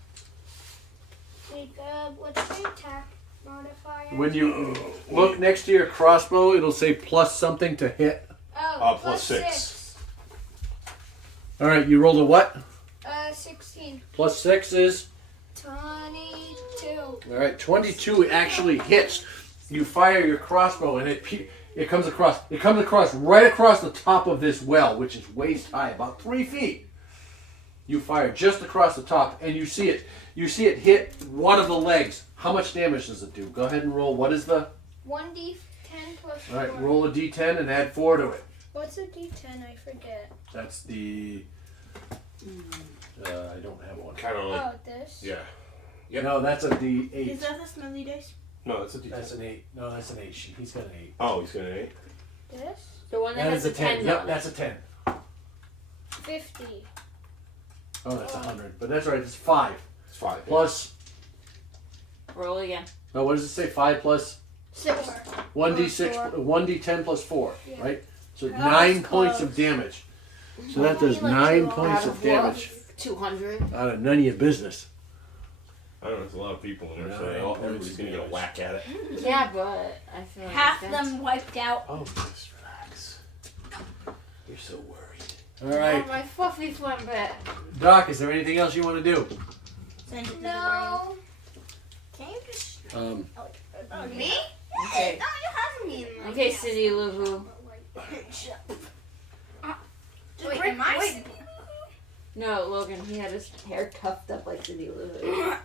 Jacob, what's your attack? modifier? When you look next to your crossbow, it'll say plus something to hit. Oh, plus 6. All right, you rolled a what? 16. Plus 6 is? 22. All right, 22 actually hits. You fire your crossbow and it comes across. It comes across right across the top of this well, which is waist high, about 3 feet. You fire just across the top, and you see it. You see it hit one of the legs. How much damage does it do? Go ahead and roll. What is the? 1d10 plus 4. All right, roll a d10 and add 4 to it. What's a D10? I forget. That's the. I don't have one. Kind of like, Oh, this? yeah. You know, that's a d8. Is that the smelly dice? No, that's a D10. That's an 8. No, that's an 8. He's got an 8. Oh, he's got an 8? This? The one that, That has is the a 10. 10 Yep, on that's it. a 10. 50. Oh, that's 100. But that's right. It's 5 It's 5. yeah. plus. Roll again. No, what does it say? 5 plus 6. 1d6, 1d10 plus 4, Yeah. right? So That 9 was points of close. damage. So that does Only like 9 two points Out of of damage. 200. Out of none of your business. I don't know, there's a lot of people in there, No, so ain't everybody's going to get a whack at it. Yeah, but I feel like Half that's- them wiped out. Oh, just relax. You're so worried. All right. Oh, my fluffies went back. Doc, is there anything else you want to do? Send it to No. Can you just... Me? Okay. No, you have me in my Okay, City Luvu. Wait, am I? No, Logan, he had his hair cuffed up like City Luvu.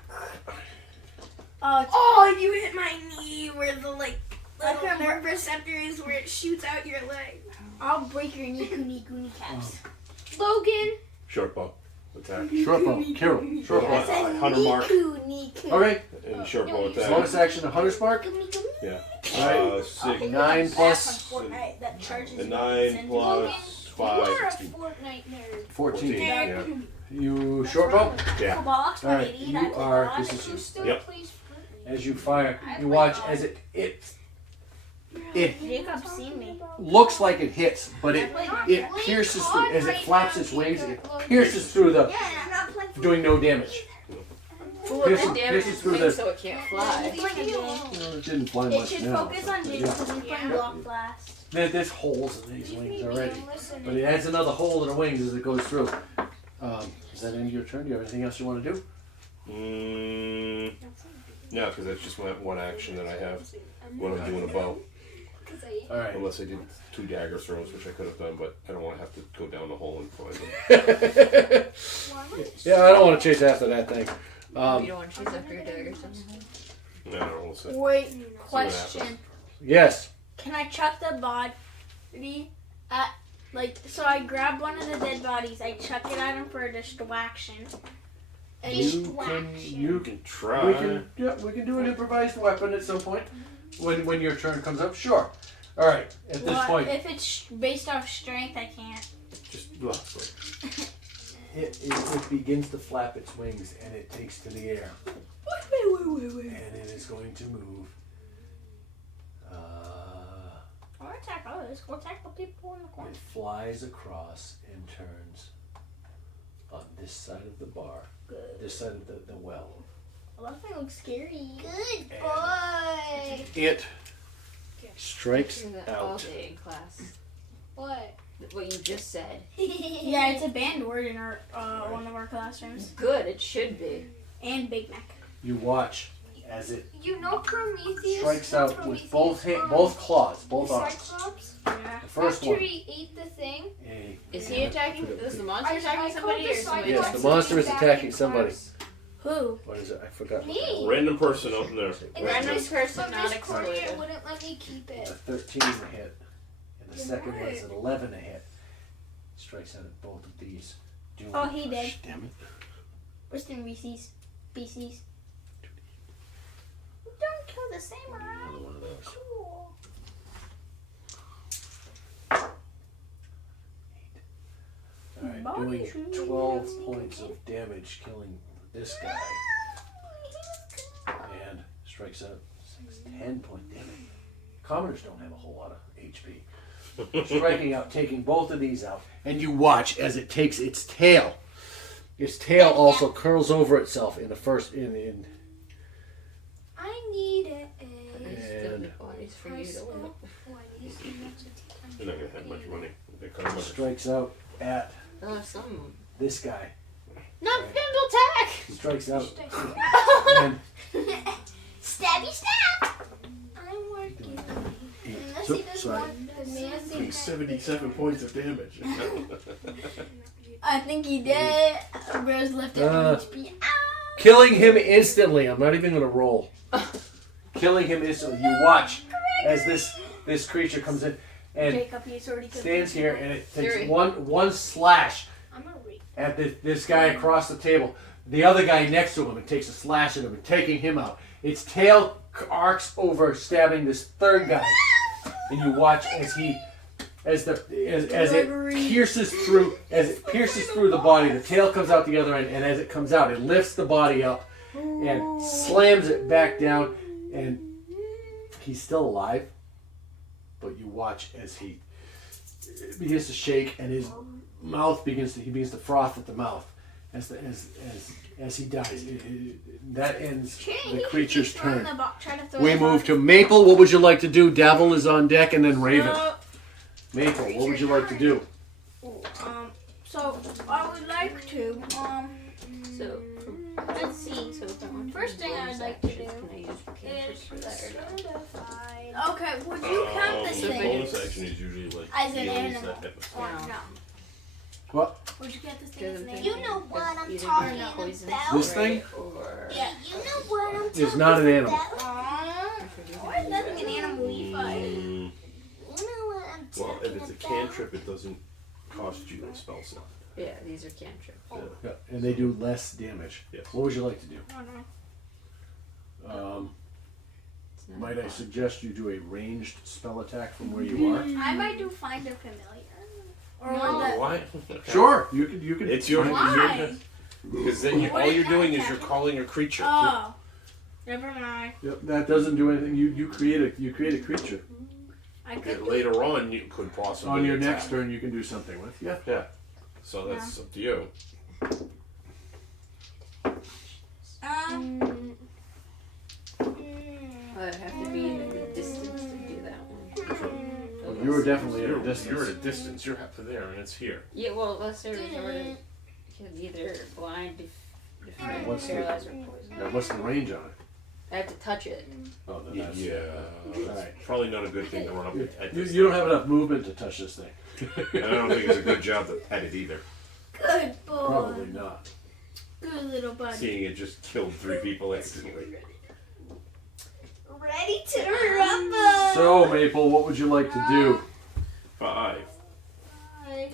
Oh, you hit my knee where the little nerve receptor is where it shoots out your leg. I'll break your knee caps. Logan. Short bow. Attack. Short bow. Carol. Short I bow. said Hunter mark. Okay. And short bow attack. Bonus action, a hunter's mark. Yeah. All right. 6. 9 plus That charges The you 9 plus You 5. are a 16. Fortnite nerd. 14. Yeah. You short bow? Yeah. Box, All right. You are. This is You you. still Yep. plays Fortnite. As you fire, you watch as it Jacob's seen me. looks like it hits, but it pierces through as it flaps its wings. It pierces through the, Yeah, I'm not playing doing no damage. Full Pierces- of damage pierces is through wings the- so it can't fly. It didn't fly It much should now. focus on Jacob because he's playing Block Blast. There's holes in these You wings need me already, to listen. but it adds another hole in the wings as it goes through. Is that end of your turn? Do you have anything else you want to do? No, because that's just my one action that I have when I'm doing a bow. All right. Unless I did 2 dagger throws, which I could have done, but I don't want to have to go down the hole and find them. Yeah, I don't want to chase after that thing. You don't want to chase after your dagger or something? No, I don't want to say. Wait, question. happens. Yes. Can I chuck the body at, so I grab one of the dead bodies, I chuck it at him for a distraction. You can try. we can do an improvised weapon at some point when your turn comes up. Sure. All right. At this point, If it's based off strength, I can't. Just relax. it begins to flap its wings and it takes to the air. And it is going to move. Or attack others. Or attack the people in the corner. It flies across and turns on this side of the bar, Good. this side of the well. Well, that thing looks scary. Good And boy. it strikes Hear that all out. day in class. What? What you just said. Yeah, it's a banned word in our one of our classrooms. Good, it should be. And Big Mac. You watch as it You know Prometheus? strikes out with both claws, both arms. Cyclops? Yeah. The first After one. he ate the thing. Is he attacking? Is the monster attacking somebody or somebody? Yes, the monster is attacking somebody. Who? What is it? I forgot. Me. Random person up in there. And Random then person but not Miss Courier excluded. wouldn't let me keep A it. 13 a hit, and the Good second one work. is an 11 a hit. Strikes out at both of these. Oh, he did. Damn it. Rest in Reese's. Species. Don't kill the samurai. Another one of those. Cool. Alright, Body doing tree. 12 points of damage, killing this guy. And strikes out 10 point damage. Commoners don't have a whole lot of HP. Striking out, taking both of these out, and you watch as it takes its tail. Its tail also curls over itself in the first. In I need it. ways for you to win. They're not gonna have much money. They're kind of Strikes out at Some. this guy. Not Findle Tack! Strikes out. And Stabby stab! I'm working. Unless he does sorry. one Doing 77 points of damage. I think he did. Rose left at 1 HP. Killing him instantly. I'm not even going to roll. Killing him instantly. You watch as this creature comes in and Jacob, he's already good. stands here, and it takes Siri. one slash I'm a read. at this guy across the table. The other guy next to him, and takes a slash at him and taking him out. Its tail arcs over, stabbing this third guy, and you watch as it pierces through the body. The tail comes out the other end, and as it comes out, it lifts the body up and slams it back down. And he's still alive, but you watch as he begins to shake, and his mouth begins to froth at the mouth as he dies. That ends the creature's turn. We move to Maple. What would you like to do? Davil is on deck, and then Raven. Maple, what would you like to do? So I would like to, So, let's see. so First thing I would like to do Can I use cantrips for that or no? Certified. Okay, would you count this The thing bonus action is usually like as an heals, animal? that type of stuff. Or No. no? What? Would you count this thing as an Doesn't animal? You know what I'm Either talking poison about? This thing? Or Yeah. You know what I'm talking It's not an animal. about? Why is that an animal we fight? Mm, You know what I'm talking well, if it's a about? cantrip, it doesn't cost you a spell slot. yeah, these are cantrips. Yeah, and they do less damage. Yes. What would you like to do? Oh no. It's not Might I fun. suggest you do a ranged spell attack from where you are? I might do find a familiar. Or No. one that. Why? Sure, you could. It's your. Why? Because then all you're doing is you're calling a creature. Oh. Never mind. Yep, that doesn't do anything. You create a creature. I could. And later on, you could possibly On your attack. next turn, you can do something with. Yeah. Yeah. So that's up to you. I'd have to be in a good distance to do that one. You were definitely at a You're distance. at a distance. You're up to there, and it's here. Yeah, well, let's say resort can either blind, defend, What's the- paralyze, or poison. Now, what's the range on it? I have to touch it. Oh, then Yeah. that's Alright. Probably not a good thing to run up and pet this You don't have enough movement to touch this thing. thing. And I don't think it's a good job to pet it either. Good boy. Probably not. Good little buddy. Seeing it just killed 3 people instantly. Ready to rumble. So, Maple, what would you like to do? 5. I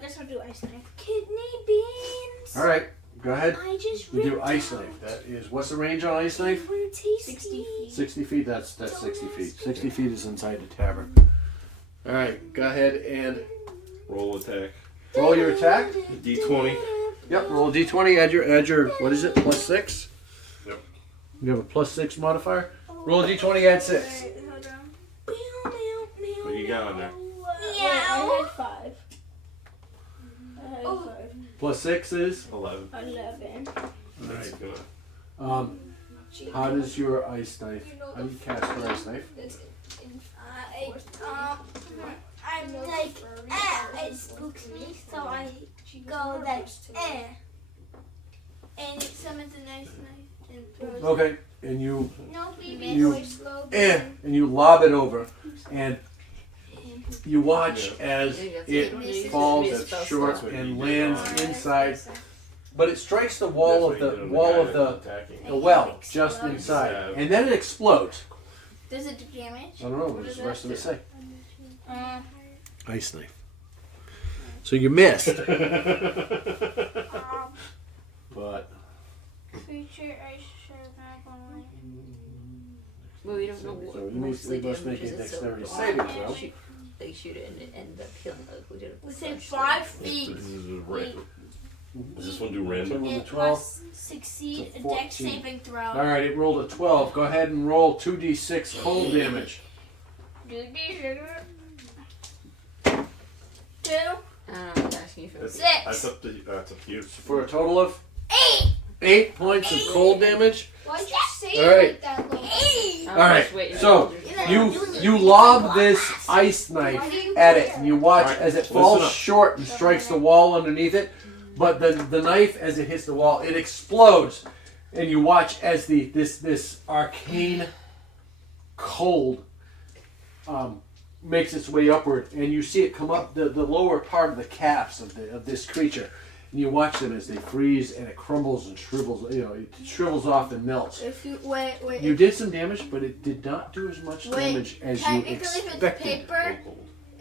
guess I'll do ice knife. Kidney beans. All right, go ahead. I just You do ripped ice out. knife. That is, what's the range on ice knife? They were tasty. 60 feet. 60 feet. That's 60 feet. 60 feet is inside the tavern. All right, go ahead and Roll attack. roll your attack. D20. Yep, roll a d20. Add your what is it? +6. Yep. You have a +6 modifier. Roll a d20. Add 6. Hold on. What do you got on there? Wait, I had 5. I had 5. +6 is. 11. 11. That's good. How does your ice knife? How do you cast your ice knife? I'm like, it spooks me, so I go like, and it summons a nice knife and throws it. Okay, and you No, baby, You- boy, slow and you lob it over, and you watch as Yeah, that's it it. falls It's at a short spell and slot. lands inside, but it strikes the wall of That's the what you wall did of on the guy attacking. the well just inside, and then it explodes. Does it do damage? I don't know. What does the rest of it say? Ice knife. So you missed, but Creature ice back on Well, we don't know what So you mostly must make a damages it, so dexterity if saving throw. They shoot it and it ends up killing the who did it. Within 5 feet. This is Does this one do random? Roll a It 12. must succeed It's a a 14. dex saving throw. All right, it rolled a 12. Go ahead and roll 2d6 cold damage. 2. I was asking you for That's, 6. that's up to you. For a total of 8. 8 points of cold damage. Why'd you say All right. it like that, little? I was All right, just waiting so for you to You lob this ice knife at it, and you watch Alright, as it listen falls up. short and strikes the wall underneath it. But the knife, as it hits the wall, it explodes, and you watch as this arcane cold makes its way upward, and you see it come up the lower part of the caps of this creature. And you watch them as they freeze, and it crumbles and shrivels. It shrivels off and melts. If you wait, You did some damage, but it did not do as much damage as you technically, if expected. it's paper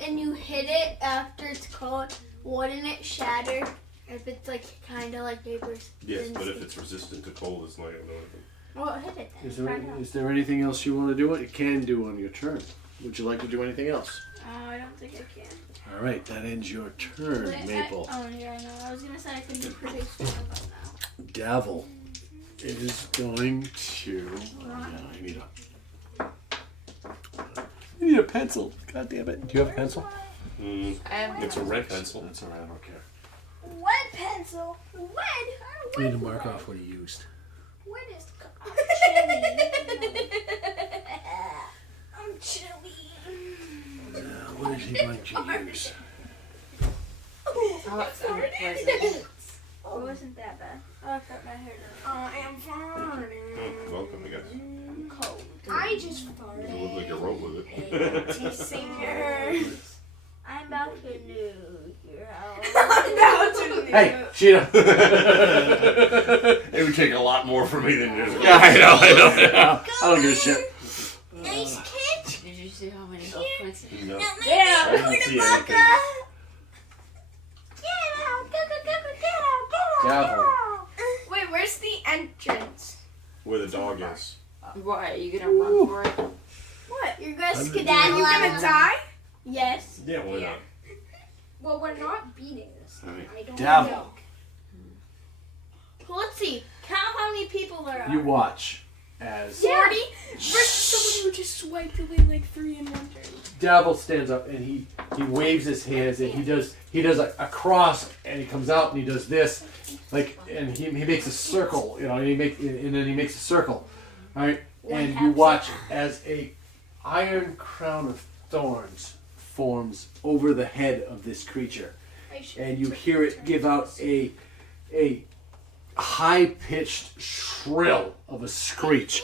and you hit it after it's cold, wouldn't it shatter? If it's like kind of like paper. Yes, but if it's resistant to cold, it's not going to do anything. Well, hit it then. Is there anything else you want to do? It can do on your turn. Would you like to do anything else? I don't think I can. All right, that ends your turn, Maple. Yeah, I know. I was gonna say I can do pretty soon about now. Davil is going to. I need a pencil. God damn it! Do you have a pencil? It's a red pencil. That's all right. I don't care. Wet pencil. Wet. I need to mark off what he used. Wet is I'm chilly. What is he going to use? Oh, it's unpleasant. It wasn't that bad. I cut my hair down. I am farting. Oh, welcome, I guess. Cold. I just You farted. look like you wrote with it. Singers. I'm about to lose your house. Hey, Sheena. It would take a lot more for me than just. Yeah, I know. I don't give a shit. Nice kid. Did you see how many health points? No. Yeah. I didn't see anything. Davil. Wait, where's the entrance? Where the dog is. Why? Are you gonna run for it? What? You're gonna I'm skedaddle You out gonna of die? Yes. Yeah, why not? Well, we're not beating this thing. I don't Davil. know. Well, let's see. Count how many people there are. You watch as 40 versus someone who just swiped away like 3 in one turn. Davil stands up and he waves his hands and he does a cross and he comes out and he does this and he makes a circle, and then he makes a circle. All right, and you watch as a iron crown of thorns forms over the head of this creature, and you hear it give out a high-pitched shrill of a screech.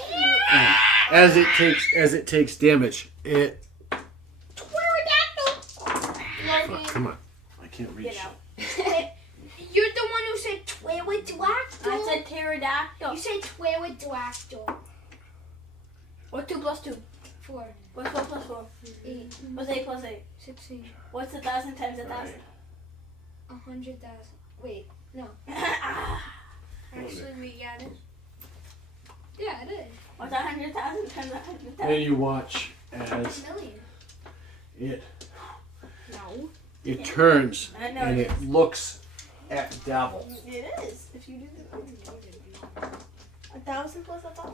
And as it takes damage, it. Fuck, come on, I can't reach. Get out. You're the one who said Twilidwactyl. I said pterodactyl. You said Twilidwactyl. What's 2 plus 2? 4, What's 4 plus 4? 8, What's 8 plus 8? 16, What's 1,000 times 1,000? 100,000. Wait, no. Actually, we got it. Yeah, it is. What's 100,000 times 100,000? And you watch as Million. it No. it turns I know and it it looks at Davil. It is. If you do the 1,000 plus 1,000.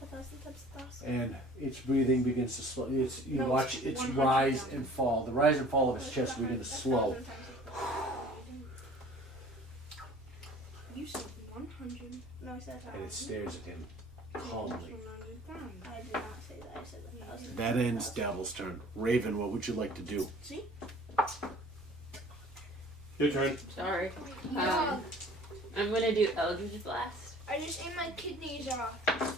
1,000 times 1,000. And its breathing begins to slow. You No, watch its 100,000. rise and fall. The rise and fall of its chest begin to slow. You said 100. No, I said And it 1,000. stares at him calmly. I did not say that. I said 1,000. That ends Davil's turn. Raven, what would you like to do? See? Your turn. Sorry. Yeah. I'm gonna do Eldritch Blast. I just ate my kidneys off.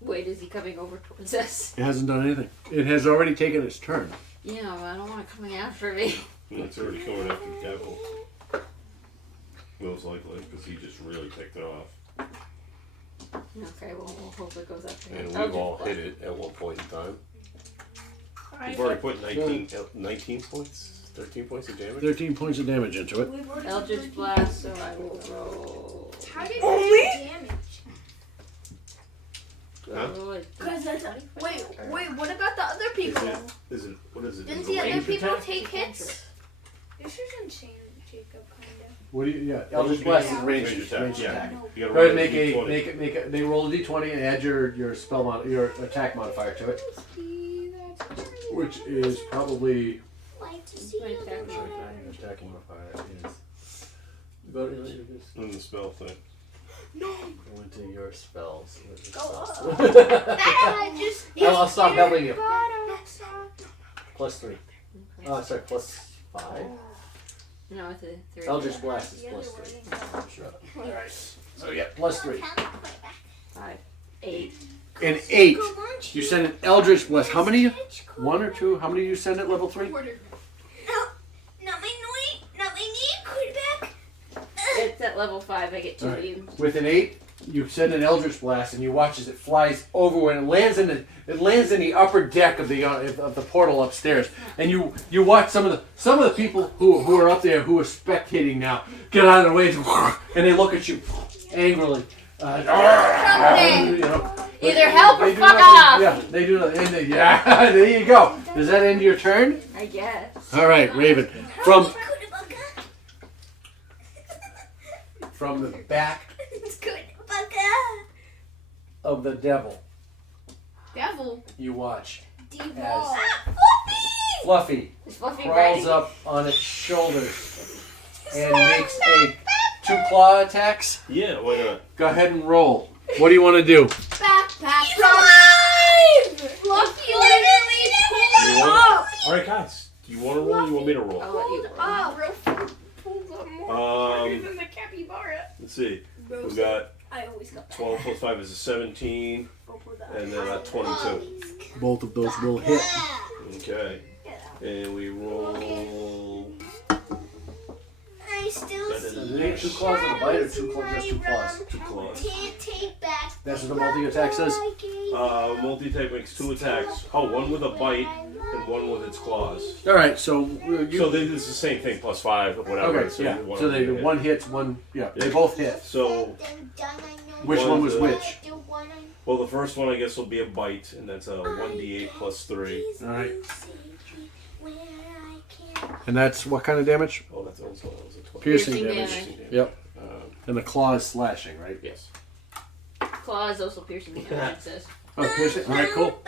Wait, is he coming over towards us? It hasn't done anything. It has already taken its turn. Yeah, but I don't want it coming after me. It's already coming after the devil. Most likely, because he just really ticked it off. Okay, well, we'll hope it goes after him. And we've Eldritch all Blast. hit it at one point in time. I We've already put 19 points, 13 points of damage. 13 points of damage into it. We've already Eldritch Blast, so I will roll. How did you damage? Huh? Because that's wait, what about the other people? Is it, what is it? Didn't Is the it other range people attack? take hits? This is insane, Jacob, kinda. What do you? Yeah, Eldritch Blast is range attack. Yeah. You gotta Go ahead roll and make a D20. they roll a d20 and add your spell your attack modifier to it, which is probably Like to see My you attack go modifier. down. attacking modifier is about In the spell thing. Go into your spells. Go up. I'll stop helping you. Plus 3. Oh, sorry, plus 5. No, it's a 3. Eldritch Blast is plus 3. Alright. So yeah, plus 3. 5. 8. And 8. You send an Eldritch Blast. How many? 1 or 2? How many do you send at level 3? It's at level 5. I get 2 Alright. even. With an 8, you send an Eldritch Blast, and you watch as it flies over and it lands in the upper deck of the portal upstairs. And you watch some of the people who are up there who are spectating now get out of the way, and they look at you angrily. You know, Either help or they do fuck nothing. off. Yeah, they do nothing. Yeah, there you go. Does that end your turn? I guess. All right, Raven. From the back of the devil, you watch as Fluffy Is Fluffy crawls ready? up on its shoulders and makes a 2 claw attacks. Yeah, why not? Go ahead and roll. What do you want to do? Alright, guys. Do you want to roll or you want me to roll? I'll let you roll. Let's see. We got 12 plus 5 is a 17, and then a 22. Both of those will hit. Okay. And we roll. Is it 2 claws and a bite or 2 claws? Just 2 claws. 2 claws. That's what the multi-attack says? Multi-attack makes 2 attacks. Oh, 1 with a bite and 1 with its claws. Alright, so So this is the same thing, plus 5, whatever. Okay, yeah. one So of they them hit. one hits, one. Yeah, they both hit. So, Which one was which? well, the first one I guess will be a bite, and that's a 1d8 plus 3. Alright. And that's what kind of damage? Oh, that's also that was a 12. Piercing Piercing damage. damage. Yep. And the claw is slashing, right? Yes. Claw is also piercing damage, it says. Oh, piercing. Alright, cool.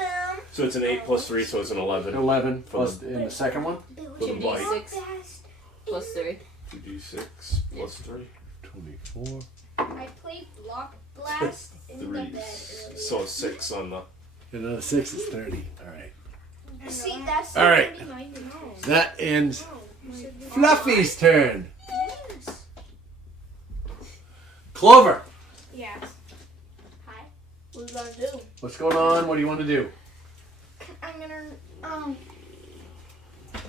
So it's an 8 plus 3, so it's an 11. 11 plus in the second one? For the bite. 2d6 plus 3. 2d6 plus 3. 24. I played Block Blast in the 3. bed So a 6 on the. Another 6 is 30. Alright. See, that's All right. That ends Fluffy's turn. Clover, Yes. Hi. What are you gonna do? what's going on? What do you want to do?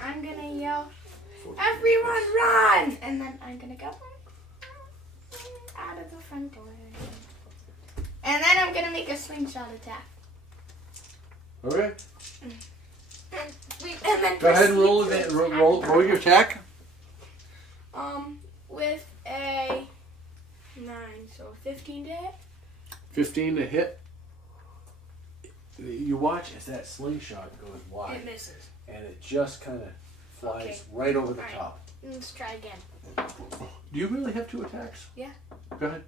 I'm gonna yell, everyone run! And then I'm gonna go out of the front door. And then I'm gonna make a slingshot attack. Okay. And then Go ahead and proceed to roll your attack. with a 9, so 15 to hit. 15 to hit. You watch as that slingshot goes It wide, misses. and it just kind of flies Okay. right over the All right. top. Let's try again. Do you really have 2 attacks? Yeah. Go ahead.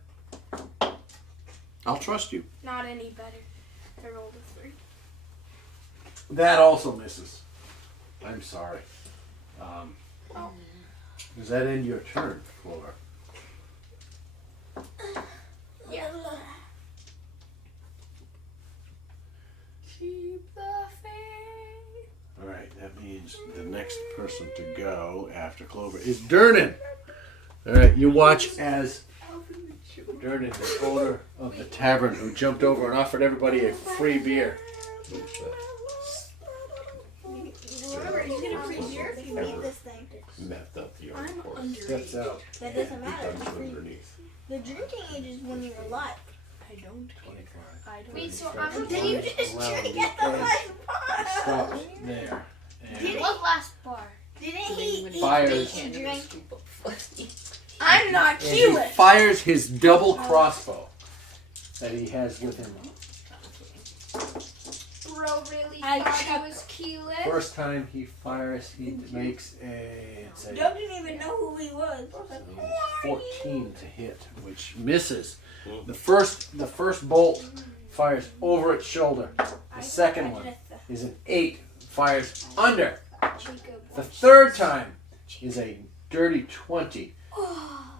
I'll trust you. Not any better. I rolled a 3. That also misses. I'm sorry. Does that end your turn, Clover? Yeah. Keep the faith. All right, that means the next person to go after Clover is Durnan. All right, you watch as Durnan, the owner of the tavern, who jumped over and offered everybody a free beer. Remember, you get a free beer if you beat this thing. Meth up the I'm course. underage. Steps out. That doesn't matter. Becomes It's free. underneath. The drinking age is when you're alive. I don't. 25. I don't. Wait, so Starts I'm at Then you one, just allowed drink to at the be last bar. stops there. And What last bar? Didn't he eat Fires. and drink? I'm not and he keyless. fires his double crossbow that he has with him. Bro really I thought check- I was keyless. First time he fires, he makes it's a Doug didn't even know who he was. 14 to hit, which misses. The first bolt fires over its shoulder. The second one is an 8, fires under. The third time is a dirty 20,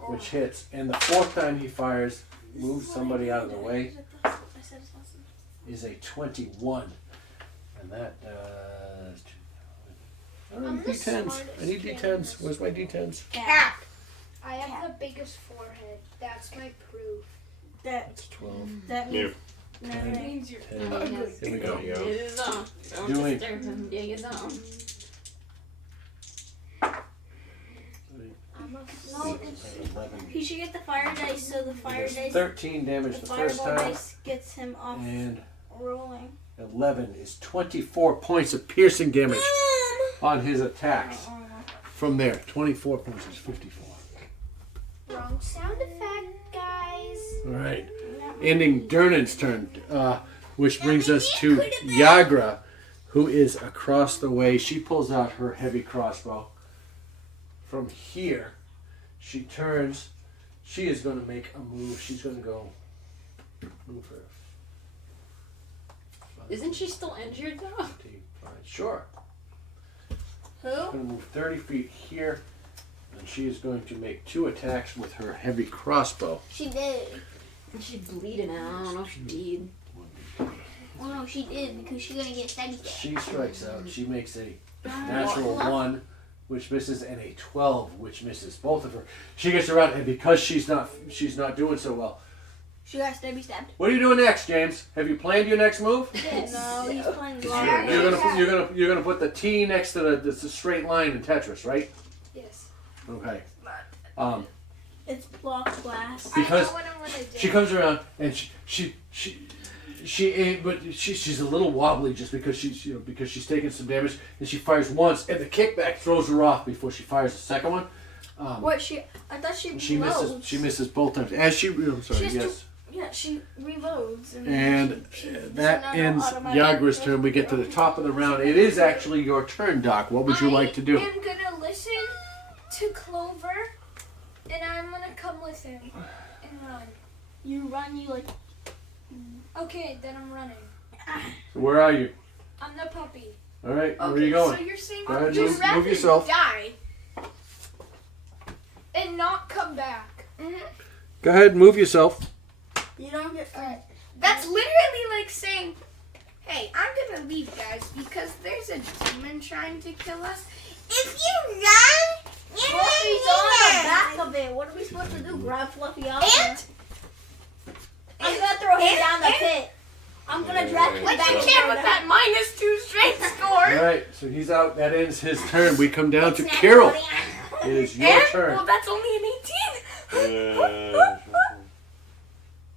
which hits. And the fourth time he fires move somebody out of the way, is a 21. And that does... I don't need D10s. I need D10s. Where's my D10s? Cap. I have the biggest forehead. That's my proof. That's 12. That Here. means, that means you're 10. ugly. Here we go. There you go. It is on. Don't Doing- disturb him being his own. No, 11. he should get the fire dice, so the fire He does dice, 13 damage the first fireball time. dice gets him off And rolling. 11 is 24 points of piercing damage on his attacks. From there, 24 points is 54. Wrong sound effect, guys. All right. Ending Durnan's turn, which brings us to Yagra, who is across the way. She pulls out her heavy crossbow. From here, she turns. She is going to make a move. She's going to go move her. Isn't she still injured though? 25. Sure. Who? She's going to move 30 feet here. And she is going to make 2 attacks with her heavy crossbow. She did. And she's bleeding out. I don't know if she did. Oh no, she did because she's gonna get stabby. She strikes out. She makes a natural 1, which misses, and a 12, which misses both of her. She gets around, and because she's not doing so well. She got stabby stabbed. What are you doing next, James? Have you planned your next move? Yes. No, he's playing You're gonna put the T next to the straight line in Tetris, right? Yes. Okay. It's block glass. Because I know what I'm gonna do. she comes around and she ain't, but she's a little wobbly just because she's taking some damage, and she fires once, and the kickback throws her off before she fires the second one. What I thought she reloads. She misses both times. As I'm sorry, She has yes. Yeah, she reloads. And that not ends automatic. Yagra's turn. We get to the top of the round. It is actually your turn, Doc. What would you like to do? I'm gonna listen to Clover, and I'm gonna come with him and run. You run, you like. Okay, then I'm running. Where are you? I'm the puppy. All right, where are Okay, you going? so you're saying Go ahead, you'd move rather yourself. die and not come back. Go ahead, move yourself. You don't get. That's literally like saying, hey, I'm gonna leave, guys, because there's a demon trying to kill us. If you run, Fluffy's on the back of it. What are we supposed to do? Grab Fluffy off? And I'm gonna throw him down the pit. I'm gonna drag him like back. you can with that -2 strength All score. right, so he's out. That ends his turn. We come down to Carol. It is your And, turn. well, that's only an 18.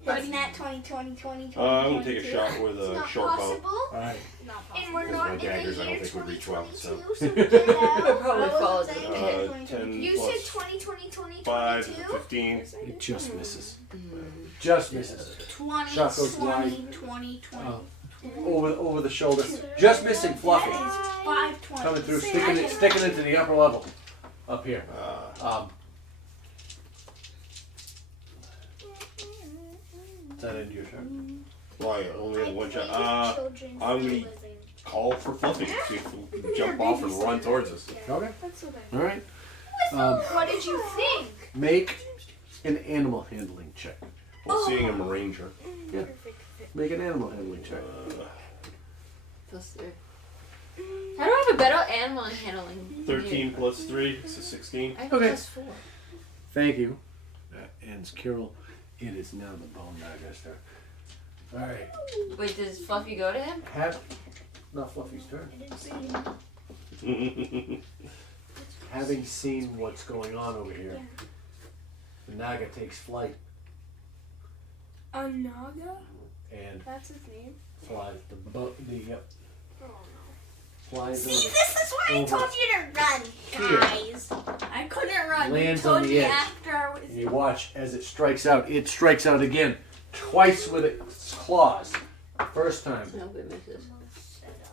It's nat 20, 20, 20, 20. I'm gonna take a shot with It's a not short bow. possible. All right. And we're Because not my in the daggers, I don't year think would reach well, so. 2022, so get out. Probably I falls wasn't in the saying pit. 10 You plus said 20, 20, 5, 22? 15. It just misses. Just misses. 20, Shot goes 20, wide. 20, 20. Over the shoulder. Just missing Fluffy. That is 520. Coming through, sticking into the upper level. Up here. Is that end your turn? Well, I only have one shot. I'm gonna call for Fluffy. See if he can jump off and run towards us. Okay. That's okay. All right. What did you think? Make an animal handling check. Well, seeing him a ranger. Make an animal handling check. Plus 3. How do I have a better animal handling? 13 plus 3, so 16. I have Okay. plus 4. Thank you. That ends Carol. It is now the Bone Dagger's turn. All right. Wait, does Fluffy go to him? Not Fluffy's turn. Having seen what's going on over here, the Naga takes flight A Naga? and That's his name? flies flies See, over. this is why I Over. told you to run, Here. guys. I couldn't run. Lands you told on the me edge. after I was. And you watch as it strikes out. It strikes out again, twice with its claws. First time I hope it misses.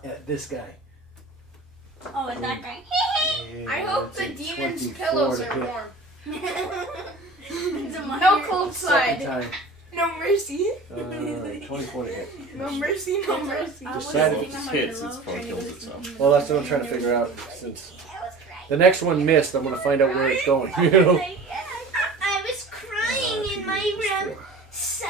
at this guy. Oh, and that guy. I hope And the it's a demon's 24 pillows to are hit. warm. No cold Second side. time, No mercy. 24 to hit. No mercy, no mercy. Decided If it hits, it's probably kills itself. Well, that's what I'm trying to figure out. Since the next one missed, I'm gonna find out where it's going. You know. I was crying in my room, so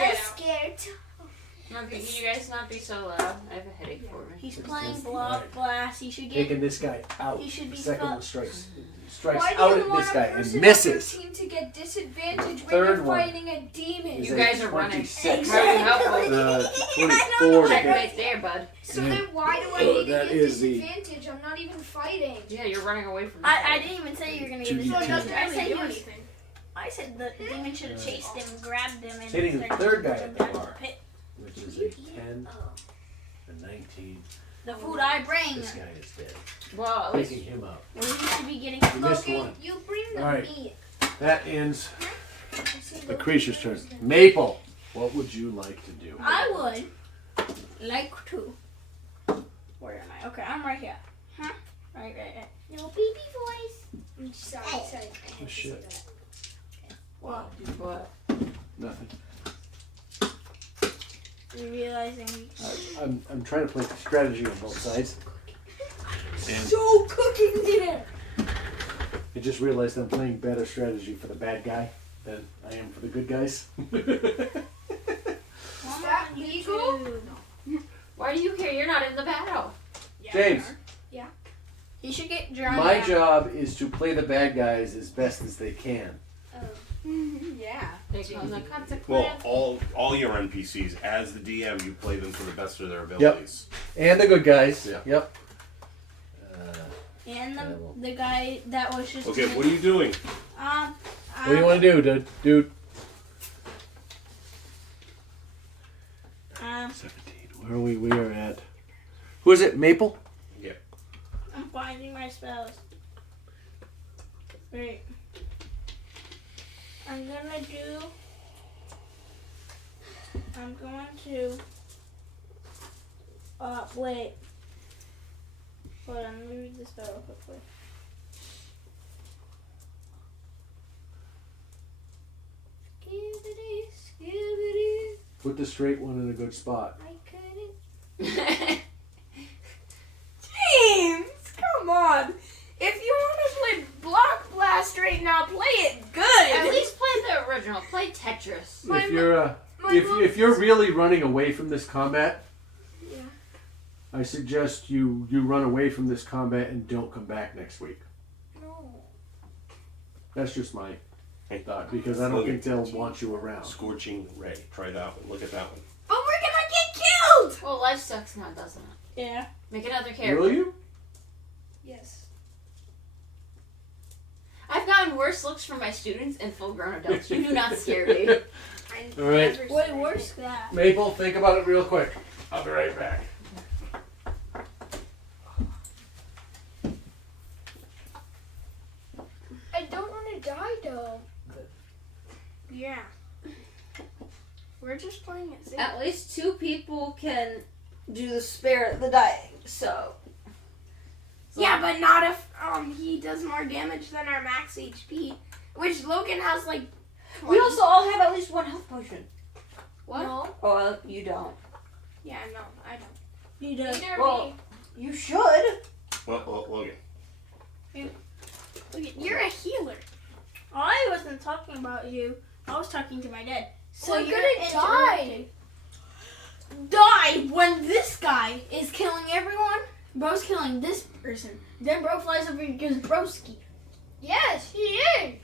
Okay, can you guys not be so loud? I have a headache for me. He's playing Block Blast. He should get. Taking this guy out. He should be Second fu- one strikes Why out do you at want this a guy person and on your misses. team to get disadvantage when Third you're one. fighting a demon? Is You a guys are running. 26. How are you helpful? 24 to hit. Checkmate there, bud. So then why do I need to That get is the- disadvantage? I'm not even fighting. Yeah, you're running away from I didn't even say you were gonna get this. 2d10. I said you was- I said the demon should have chased him, grabbed him, and Hitting the started third guy putting him at the down to bar. pit. Which is a 10, a 19. The food I bring. This guy is dead. Well, at least Picking him up. We should be getting. You missed Logan, one. you bring the All right. meat. That ends I see the Logan creature's turn. brings the- Maple, what would you like to do? I would like to. Where am I? Okay, I'm right here. Huh? Right. No baby voice. I'm sorry. I had Oh, to shit. say that. What? what? Nothing. You're realizing. I'm trying to play strategy on both sides. And So cooking dinner. I just realized I'm playing better strategy for the bad guy than I am for the good guys. Come that on, legal? YouTube. Why do you care? You're not in the battle. James, He should get drawn. my out. job is to play the bad guys as best as they can. Yeah. Take on the consequence. Well, all your NPCs, as the DM, you play them to the best of their abilities. And the good guys. Yeah. Yep. And Yeah, well. the guy that was just. Okay, what are you doing? Um. What do you want to do, dude? 17. Where are we? We are at. Who is it? Maple? Yeah. I'm finding my spells. Wait. I'm going to. Wait. Hold on, let me read the spell real quickly. Skibbity, skibbity. Put the straight one in a good spot. I couldn't. James, come on. If you want to play Block Blast right now, play it At good. least play the original. Play Tetris. If you're if you're really running away from this combat, Yeah. I suggest you run away from this combat and don't come back next week. No. That's just my Hey. thought because I don't think they'll want you around. Scorching Ray. Try that one. Look at that one. But we're gonna get killed. Well, life sucks now, doesn't it? Yeah. Make another character. Will you? Yes. I've gotten worse looks from my students and full-grown adults. You do not scare me. I All right. never Wait, said where's that? Maple, think about it real quick. I'll be right back. I don't want to die though. Yeah. We're just playing it safe. At least 2 people can do the spare the dying. So. Yeah, but not if he does more damage than our max HP, which Logan has like. 20. We also all have at least 1 health potion. What? No. Oh, you don't. Yeah, no, I don't. You do. Neither Well- me. You should. Well, Logan. Look, you're a healer. I wasn't talking about you. I was talking to my dad. So We're you're gonna die. interrupting. Die when this guy is killing everyone. Bro's killing this person. Then bro flies over and kills Broski. Yes, he is.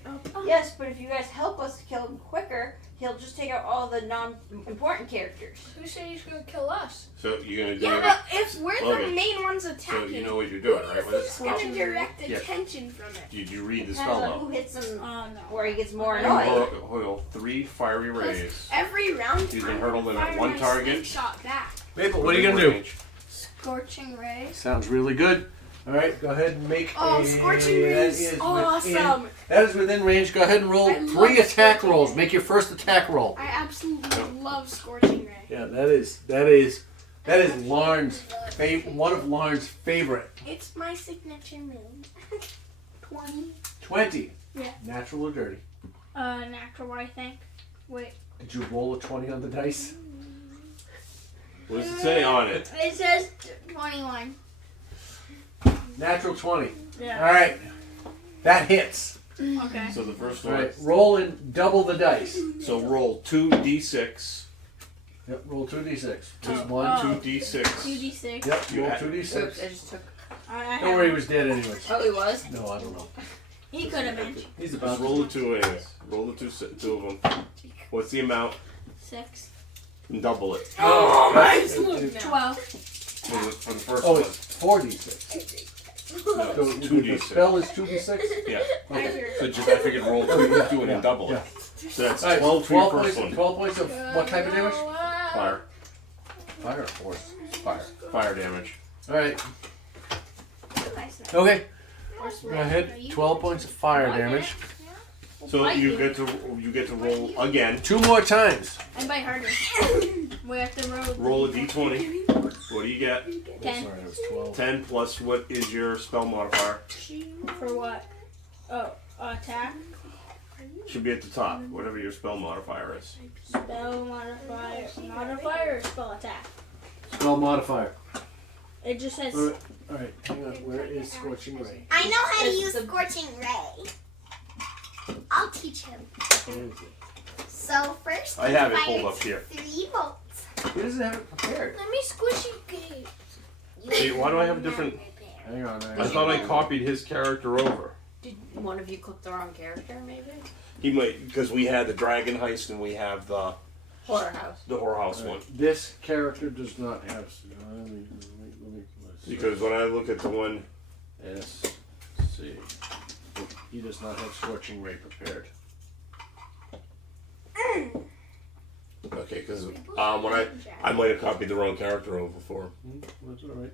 Yes, but if you guys help us to kill him quicker, he'll just take out all the non-important characters. Who said he's gonna kill us? So you're gonna do Yeah, it. but if we're the Logan. main ones So attacking, you know what you're doing, right? When who's it's gonna direct Yeah. attention from it? Did you read the Depends spell on though? who hits him Oh no. where he gets more You annoyed. hurl 3 fiery rays. Every round, You can I'm hurl gonna them at fire one my target. snake shot back. Maple, Within range. Scorching ray. Sounds really good. All right, go ahead and make Oh, a. scorching that rays! is Awesome! That is within range. Go ahead and roll I 3 love attack scorching rolls. ray. Make your first attack roll. I absolutely love scorching ray. Yeah, that is Larn's one of Larn's favorite. It's my signature move. 20. 20. Yeah. Natural or dirty? Natural, I think. Wait. Did you roll a 20 on the dice? What does it say on it? It says 21. Natural 20. Yeah. All right, that hits. Okay. So the first All one. right, roll and double the dice. So roll 2d6 Yep, roll 2d6. Two, Just one. 2d6. 2d6. Yep, roll Yeah. 2d6. Oops, I just took. Don't worry, he was dead anyways. Oh, he was? No, I don't know. He could have been. He's about Just roll the two anyways. Roll the two of them. What's the amount? 6. And double it. Oh, nice. that's- 12. For the first Oh, one. it's 4d6. No, So the 2d6. spell is 2d6? Yeah. Okay. So just I figured roll two and then double Yeah. it. So that's All right, 12 for your 12 first points, one. 12 points of what type of damage? Fire. Fire or force? Fire. Fire damage. Alright. Okay. Go ahead. 12 points of fire damage. So you get to roll again. 2 more times. I bite harder. We have to roll. Roll a d20. What do you get? 10. Sorry, it was 12. 10 plus what is your spell modifier? For what? Oh, attack. Should be at the top, whatever your spell modifier is. Spell modifier. Modifier or spell attack? Spell modifier. It just says. Alright, hang on. Where is Scorching Ray? I know how to It's use the- Scorching Ray. I'll teach him. So first, I have it fire pulled up here. 3 bolts. He doesn't have it prepared. Let me squishy gate. Hey, why do I have a different- Hang on. I thought I copied his character over. Did one of you click the wrong character, maybe? He might, because we had the Dragon Heist and we have the Horror House. Whorehouse one. This character does not have. Let me let's see. Because when I look at the one, SC. He does not have Scorching Ray prepared. okay, because when I might have copied the wrong character over for him. That's alright.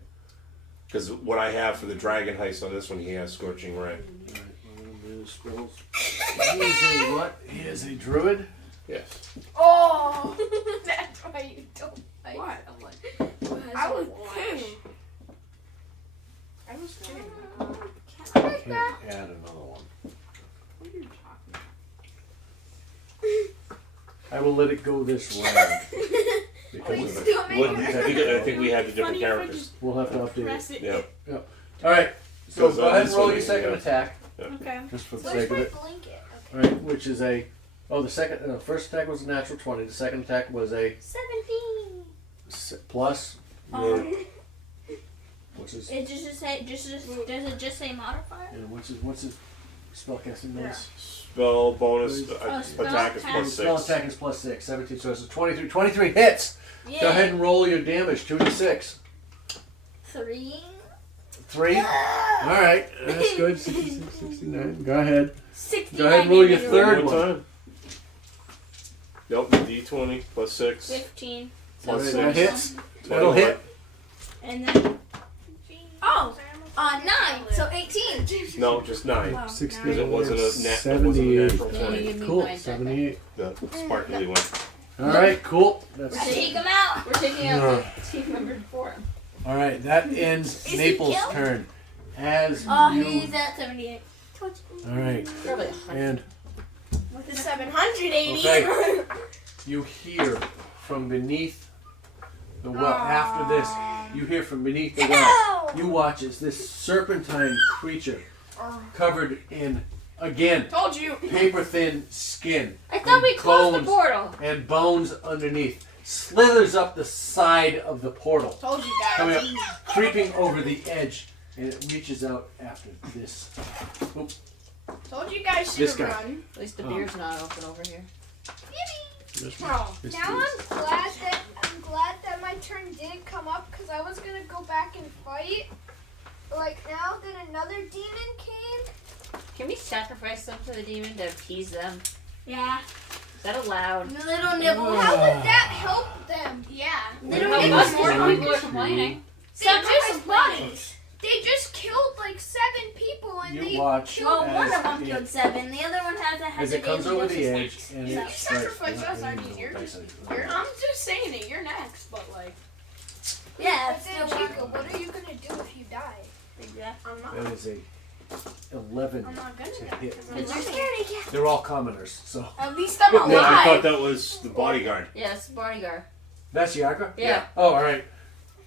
Because what I have for the Dragon Heist on this one, he has Scorching Ray. Alright, we're gonna do his spells. He is a what? He is a druid. Yes. Oh, that's why you don't like What? someone who has I a was watch. kidding. I was kidding. I can't add another one. What are you talking I will let it go this round. Please Because don't make What, it. I think we had the different Funny if I characters. just we'll have to update it. press it. Yeah. Alright, so Because, go ahead and this roll one, your second yeah. attack, Okay. just for the Where's sake of my it. blanket? Alright, which is a. Oh, the first attack was a natural 20. The second attack was a 17. plus. What's his? It just say does it just say modifier? And what's his spellcasting bonus? Spell bonus spell attack is attack. plus Spell 6. attack is plus 6. 17, so it's a 23. 23 hits! Yeah. Go ahead and roll your damage. 2d6. 3. 3. Alright, that's good. 66, 69. Go ahead. 69. Go ahead and roll your damage. third One one. time. Yep, d20 plus 6. 15. Plus Alright, 6. that hits. 21. That'll hit. And then. Oh! 9. So 18. No, just 9. Wow. Because 60, it wasn't a it wasn't a 78. natural Yeah, 20. you give me Cool. mine, 78. The sparkly one. Alright, cool. That's Take him out. We're taking out the team member for him. Alright, that ends he Naples' killed? turn. As He's you. at 78. Alright, Probably 100. and With the 780. Okay. you hear from beneath the well. After this, you hear from beneath the well. You watch as this serpentine creature, covered in, again, Told you. paper thin skin I thought we closed the bones. portal. and bones underneath, slithers up the side of the portal, Told you coming guys. up, creeping over the edge, and it reaches out after this. Oop. Told you guys This should guy. run. At least the beer's not open over here. Oh. Now I'm glad that my turn didn't come up because I was gonna go back and fight. Like now that another demon came. Can we sacrifice them to the demon to appease them? Yeah. Is that allowed? Little nibble. How would that help them? Yeah. Little Well, nibble. us more people are complaining. Sacrifice bodies. They just killed like 7 people and You they watch Well, one of as them it, killed 7. The other one as it comes over the edge, and You it sacrifice strikes. us, I mean, you're I'm just saying it. You're next, but like. Yeah, But it's then, still Chico, what are you gonna do if you die? I'm not. That is a 11 I'm not gonna to die, hit. 'cause I'm You're not- scaredy cat. They're all commoners, so At least I'm No, I thought alive. that was the bodyguard. Yes, bodyguard. that's Yakra. Yeah. Oh, all right.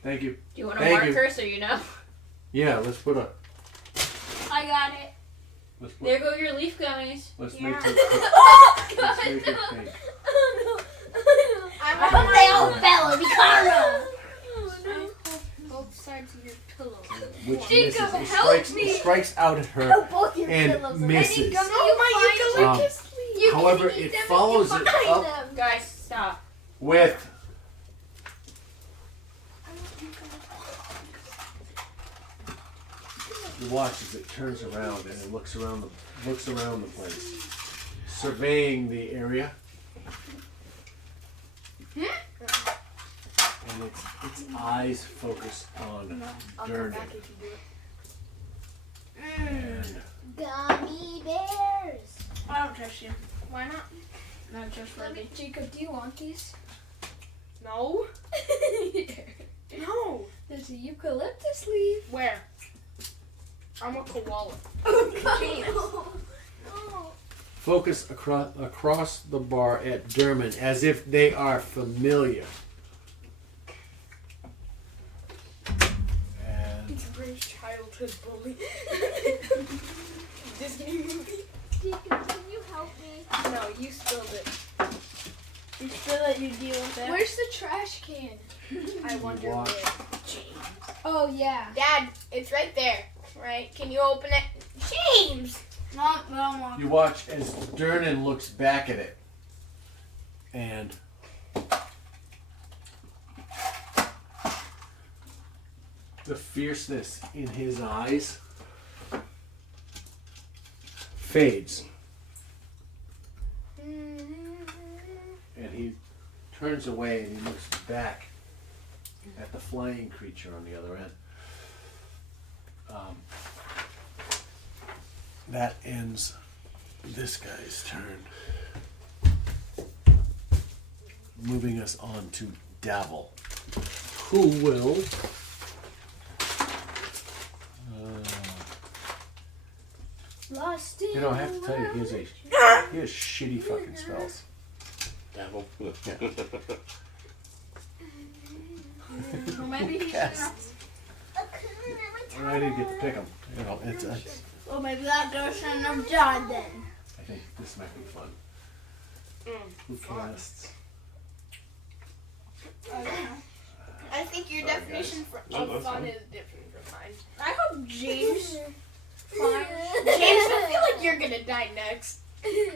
Thank you. Do you want a Thank marker you. so you know? Yeah, let's put a. I got it. Let's put. There go your leaf gummies. Let's Yeah. make it. Let's make it big. I I hope they all fell. It'd be karma. Both sides of your pillow. Which Jacob, misses. help It strikes out at her Help both your and pillows. misses. Oh my eucalyptus leaf. However, it follows it up Guys, stop. with you watch as it turns around and it looks around the place, surveying the area. And its eyes focus on Durden. And Gummy bears. I don't trust you. Why not? Not just Let me, Jacob, do you want these? No. No. There's a eucalyptus leaf. Where? I'm a koala. focus across the bar at Dermot as if they are familiar. And It's a British childhood bully. Disney movie. Jacob, can you help me? No, you spilled it. You still let you deal with that. Where's the trash can? I wonder watch. where. Oh, yeah. Dad, it's right there. Right? Can you open it? James! No, no, you watch as Dernan looks back at it. And the fierceness in his eyes fades. And he turns away and he looks back at the flying creature on the other end. That ends this guy's turn. Moving us on to Davil, who will Lost in you know, I have to tell you, he has shitty fucking spells. Devil. Well, maybe he Yes. I didn't get to pick them. You know, it's Well, maybe that goes to another John then. I think this might be fun. Who casts? I think your Sorry, definition guys. No, of that's fun fine. is different from mine. I hope James. James, I feel like you're gonna die next.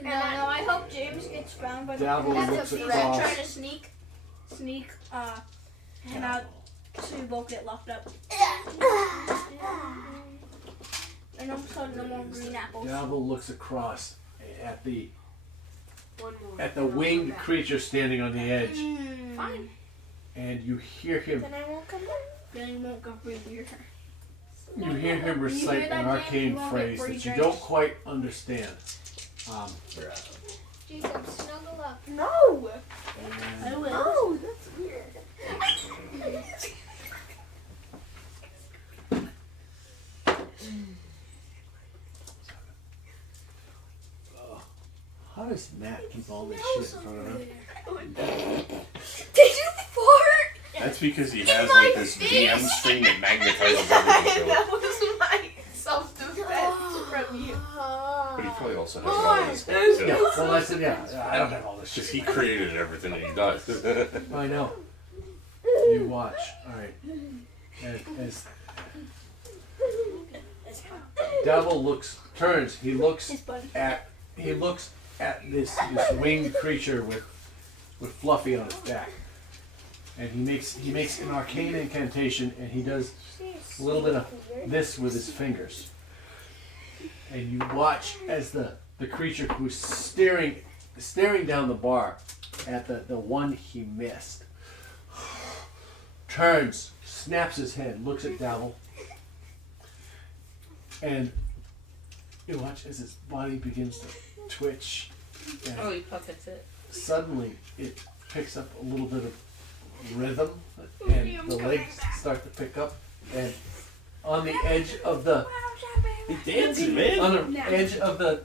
No, I hope James gets found by the Davil police. looks He's across. trying to sneak, and out so we both get locked up. And I'm telling no more green apples. Davil looks across at the One more. winged creature standing on the edge, Fine. and you hear him. Then I won't come back. Then you won't go free beer. You hear him recite that, an James? arcane You won't phrase get free that you drinks. don't quite understand. Jacob, snuggle up. No! And I will. No, that's weird. how does Matt keep all this shit in front of him? Did you fart? That's because he has like this DM screen that magnetizes everything. That was my self-defense from you. But he probably also has all this stuff. Yeah, well, I said, yeah, I don't have all this Because shit. he created everything that he does. I know. You watch. All right. As Devil turns. He looks at this winged creature with Fluffy on its back, and he makes an arcane incantation, and he does a little bit of this with his fingers, and you watch as the creature who's staring down the bar at the one he missed turns, snaps his head, looks at Davil, and you watch as his body begins to twitch, and Oh, he puppets it. suddenly it picks up a little bit of rhythm, and the legs start to pick up, and on the edge of the He's dancing, man. on the edge of the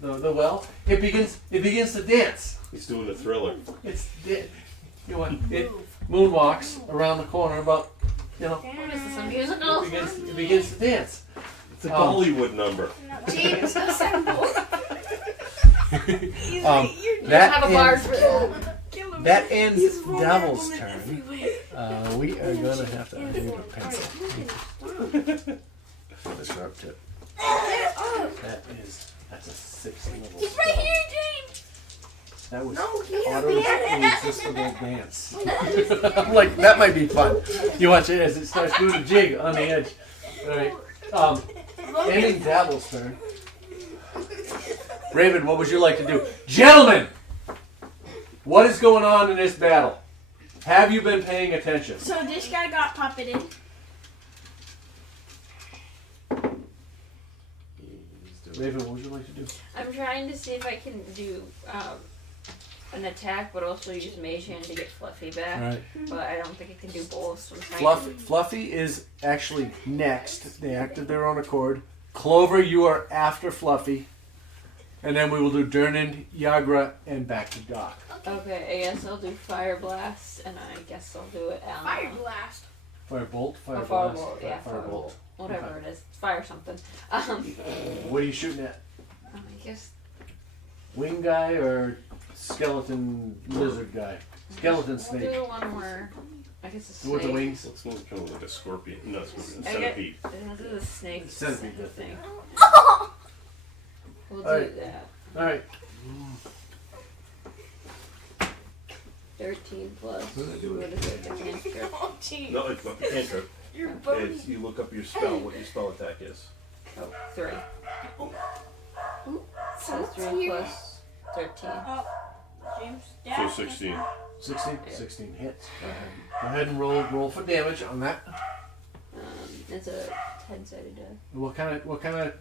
well, it begins to dance. He's doing a thriller. It moonwalks around the corner about, What is this, a musical? it begins to dance. It's a Bollywood number. James, assemble. That have a bar for that. that ends Devil's turn. We are gonna have to need a pencil. With a sharp tip. That's a 6 level. He's right here, James. That was No, he's auto-resistible dance. I'm like, that might be fun. You watch it as it starts doing a jig on the edge. Alright. Ending Dabble's turn. Raven, what would you like to do? Gentlemen! What is going on in this battle? Have you been paying attention? So this guy got puppeted. Raven, what would you like to do? I'm trying to see if I can do an attack, but also use Mage Hand to get Fluffy back. Alright. But I don't think I can do both. So I'm trying Fluffy is actually next. They acted their own accord. Clover, you are after Fluffy. And then we will do Durnan, Yagra, and back to Doc. Okay, I guess I'll do Fire Blast, and I guess I'll do it. Fire blast. Firebolt, Or Firebolt. Firebolt, yeah, Firebolt. Whatever it is. Fire something. What are you shooting at? I guess Wing guy or skeleton lizard guy? Skeleton I'll do snake. the one where I guess the With the snake. wings. Looks more kind of like a scorpion. No, scorpion. I get- Centipede. I'll do the snake. Centipede, that thing. We'll do Alright. that. Alright. 13 plus. What did I do What with is it? The cantrip? Oh, jeez. No, it's not the cantrip. Your body. It's you look up your spell, what your spell attack is. Oh, 3. So 3 plus 13. James. So Dad. 16. 16? 16 hits. Go ahead and roll for damage on that. It's a 10-sided die. What kind of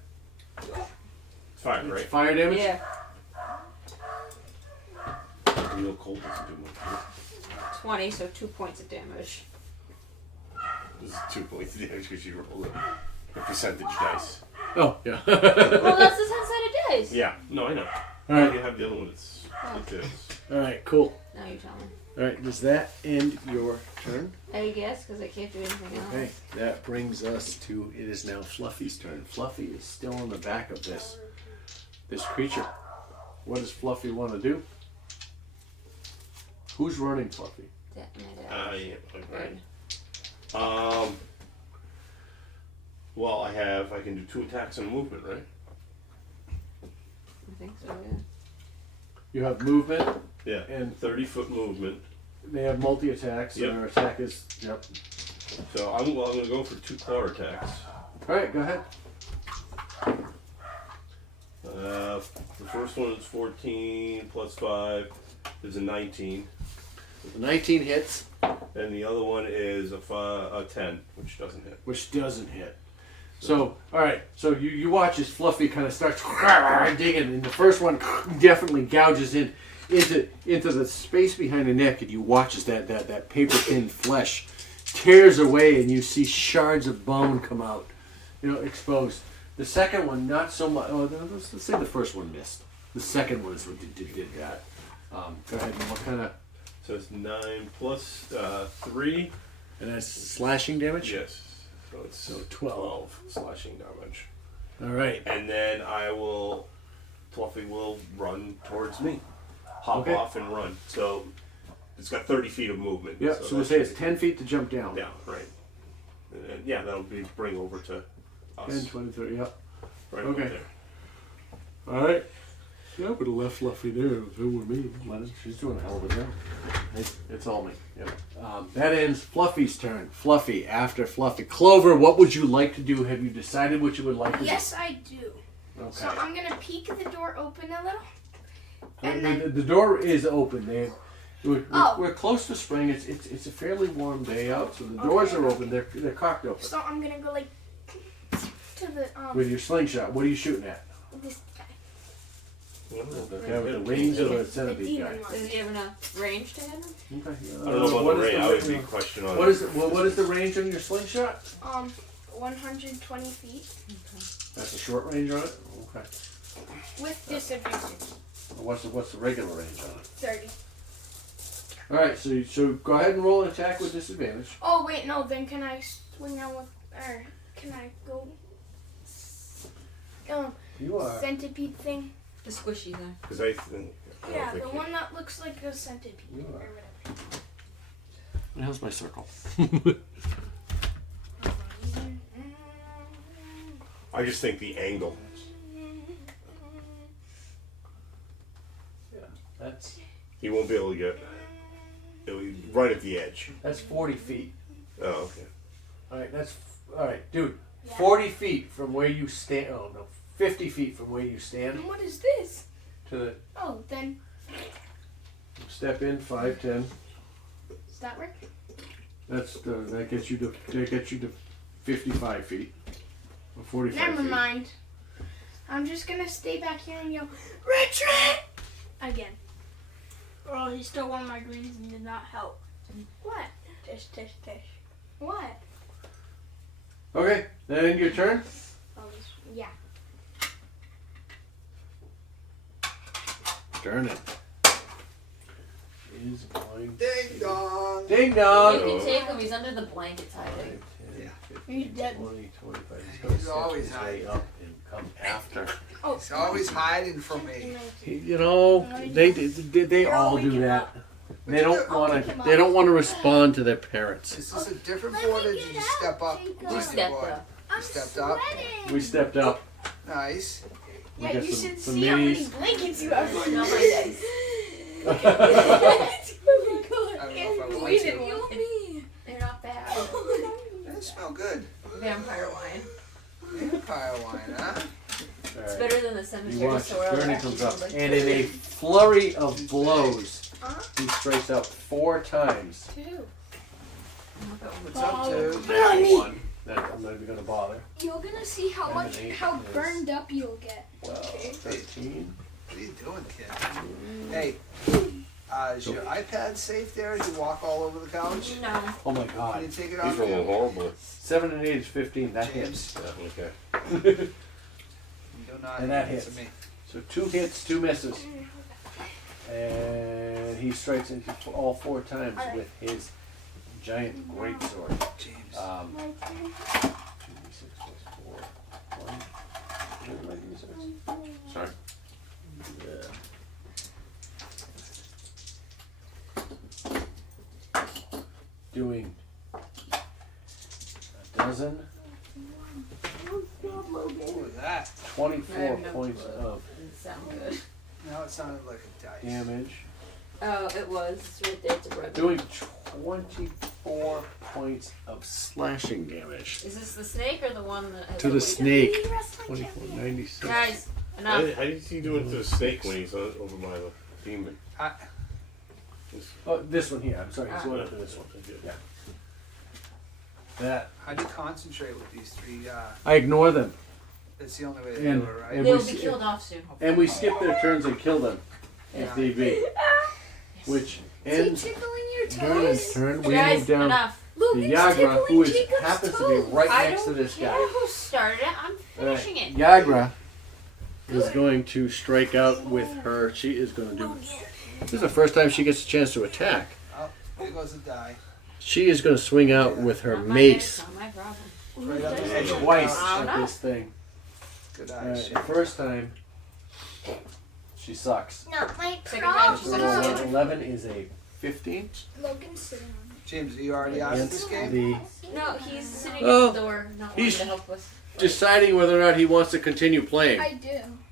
Fire, right? fire damage? Yeah. Real cold doesn't do much. 20, so 2 points of damage. This is 2 points of damage because you roll a percentage dice. Oh, yeah. Well, that's the 10-sided dice. Yeah, no, I know. Alright. You have the other one. It's this. Alright, cool. Now you tell me. Alright, does that end your turn? I guess, because I can't do anything else. Okay, that brings us to, it is now Fluffy's turn. Fluffy is still on the back of this creature. What does Fluffy want to do? Who's running Fluffy? That, my dad. Yeah, right. Well, I can do 2 attacks and movement, right? I think so, yeah. You have movement, Yeah. and 30-foot movement. they have multi-attacks, so Yep. their attack is, yep. So I'm going to go for 2 claw attacks. Alright, go ahead. The first one is 14 plus 5 is a 19. 19 hits, And the other one is a 10, which doesn't hit. which doesn't hit. So, alright, so you watch as Fluffy kind of starts digging, and the first one definitely gouges into the space behind the neck, and you watch as that paper-thin flesh tears away, and you see shards of bone come out, exposed. The second one, not so much. Oh, let's say the first one missed. The second one is what did that. Go ahead, and what kind of... So it's 9 plus 3. And that's slashing damage? Yes. So it's So 12. slashing damage. Alright. And then Fluffy will run towards me. Hop Okay. off and run. So it's got 30 feet of movement. Yeah, so we say it's 10 feet to jump down. Yeah, right. And yeah, that'll be bring over to us. 10, 20, 30, yeah. Right okay. over there. Alright. Yeah, I would have left Fluffy there if it were me. She's doing a hell of a job. It's all me. Yep. That ends Fluffy's turn. Fluffy, after Fluffy. Clover, what would you like to do? Have you decided what you would like to Yes, I do. do? Okay. So I'm gonna peek the door open a little. And then The door is open. We're Oh. close to spring. It's a fairly warm day out, so the doors Okay, are okay. open. They're cocked open. so I'm gonna go like to the With your slingshot, what are you shooting at? this guy. The guy with the wings or the The centipede guy? demon one. Does he have enough range to hit him? Okay. I don't know about what the is range. the I would ra- be question on What is the range on your slingshot? 120 feet That's a short range on it. Okay. with disadvantage. What's the regular range on it? 30. All right. So go ahead and roll an attack with disadvantage. Oh wait, no. Then can I swing out with, or can I go? You are. Centipede thing. The squishy thing. Because I think Yeah, think the you- one that looks like a centipede You or are. whatever. How's my circle? I just think the angle. That's He won't be able to get. It'll be right at the edge. 40 feet. Oh, okay. All right, dude. 40 feet from where you stand. Oh no, 50 feet from where you stand And what is this? to the Oh, then step in 5, 10. does that work? That gets you to 55 feet. Or 45 Never feet. mind. I'm just gonna stay back here and yell, retreat! Again. Oh, he stole one of my greens and did not help. What? Tish, tish, tish. What? Okay, then your turn. Oh, yeah. Turn it. Is going. Ding dong. Ding You dong. can take him. He's under the blankets hiding. 10, He's dead. 20, 25. He's always his way hiding. up and come after. Oh, He's always hiding from me. You know, they all do that. They don't want to. They don't want to respond to their parents. Is this a different board or did you just step up? We on the stepped board? up. You stepped up? We stepped up. Nice. We yeah, got you some should see how many minis. blankets you have. Not my dice. It's really good. I don't know if I want We to. didn't want me. They're not bad. They smell good. Vampire wine. Vampire wine, huh? It's Alright. better than the You cemetery watch. soil. Gurney Actually comes up, smells like and in a food. flurry of blows, Uh-huh. he strikes out 4 times. Two. What's up, dude? That one. That I'm not even gonna bother. You're gonna see how And much, an eight how is- burned up you'll get. 12, 13. What are you doing, kid? Hey, is your iPad safe there? Did you walk all over the couch? No. Oh my Can God. you take it He's off rolling you? horribly. 7 and 8 is 15. That hits. James, Yeah, okay. do not And that answer hits. me. So 2 hits, 2 misses. And he strikes into all 4 times with his giant greatsword. James. 2d6 plus 4. 1. Where's my d6? Sorry. Yeah. Doing a dozen, What was that? 24 I have no points clue. of Didn't sound good. Now it sounded like a dice. damage. Oh, it was. It's right there. It's a red. Doing 24 points of slashing damage. Is this the snake or the one that has To the wing? snake. Wii wrestling 24, champion. 96. Guys, How enough. did he do it to the snake when he's over by the demon? Oh, this one here. I'm sorry. He's going up to this one. Yeah. That. How do you concentrate with these three? I ignore them. That's the only way to And- do it, right? and They'll we be s- killed off soon. And we skip their turns and kill them if Yeah. need be. Which ends Tickling your Vernon's toes. turn. We Guys, move down enough. to Logan's Yagra, tickling who is, Jacob's happens to toes. be right I next to don't this care guy. who started it. I'm finishing it. Yagra is going to strike out with her. She is going to do. This is the first time she gets a chance to attack. Oh, there goes the die. She is going to swing out with her Not my mace Not my problem. Right up the edge. twice Oh, at no. this thing. Good Alright, eyes. the first time, she sucks. Not my Second time she's So gonna 11 is a 15 Logan's sitting on James, are you already out of this against game? the No, he's sitting Oh, at the door, not wanting he's- to help us. deciding whether or not he wants to continue playing. I do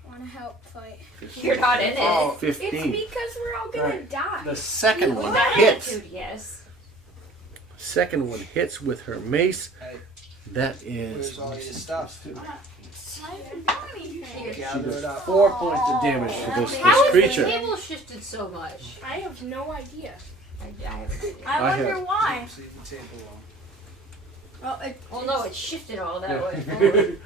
want to help fight. You're not in it. Oh, 15. It's because we're all gonna Alright. die. The second With one that hits. attitude, yes. Second one hits with her mace. Hey, That is. where's all your stuff? Here. She Gather does it up. 4 points of damage to this How is the creature. table shifted so much? I have no idea. I have no idea. I I wonder have- why. So you can take along. Oh, it, Well, no, it shifted all that way forward.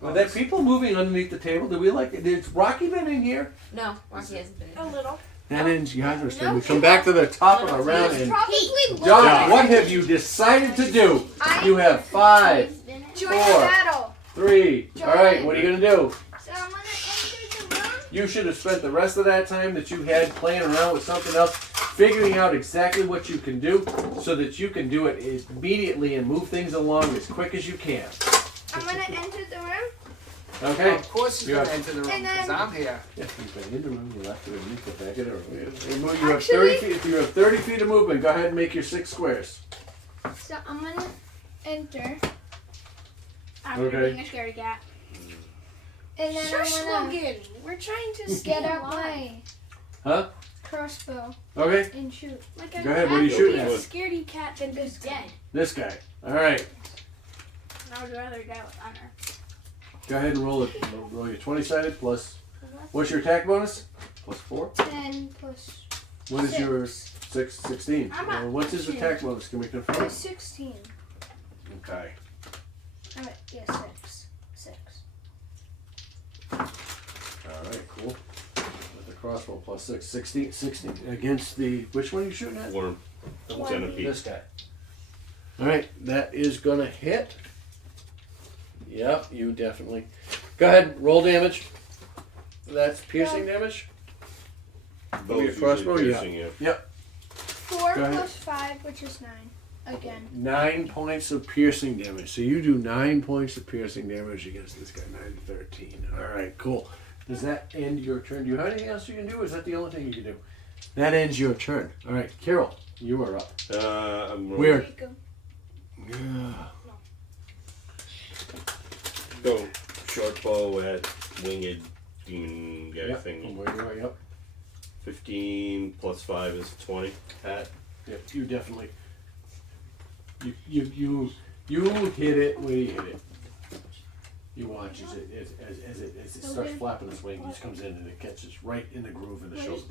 Were there people moving underneath the table? Did we like? Did Rocky been in here? No, Rocky hasn't been in. A little. That ends Yagra's turn. We come back to the top of the round and Probably John, what have you decided to do? You have 5, Join 4. the battle. 3. All right, what are you gonna do? So I'm gonna enter the room. You should have spent the rest of that time that you had playing around with something else, figuring out exactly what you can do, so that you can do it immediately and move things along as quick as you can. I'm gonna enter the room. Okay. Of course he's You gonna have- enter the room And because then- I'm here. Yeah, you've been in the room, you left it, and you put back in the room. You have 30 feet. If you have 30 feet of movement, go ahead and make your 6 squares. So I'm gonna enter, After Okay. being a scaredy cat. and then Shush, I'm gonna Logan. We're trying to get out my Huh? crossbow Okay. and shoot. Like Go ahead, what are you shooting a at? scaredy cat than just dead. This guy. All right. I would rather die with honor. Go ahead and roll it. Roll your 20-sided plus. What's your attack bonus? Plus 4. 10 plus What is your 16? I'm at What's his 14. attack bonus? Can we confirm? 16. Okay. I'm at, yeah, 6. 6. All right. Cool. With the crossbow plus 6. 16 against the. Which one are you shooting at? Worm. Centipede. This guy. All right. That is gonna hit. Yep. You definitely. Go ahead. Roll damage. That's piercing damage. Both Your crossbow, usually piercing, yeah. 4 Go ahead. plus 5, which is 9. Again. 9 points of piercing damage. So you do 9 points of piercing damage against this guy. 9 to 13. All right, cool. Does that end your turn? Do you have anything else you can do? Or is that the only thing you can do? That ends your turn. All right, Carol, you are up. I'm rolling. Where? Yeah. Go short bow at winged demon guy Yep. thing. Where you are, yep. 15 plus 5 is 20. Yep. You definitely. You hit it. Where do you hit it? You watch as it starts flapping its wing. He just comes in and it catches right in the groove in the shoulder.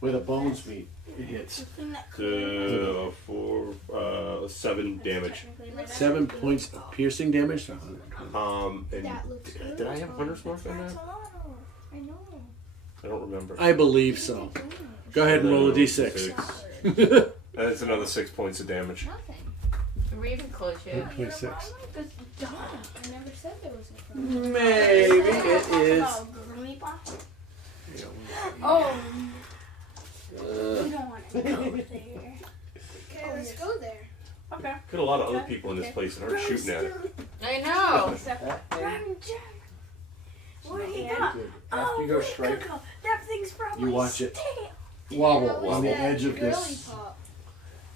Where the bones meet, it hits. 7 damage. 7 points of piercing damage. And That looks good. did I have hunter's mark on that? I know. I don't remember. I believe so. Go ahead and roll a d6. That's another 6 points of damage. Nothing. Are we even close yet? 26. Duh. I never said there was a problem. Maybe it is. Oh, You don't want to go there. okay, let's go there. Okay. Got a lot of other people in this place that aren't shooting at it. I know. Where do you Good. go? After you go strike, That thing's probably you watch it That wobble was on the that edge of girly this pop.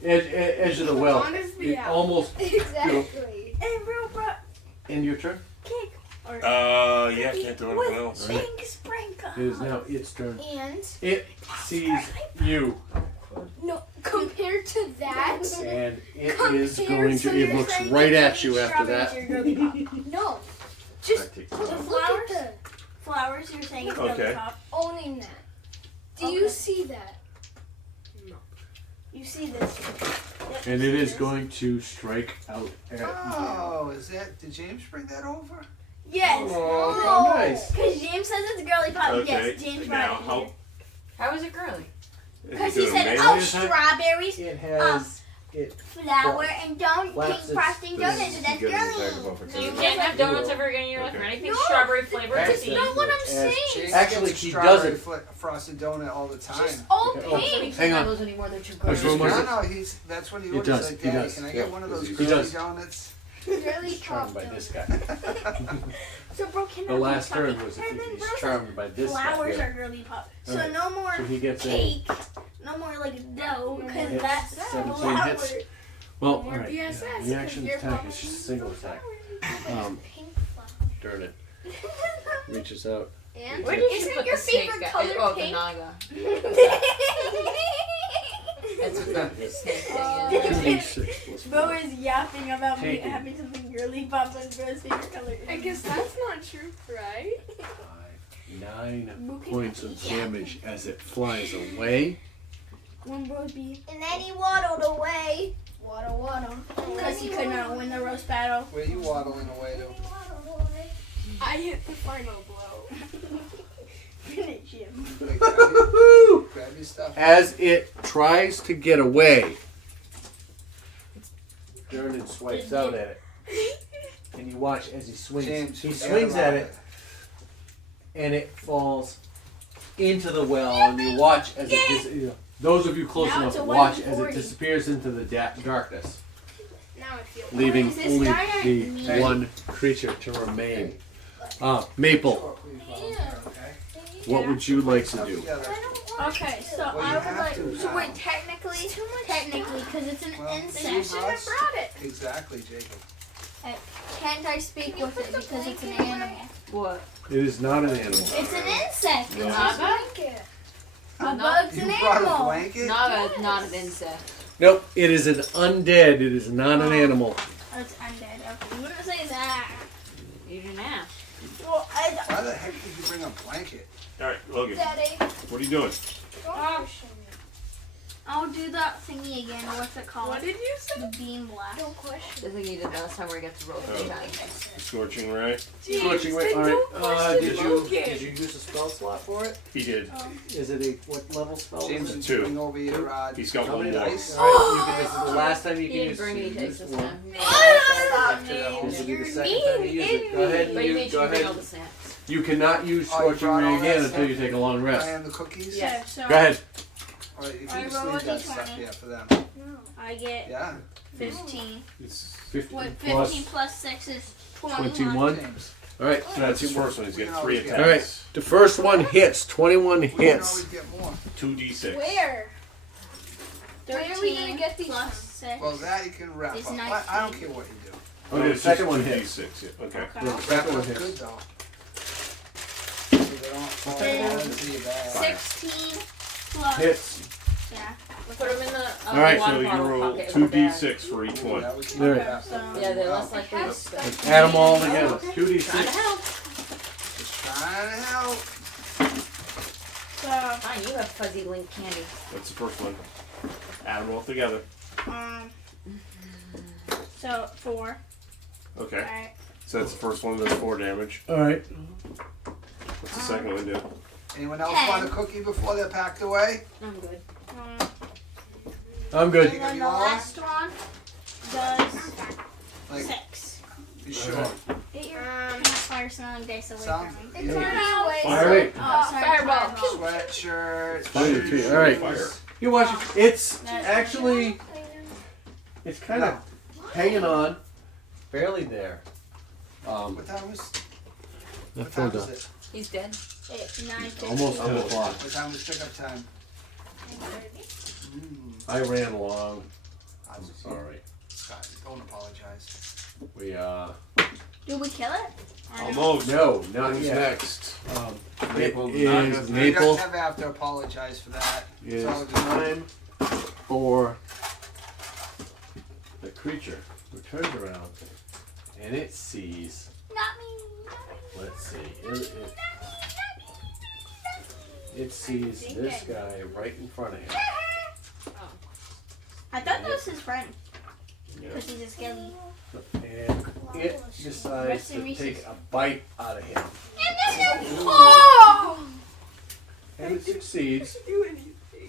edge of the well. Honestly, It yeah. almost Exactly. Hey, real bro, end your turn. kick. Yeah, can't do anything else. Right. Pink sprinkle. It is now its turn. And It sees you, no, compared to that, and it Compared is going to to. It your looks friend right at you after that. no, just Take look that. at the Flowers, you're saying it's Okay. really top. owning that. Do you see that? You see this? Yep, And you it see is this? going to strike out at you. Oh, is that? Did James bring that over? Yes. Oh, how nice. Because James says it's girly pop. Okay, Yes, James now brought it. how? How is it girly? Because is he it said, doing oh, melee attack? strawberries, It has. It. flour, and pink Flaps its- frosting donuts, and that's Give it an attack girly. above her So you turn. can't have donuts ever again in your life or Okay. anything No. strawberry flavored. That's See? not what I'm as- saying. James Actually, gets he strawberry doesn't. Frosted donut all the time. Just all Okay, oh, pink. hang on. Those anymore. They're too Which gross. one was No, it? no, he's. That's what he He orders. does, Like, he Daddy, does. can I Yeah, get one of those he girly does. donuts? Really He's charmed by pop this guy. So bro can The last turn was And then he's bro says charmed by this flowers guy. are girly pop. So Alright. no more So he gets a. cake, no more like dough, because Hits. that's 17 flowers. hits. Well, More alright. BSS, The action you're attack probably is just a single attack. pink Darn it. Reaches out. And Where did you isn't put your the snake favorite guy? color Oh, pink? the naga. That's what the snake thing is. 2d6 plus Bro 4. is yapping about me Take it. having something girly pop and bro's favorite color. I guess that's not true, right? 9 points of damage as it flies away. When bro be And then he waddled away. Waddle. because he could not win the roast battle. Where you waddling away to? I hit the final blow. Finish him. Like, grab your stuff. As it tries to get away, Durnan swipes out at it. And you watch as he swings. James, He forget swings about at it, and it falls into the well. And you watch as it those of you close Now enough it's a watch as it 140. disappears into the darkness, Now I feel leaving Is this only guy the me? one creature to remain. Maple, Sure, please, volunteer, okay? what would you like to Stuff do? together. Okay, so Well, you I would have like. to. So wait, technically, Because it's an Well, you insect. should have brought it. Exactly, Jacob. Can't I speak with it because it's an animal? What? It is not an animal. It's an insect. No. Naga? A bug's You an brought a animal. blanket? Naga, not an insect. Nope, it is an undead. It is not an animal. Oh, it's undead. Okay, you wouldn't say that. You didn't ask. Well, Why the heck did you bring a blanket? All right, Logan. Daddy, What are you doing? don't question me. I'll do that thingy again. What's it called? What did you say? The beam blast. Don't question The thing you did last time where you got to roll 3 times. Scorching ray. Scorching ray. All right. Did you use a spell slot for it? He did. Is it a what level spell? James is it? is two. bring over your He's got How one many more. dice? All right, you can, this is the last time you He can didn't use bring any it. takes this time. This will be the second time you use it. Go ahead and But you made use. Go sure you bring all ahead. the snacks. You cannot use Oh, you scorching brought ray all that again stuff? until you take a long rest. And the cookies? Yeah, so Go ahead. All right, you I can just roll leave a that D20. stuff here for them. I get Yeah. 15. It's 15 What, plus 15 plus 6 is 21. 21. James. All right. so that's his first one. He's got 3 attacks. All right. The first one hits. 21 We can hits. always get more. 2d6. Where? 13 Where are we gonna get these plus from? 6. Well, that you can wrap It's up. 19. I don't care what you do. Okay, the it's second just one hits. 2d6. Yeah. Okay. The Wrap second one up good hits. though. So they don't fall into your bag. 16 plus. Hits. Yeah. Put them in the All right, water So you bottle roll pocket of the bag. 2d6 for each Ooh, one. that would keep All it right. wrapped up So- Yeah, they're well. less likely to spend. Let's add them all together. Trying to 2d6. help. Just trying to help. So, Fine, you have fuzzy link candy. That's the first one. Add them all together. so 4. Okay. Alright. So that's the first one. Does 4 damage. All right. What's the second one do? Anyone else 10. want a cookie before they're packed away? I'm good. I'm good. And then the last one does Like, 6. you sure? Fire smelling dice away Sounds. from me. It's Yeah. on our way. All right. Oh, sorry, Fireball. Sweatshirt. Fire tree. shoes. All right. Fire. You watch it. It's actually, it's kind of hanging on, barely there. What time is? What That's time all is done. it? He's dead. 9:50. Almost 10 o'clock. What time is pickup time? I ran long. I'm Sorry. Scott, don't apologize. We Did we kill it? Or no? Almost. no, not Who's yet. next? Maple You is don't Maple ever have to apologize for that. is all good. time for the creature who turns around and it sees. Not me. Let's see. It sees this guy right in front of him. I thought that was his friend. Yeah. Because he's a skelly. And it decides to take a bite out of him. Oh! And it succeeds.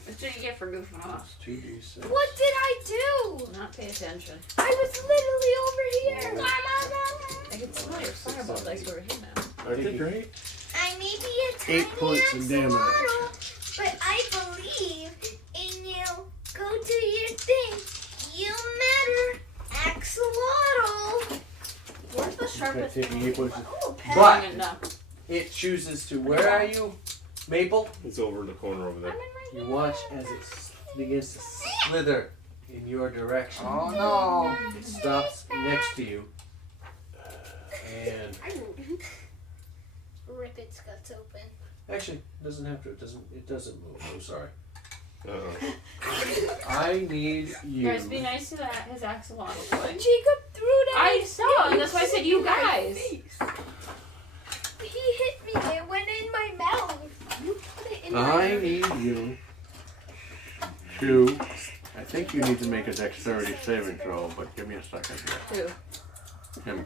That's what you get for goofing off. 2d6. What did I do? Not pay attention. I was literally over here. I can smell your fireball dice over here now. Aren't they great? I may be a 8 points of damage. but I believe in you. Go do your thing. You matter, axolotl. Where's the Okay, sharpest taking 8 points. Oh, But Hang it now. it chooses to. Where are you, Maple? It's over in the corner over there. You watch as it begins to slither in your direction. Oh no. It stops next to you. And Rip its guts open. actually, it doesn't have to. It doesn't move. I'm sorry. Uh-oh. I need you. Guys, be nice to that his axolotl boy. Jacob threw that. I saw, and that's why I said you guys. He hit me. It went in my mouth. You put it in my I need you to. I think you need to make a dexterity saving throw, but give me a second here. Who? Him,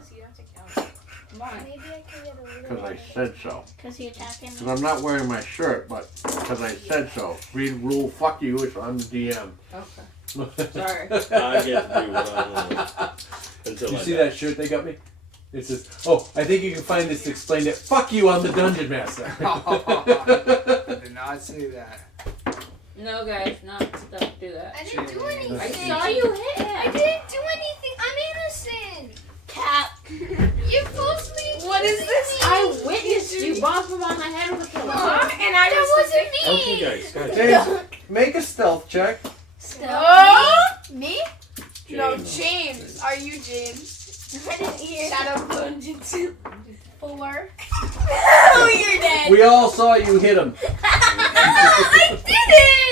Why? Maybe I can get a little. because I said so. Because he attacked him. Because I'm not wearing my shirt, but because I said so. Read rule, fuck you, if I'm the DM. Okay. Sorry. I get to do what I want. Until You I see die. that shirt they got me? It says, oh, I think you can find this to explain that. Fuck you, I'm the dungeon master. I did not see that. No, guys, don't do that. I didn't do I anything. saw you hit I him. didn't do anything. I'm innocent. Cap. You falsely accused What is this? I witnessed you bump him on the head with a pillow. And I wasn't me. Okay, guys. James, make a stealth check. Me? No, James. James. Are you James? I didn't hear. Shadow Clone Jutsu. 4. Oh, you're dead. We all saw you hit him. I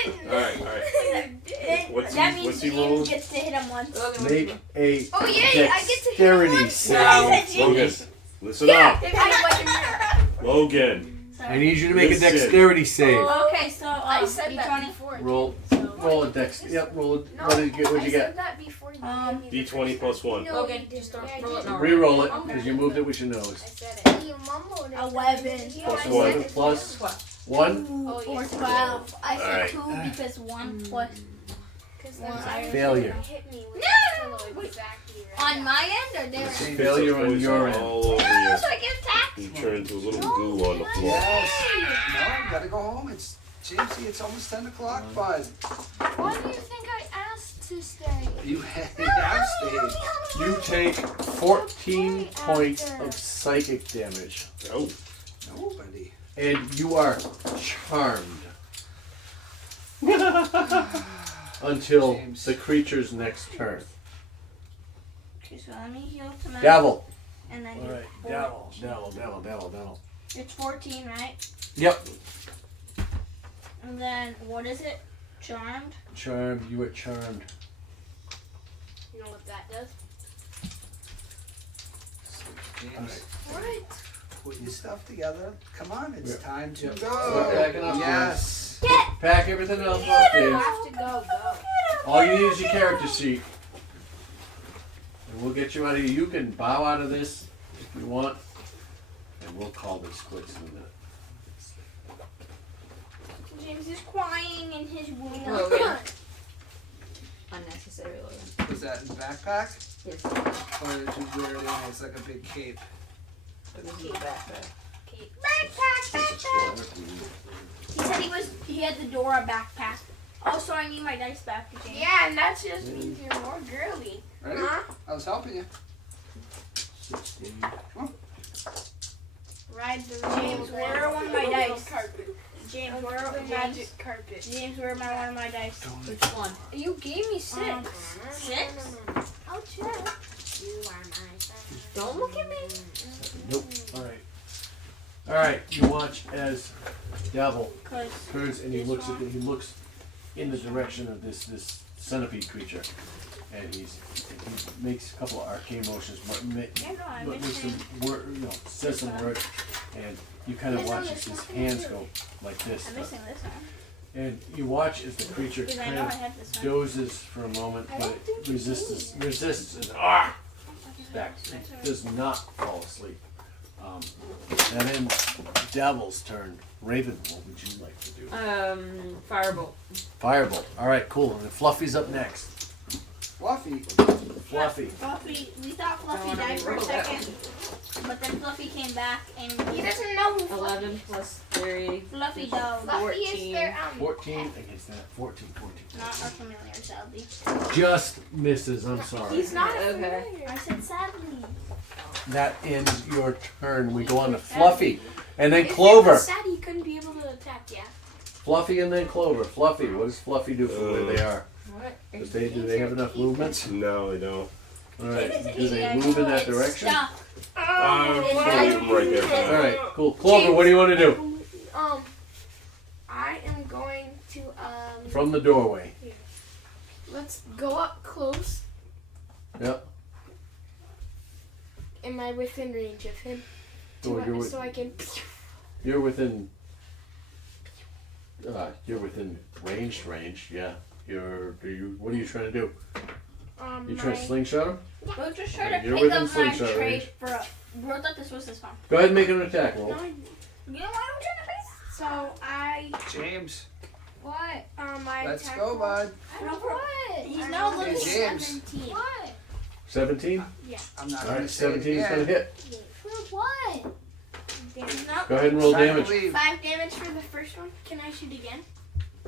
didn't. All right. What's That he means rolling? James gets to hit him once. Logan, Make a Oh, yay, I get to hit dexterity him save. Logan, listen up. Yeah. Logan. I need you to make a Listen. dexterity save. Okay, so I said D20. that before. Roll, roll a dex. Yep, roll. It. No, What did you get? What'd you I get? said that before you gave me the D20 first plus time. 1. No, Logan, you just didn't. roll it now. Re-roll it because you moved it with your I nose. said it. You mumbled it. 11. Plus I one. said it. Plus 12. 1. Oh, Or yeah. 12. I said Alright. 2 because 1 plus 'Cause One that's iron. Failure. hit me with the pillow exactly right. on my end or their It's a end. failure on your end. All over So you. I get attacked. You turn into a little goo on the floor. Yes. No, you gotta go home. It's Jamesy. It's almost 10 o'clock, bud. Why do you think I asked to stay? You have stayed. You take 14 points of psychic damage, Oh, Nobody. and you are charmed until James. the creature's next turn. Okay, so let me heal to my Devil. and then All right, you devil, devil. It's 14, right? Yep. And then what is it? Charmed. Charmed. You are charmed. You know what that does? James, What? put your stuff together. Come on, it's Yeah. time to Yeah. go. Start packing up, Yes. Pack everything else up, You Dave. have to go. All you need is your character sheet. And we'll get you out of here. You can bow out of this if you want. And we'll call this quits in a minute. James is crying in his room. Logan. Unnecessary, Logan. Was that in the backpack? Yes. Or did you wear it in? It's like a big cape. This is the backpack. He said he had the Dora backpack. Oh, so I need my dice back, James. Yeah, and that just means you're more girly. Ready? Huh? I was helping you. 16. Ride the James, where are one of my dice? Carpet. James, where are The James? magic carpet. James, where are my one of my dice? Which one? You gave me 6. 6? I'll check. You are my son. Don't look at me. Nope. Alright. Alright, you watch as Devil Cause turns and he looks in the direction of this centipede creature. And he makes a couple of arcane motions, but makes some word, says some words, and you kind of watch as his hands go like this. I'm missing this one. And you watch as the creature Because I kind know I of have this one. dozes for a moment, but it resists and back. It does not fall asleep. And then Devil's turn. Raven, what would you like to do? Firebolt. Firebolt. All right, cool. And then Fluffy's up next. Fluffy. Fluffy. Fluffy, we thought Fluffy wanna died for a re-roll that second, but then Fluffy came back and He doesn't know who 11 plus 3. Fluffy died. Fluffy is 14. their 14 against that. 14. Not our familiar, sadly. Just misses. I'm sorry. He's not a Okay. familiar. I said sadly. That ends your turn. We go on to Fluffy. And then If he Clover. was sad, he couldn't be able to attack, yeah. Fluffy and then Clover. Fluffy, what does Fluffy do for where they are? What? Do they have enough movement? no, I don't. Alright. Do they move in that direction? Stop. I'm putting him right there. Alright, cool. Clover, what do you want to do? I am going to, From the doorway. let's go up close. Yep. Am I within range of him? Oh, So I can. you're within range, yeah. What are you trying to do? You trying to slingshot him? We'll just try to You're pick within up my slingshot tray range. for a... Bro, I thought this was his phone. Go ahead and make an attack roll. You know what I'm trying to face? So I. James. What? My Let's attack go, roll- bud. What? He's now Hey, looking James. 17. What? 17? I'm not Alright, gonna say it 17 is going to again. hit. For what? He's not Go ahead and roll Time to damage. leave. 5 damage for the first one. Can I shoot again?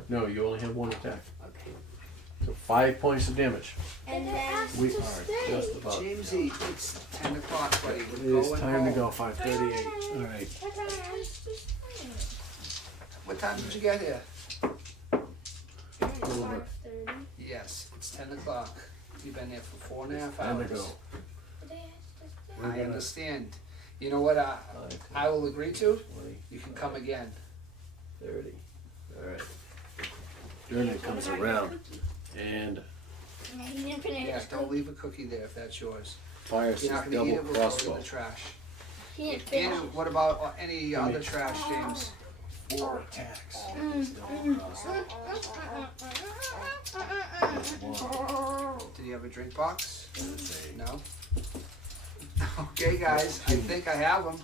No, you only have one attack. Okay. So 5 points of damage. And then We are just about. Jamesy, it's 10 o'clock, buddy. It We're is going time to home. go. 5:38. All right. What time did you get here? Over. Yes, it's 10 o'clock. You've been there for 4.5 Time to hours. go. We're I gonna- understand. You know what I will agree to? 20, You can come again. 30. All right. Durnan comes around and He didn't finish. Yeah, don't leave a cookie there if that's yours. fires You're his not gonna eat double it, we'll throw it in crossbow. the trash. He didn't finish. And what about any other trash, James? 4 attacks. His double crossbow. Did he have a drink box? Say, No? Okay, guys, I think I have them.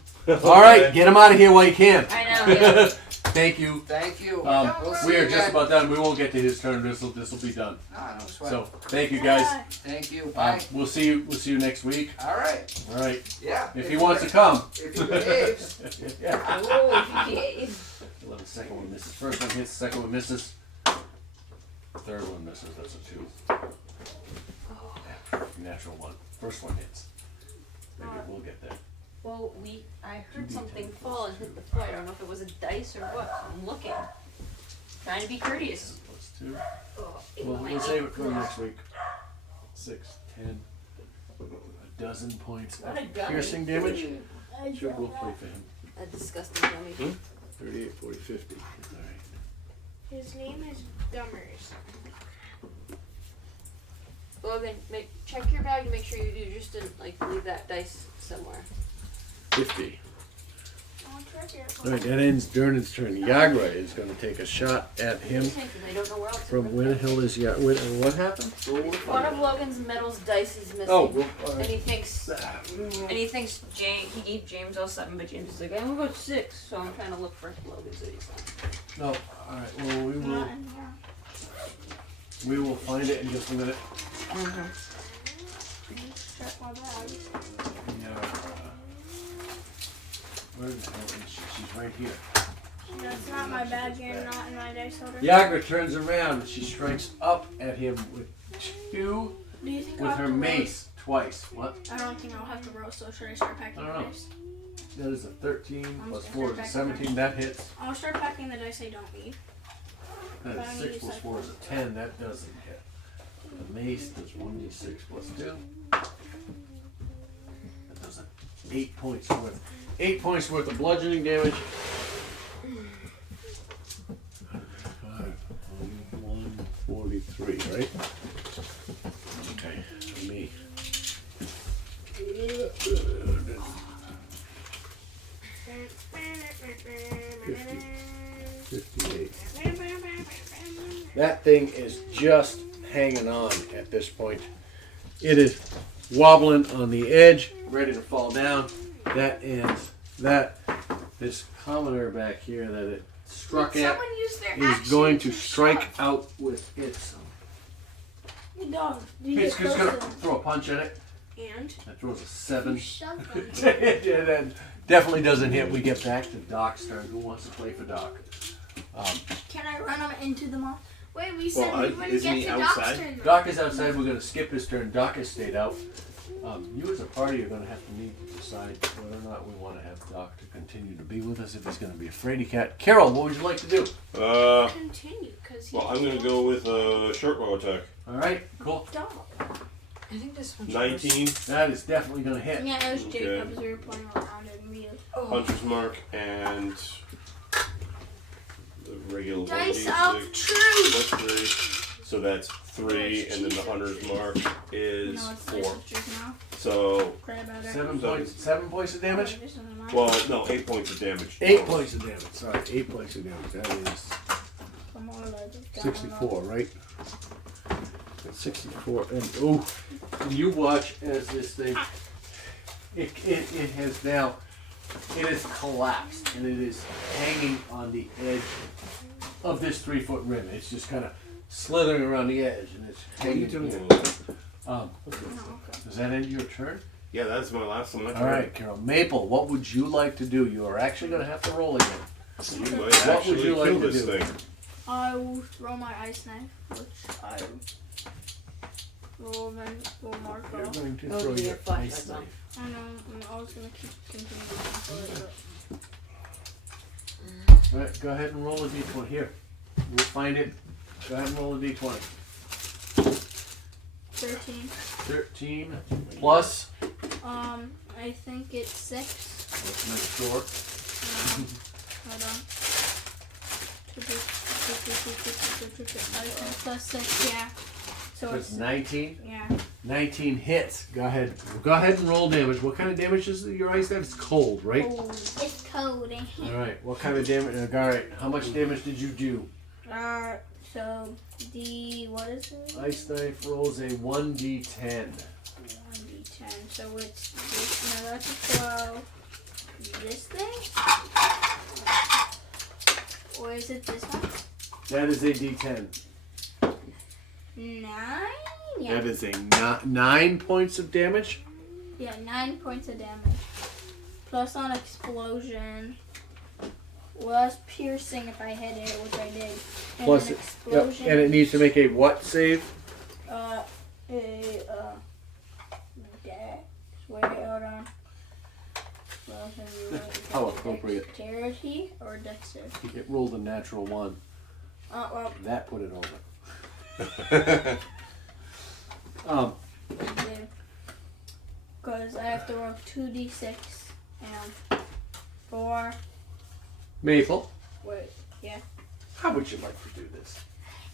all right, get him out of here while you can. I know, yeah. Thank you. Thank you. We'll see We are you just again. about done. We won't get to his turn. This will be done. No, no sweat. So thank you guys. Thank you. Bye. We'll see you next week. All right. All right. Yeah. If he wants to come. If he behaves. Yeah. Oh, if 11, second one misses. First one hits. Second one misses. Third one misses. That's a 2. Yeah, natural one. First one hits. Maybe we'll get there. Well, I heard something fall and hit the floor. I don't know if it was a dice or what. So I'm looking. Trying to be courteous. Plus 2. Oh, We'll save it for next week. 6, 10, a dozen points What a of gummy. piercing damage. Sure, we'll play for him. A disgusting dummy. 38, 40, 50. All right. his name is Gummers. Logan, check your bag to make sure you do. Just didn't leave that dice somewhere. 50. I'll check it. All right, that ends Durnan's turn. Yagra is going to take a shot at him I don't know where else. from when the hell is Yagra? What happened? One of Logan's medals dice is missing. Oh, well, all And right. he thinks he gave James all 7, but James is like, I'm gonna go 6, so I'm trying to look for Logan's that he's not. No, all right. Well, we will find it in just a minute. Check my bag. Where the hell is she? She's right here. That's not my bag. You're not in my dice holder. Yagra turns around and she strikes up at him with 2 Do you think with I'll her have to mace twice. What? roast? I don't think I'll have to roast, so should I start packing I the don't know. dice? That is a 13 I'm plus just 4 gonna is a start packing 17. That hits. I'll start packing the dice I don't need. That But I is need 6 to plus use 4 is a 10. That doesn't hit. The mace does 1d6 plus 2. That does 8 points worth. 8 points worth of bludgeoning damage. 143, right? Okay, for me. 58. That thing is just hanging on at this point. It is wobbling on the edge, ready to fall down. That ends that. This commoner back here that it struck at Someone use their is action going to shove. strike out with its. Hey, dog. Do you It's get just close gonna to them? throw a punch at it. And That throws a 7. you shove them. That definitely doesn't hit. We get back to Doc's turn. Who wants to play for Doc? Can I run them into the moth? Wait, we said we wouldn't isn't get he to outside? Doc's turn. Doc is outside. We're going to skip his turn. Doc has stayed out. You as a party are going to have to meet to decide whether or not we want to have Doc to continue to be with us, if he's going to be a fraidy cat. Carol, what would you like to do? Continue, because Well, I'm gonna go with a short bow attack. All right, cool. Dog. I think this one's 19, That is definitely going to hit. Yeah, it was Okay. Jacob's. We were playing around and we. Hunter's Mark, and the regular Dice 1d6 of truth. plus 3. So that's 3, and then the Hunter's Mark is No, it's 4. dice of truth now. So, Cry about it. 7 points of damage? This isn't mine. well, no, 8 points of damage. 8 points of damage. Sorry, 8 points of damage. That is Come on, let's go. 64, right? 64. And oh, you watch as this thing, it has now, it has collapsed and it is hanging on the edge of this 3-foot rim. It's just kind of slithering around the edge and it's hanging. Does that end your turn? Yeah, that's my last one. All right, Carol. Maple, what would you like to do? You are actually going to have to roll again. You might What would actually you like kill to this do? thing. I will throw my ice knife, which I Well, then we'll mark You're off. going to Oh, throw yeah, your flashlight's ice on. knife. I know. I'm always gonna continue to control it. All right, go ahead and roll a d20. Here, we'll find it. Go ahead and roll a d20. 13. 13 plus. I think it's 6. Let's make sure. Hold on. plus 6, yeah. So So it's 19. yeah. 19 hits. Go ahead. Go ahead and roll damage. What kind of damage is your ice knife? It's cold, right? Oh. It's cold in here. All right. What kind of damage? All right. How much damage did you do? So what is it? Ice knife rolls a 1d10. 1d10. So it's this. No, that's a 12. This thing? Or is it this one? That is a d10. 9? Yeah. That is a 9 points of damage. Yeah, 9 points of damage. Plus on explosion. Was piercing if I hit it, which I did. And Plus an it, yep, explosion. and it needs to make a what save? Dex. Wait, hold on. How appropriate. Dexterity or dexterity? It rolled a natural 1. Well, That put it over. because I have to roll 2d6 and 4. Maple, Wait, yeah. how would you like to do this?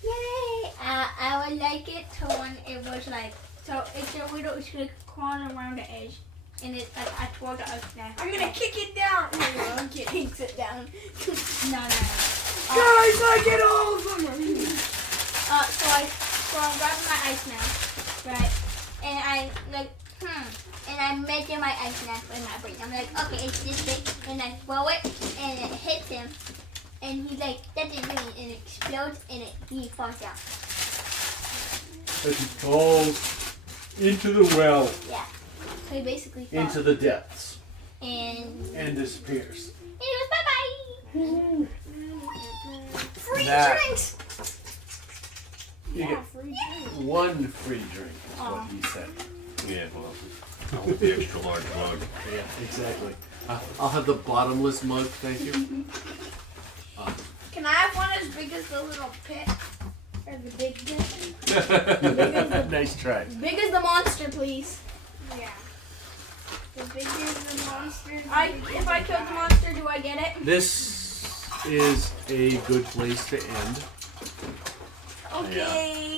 Yay! I would like it to when it was like, so it's a little, it's like crawling around the edge. And it's like, I twirl the ice knife. I'm gonna kick it down. No, I'm kidding. Sit down. No. Guys, I get all of them. So I'm grabbing my ice knife, right? And I like, and I'm making my ice knife in my brain. I'm like, okay, it's this big, and I throw it, and it hits him, and he's like, that didn't mean, and it explodes, and he falls down. As he falls into the well, Yeah. So he basically falls. into the depths, and disappears. he goes, bye-bye. Free That- drinks. You get Free 1 free drink, is what he said. Yeah, well, with the extra large mug. Yeah, exactly. I'll have the bottomless mug, thank you. Can I have one as big as the little pit? Or the big pit? Nice try. Big as the monster, please. Yeah. The bigger the monster, If I kill the monster, do I get it? This is a good place to end. Okay.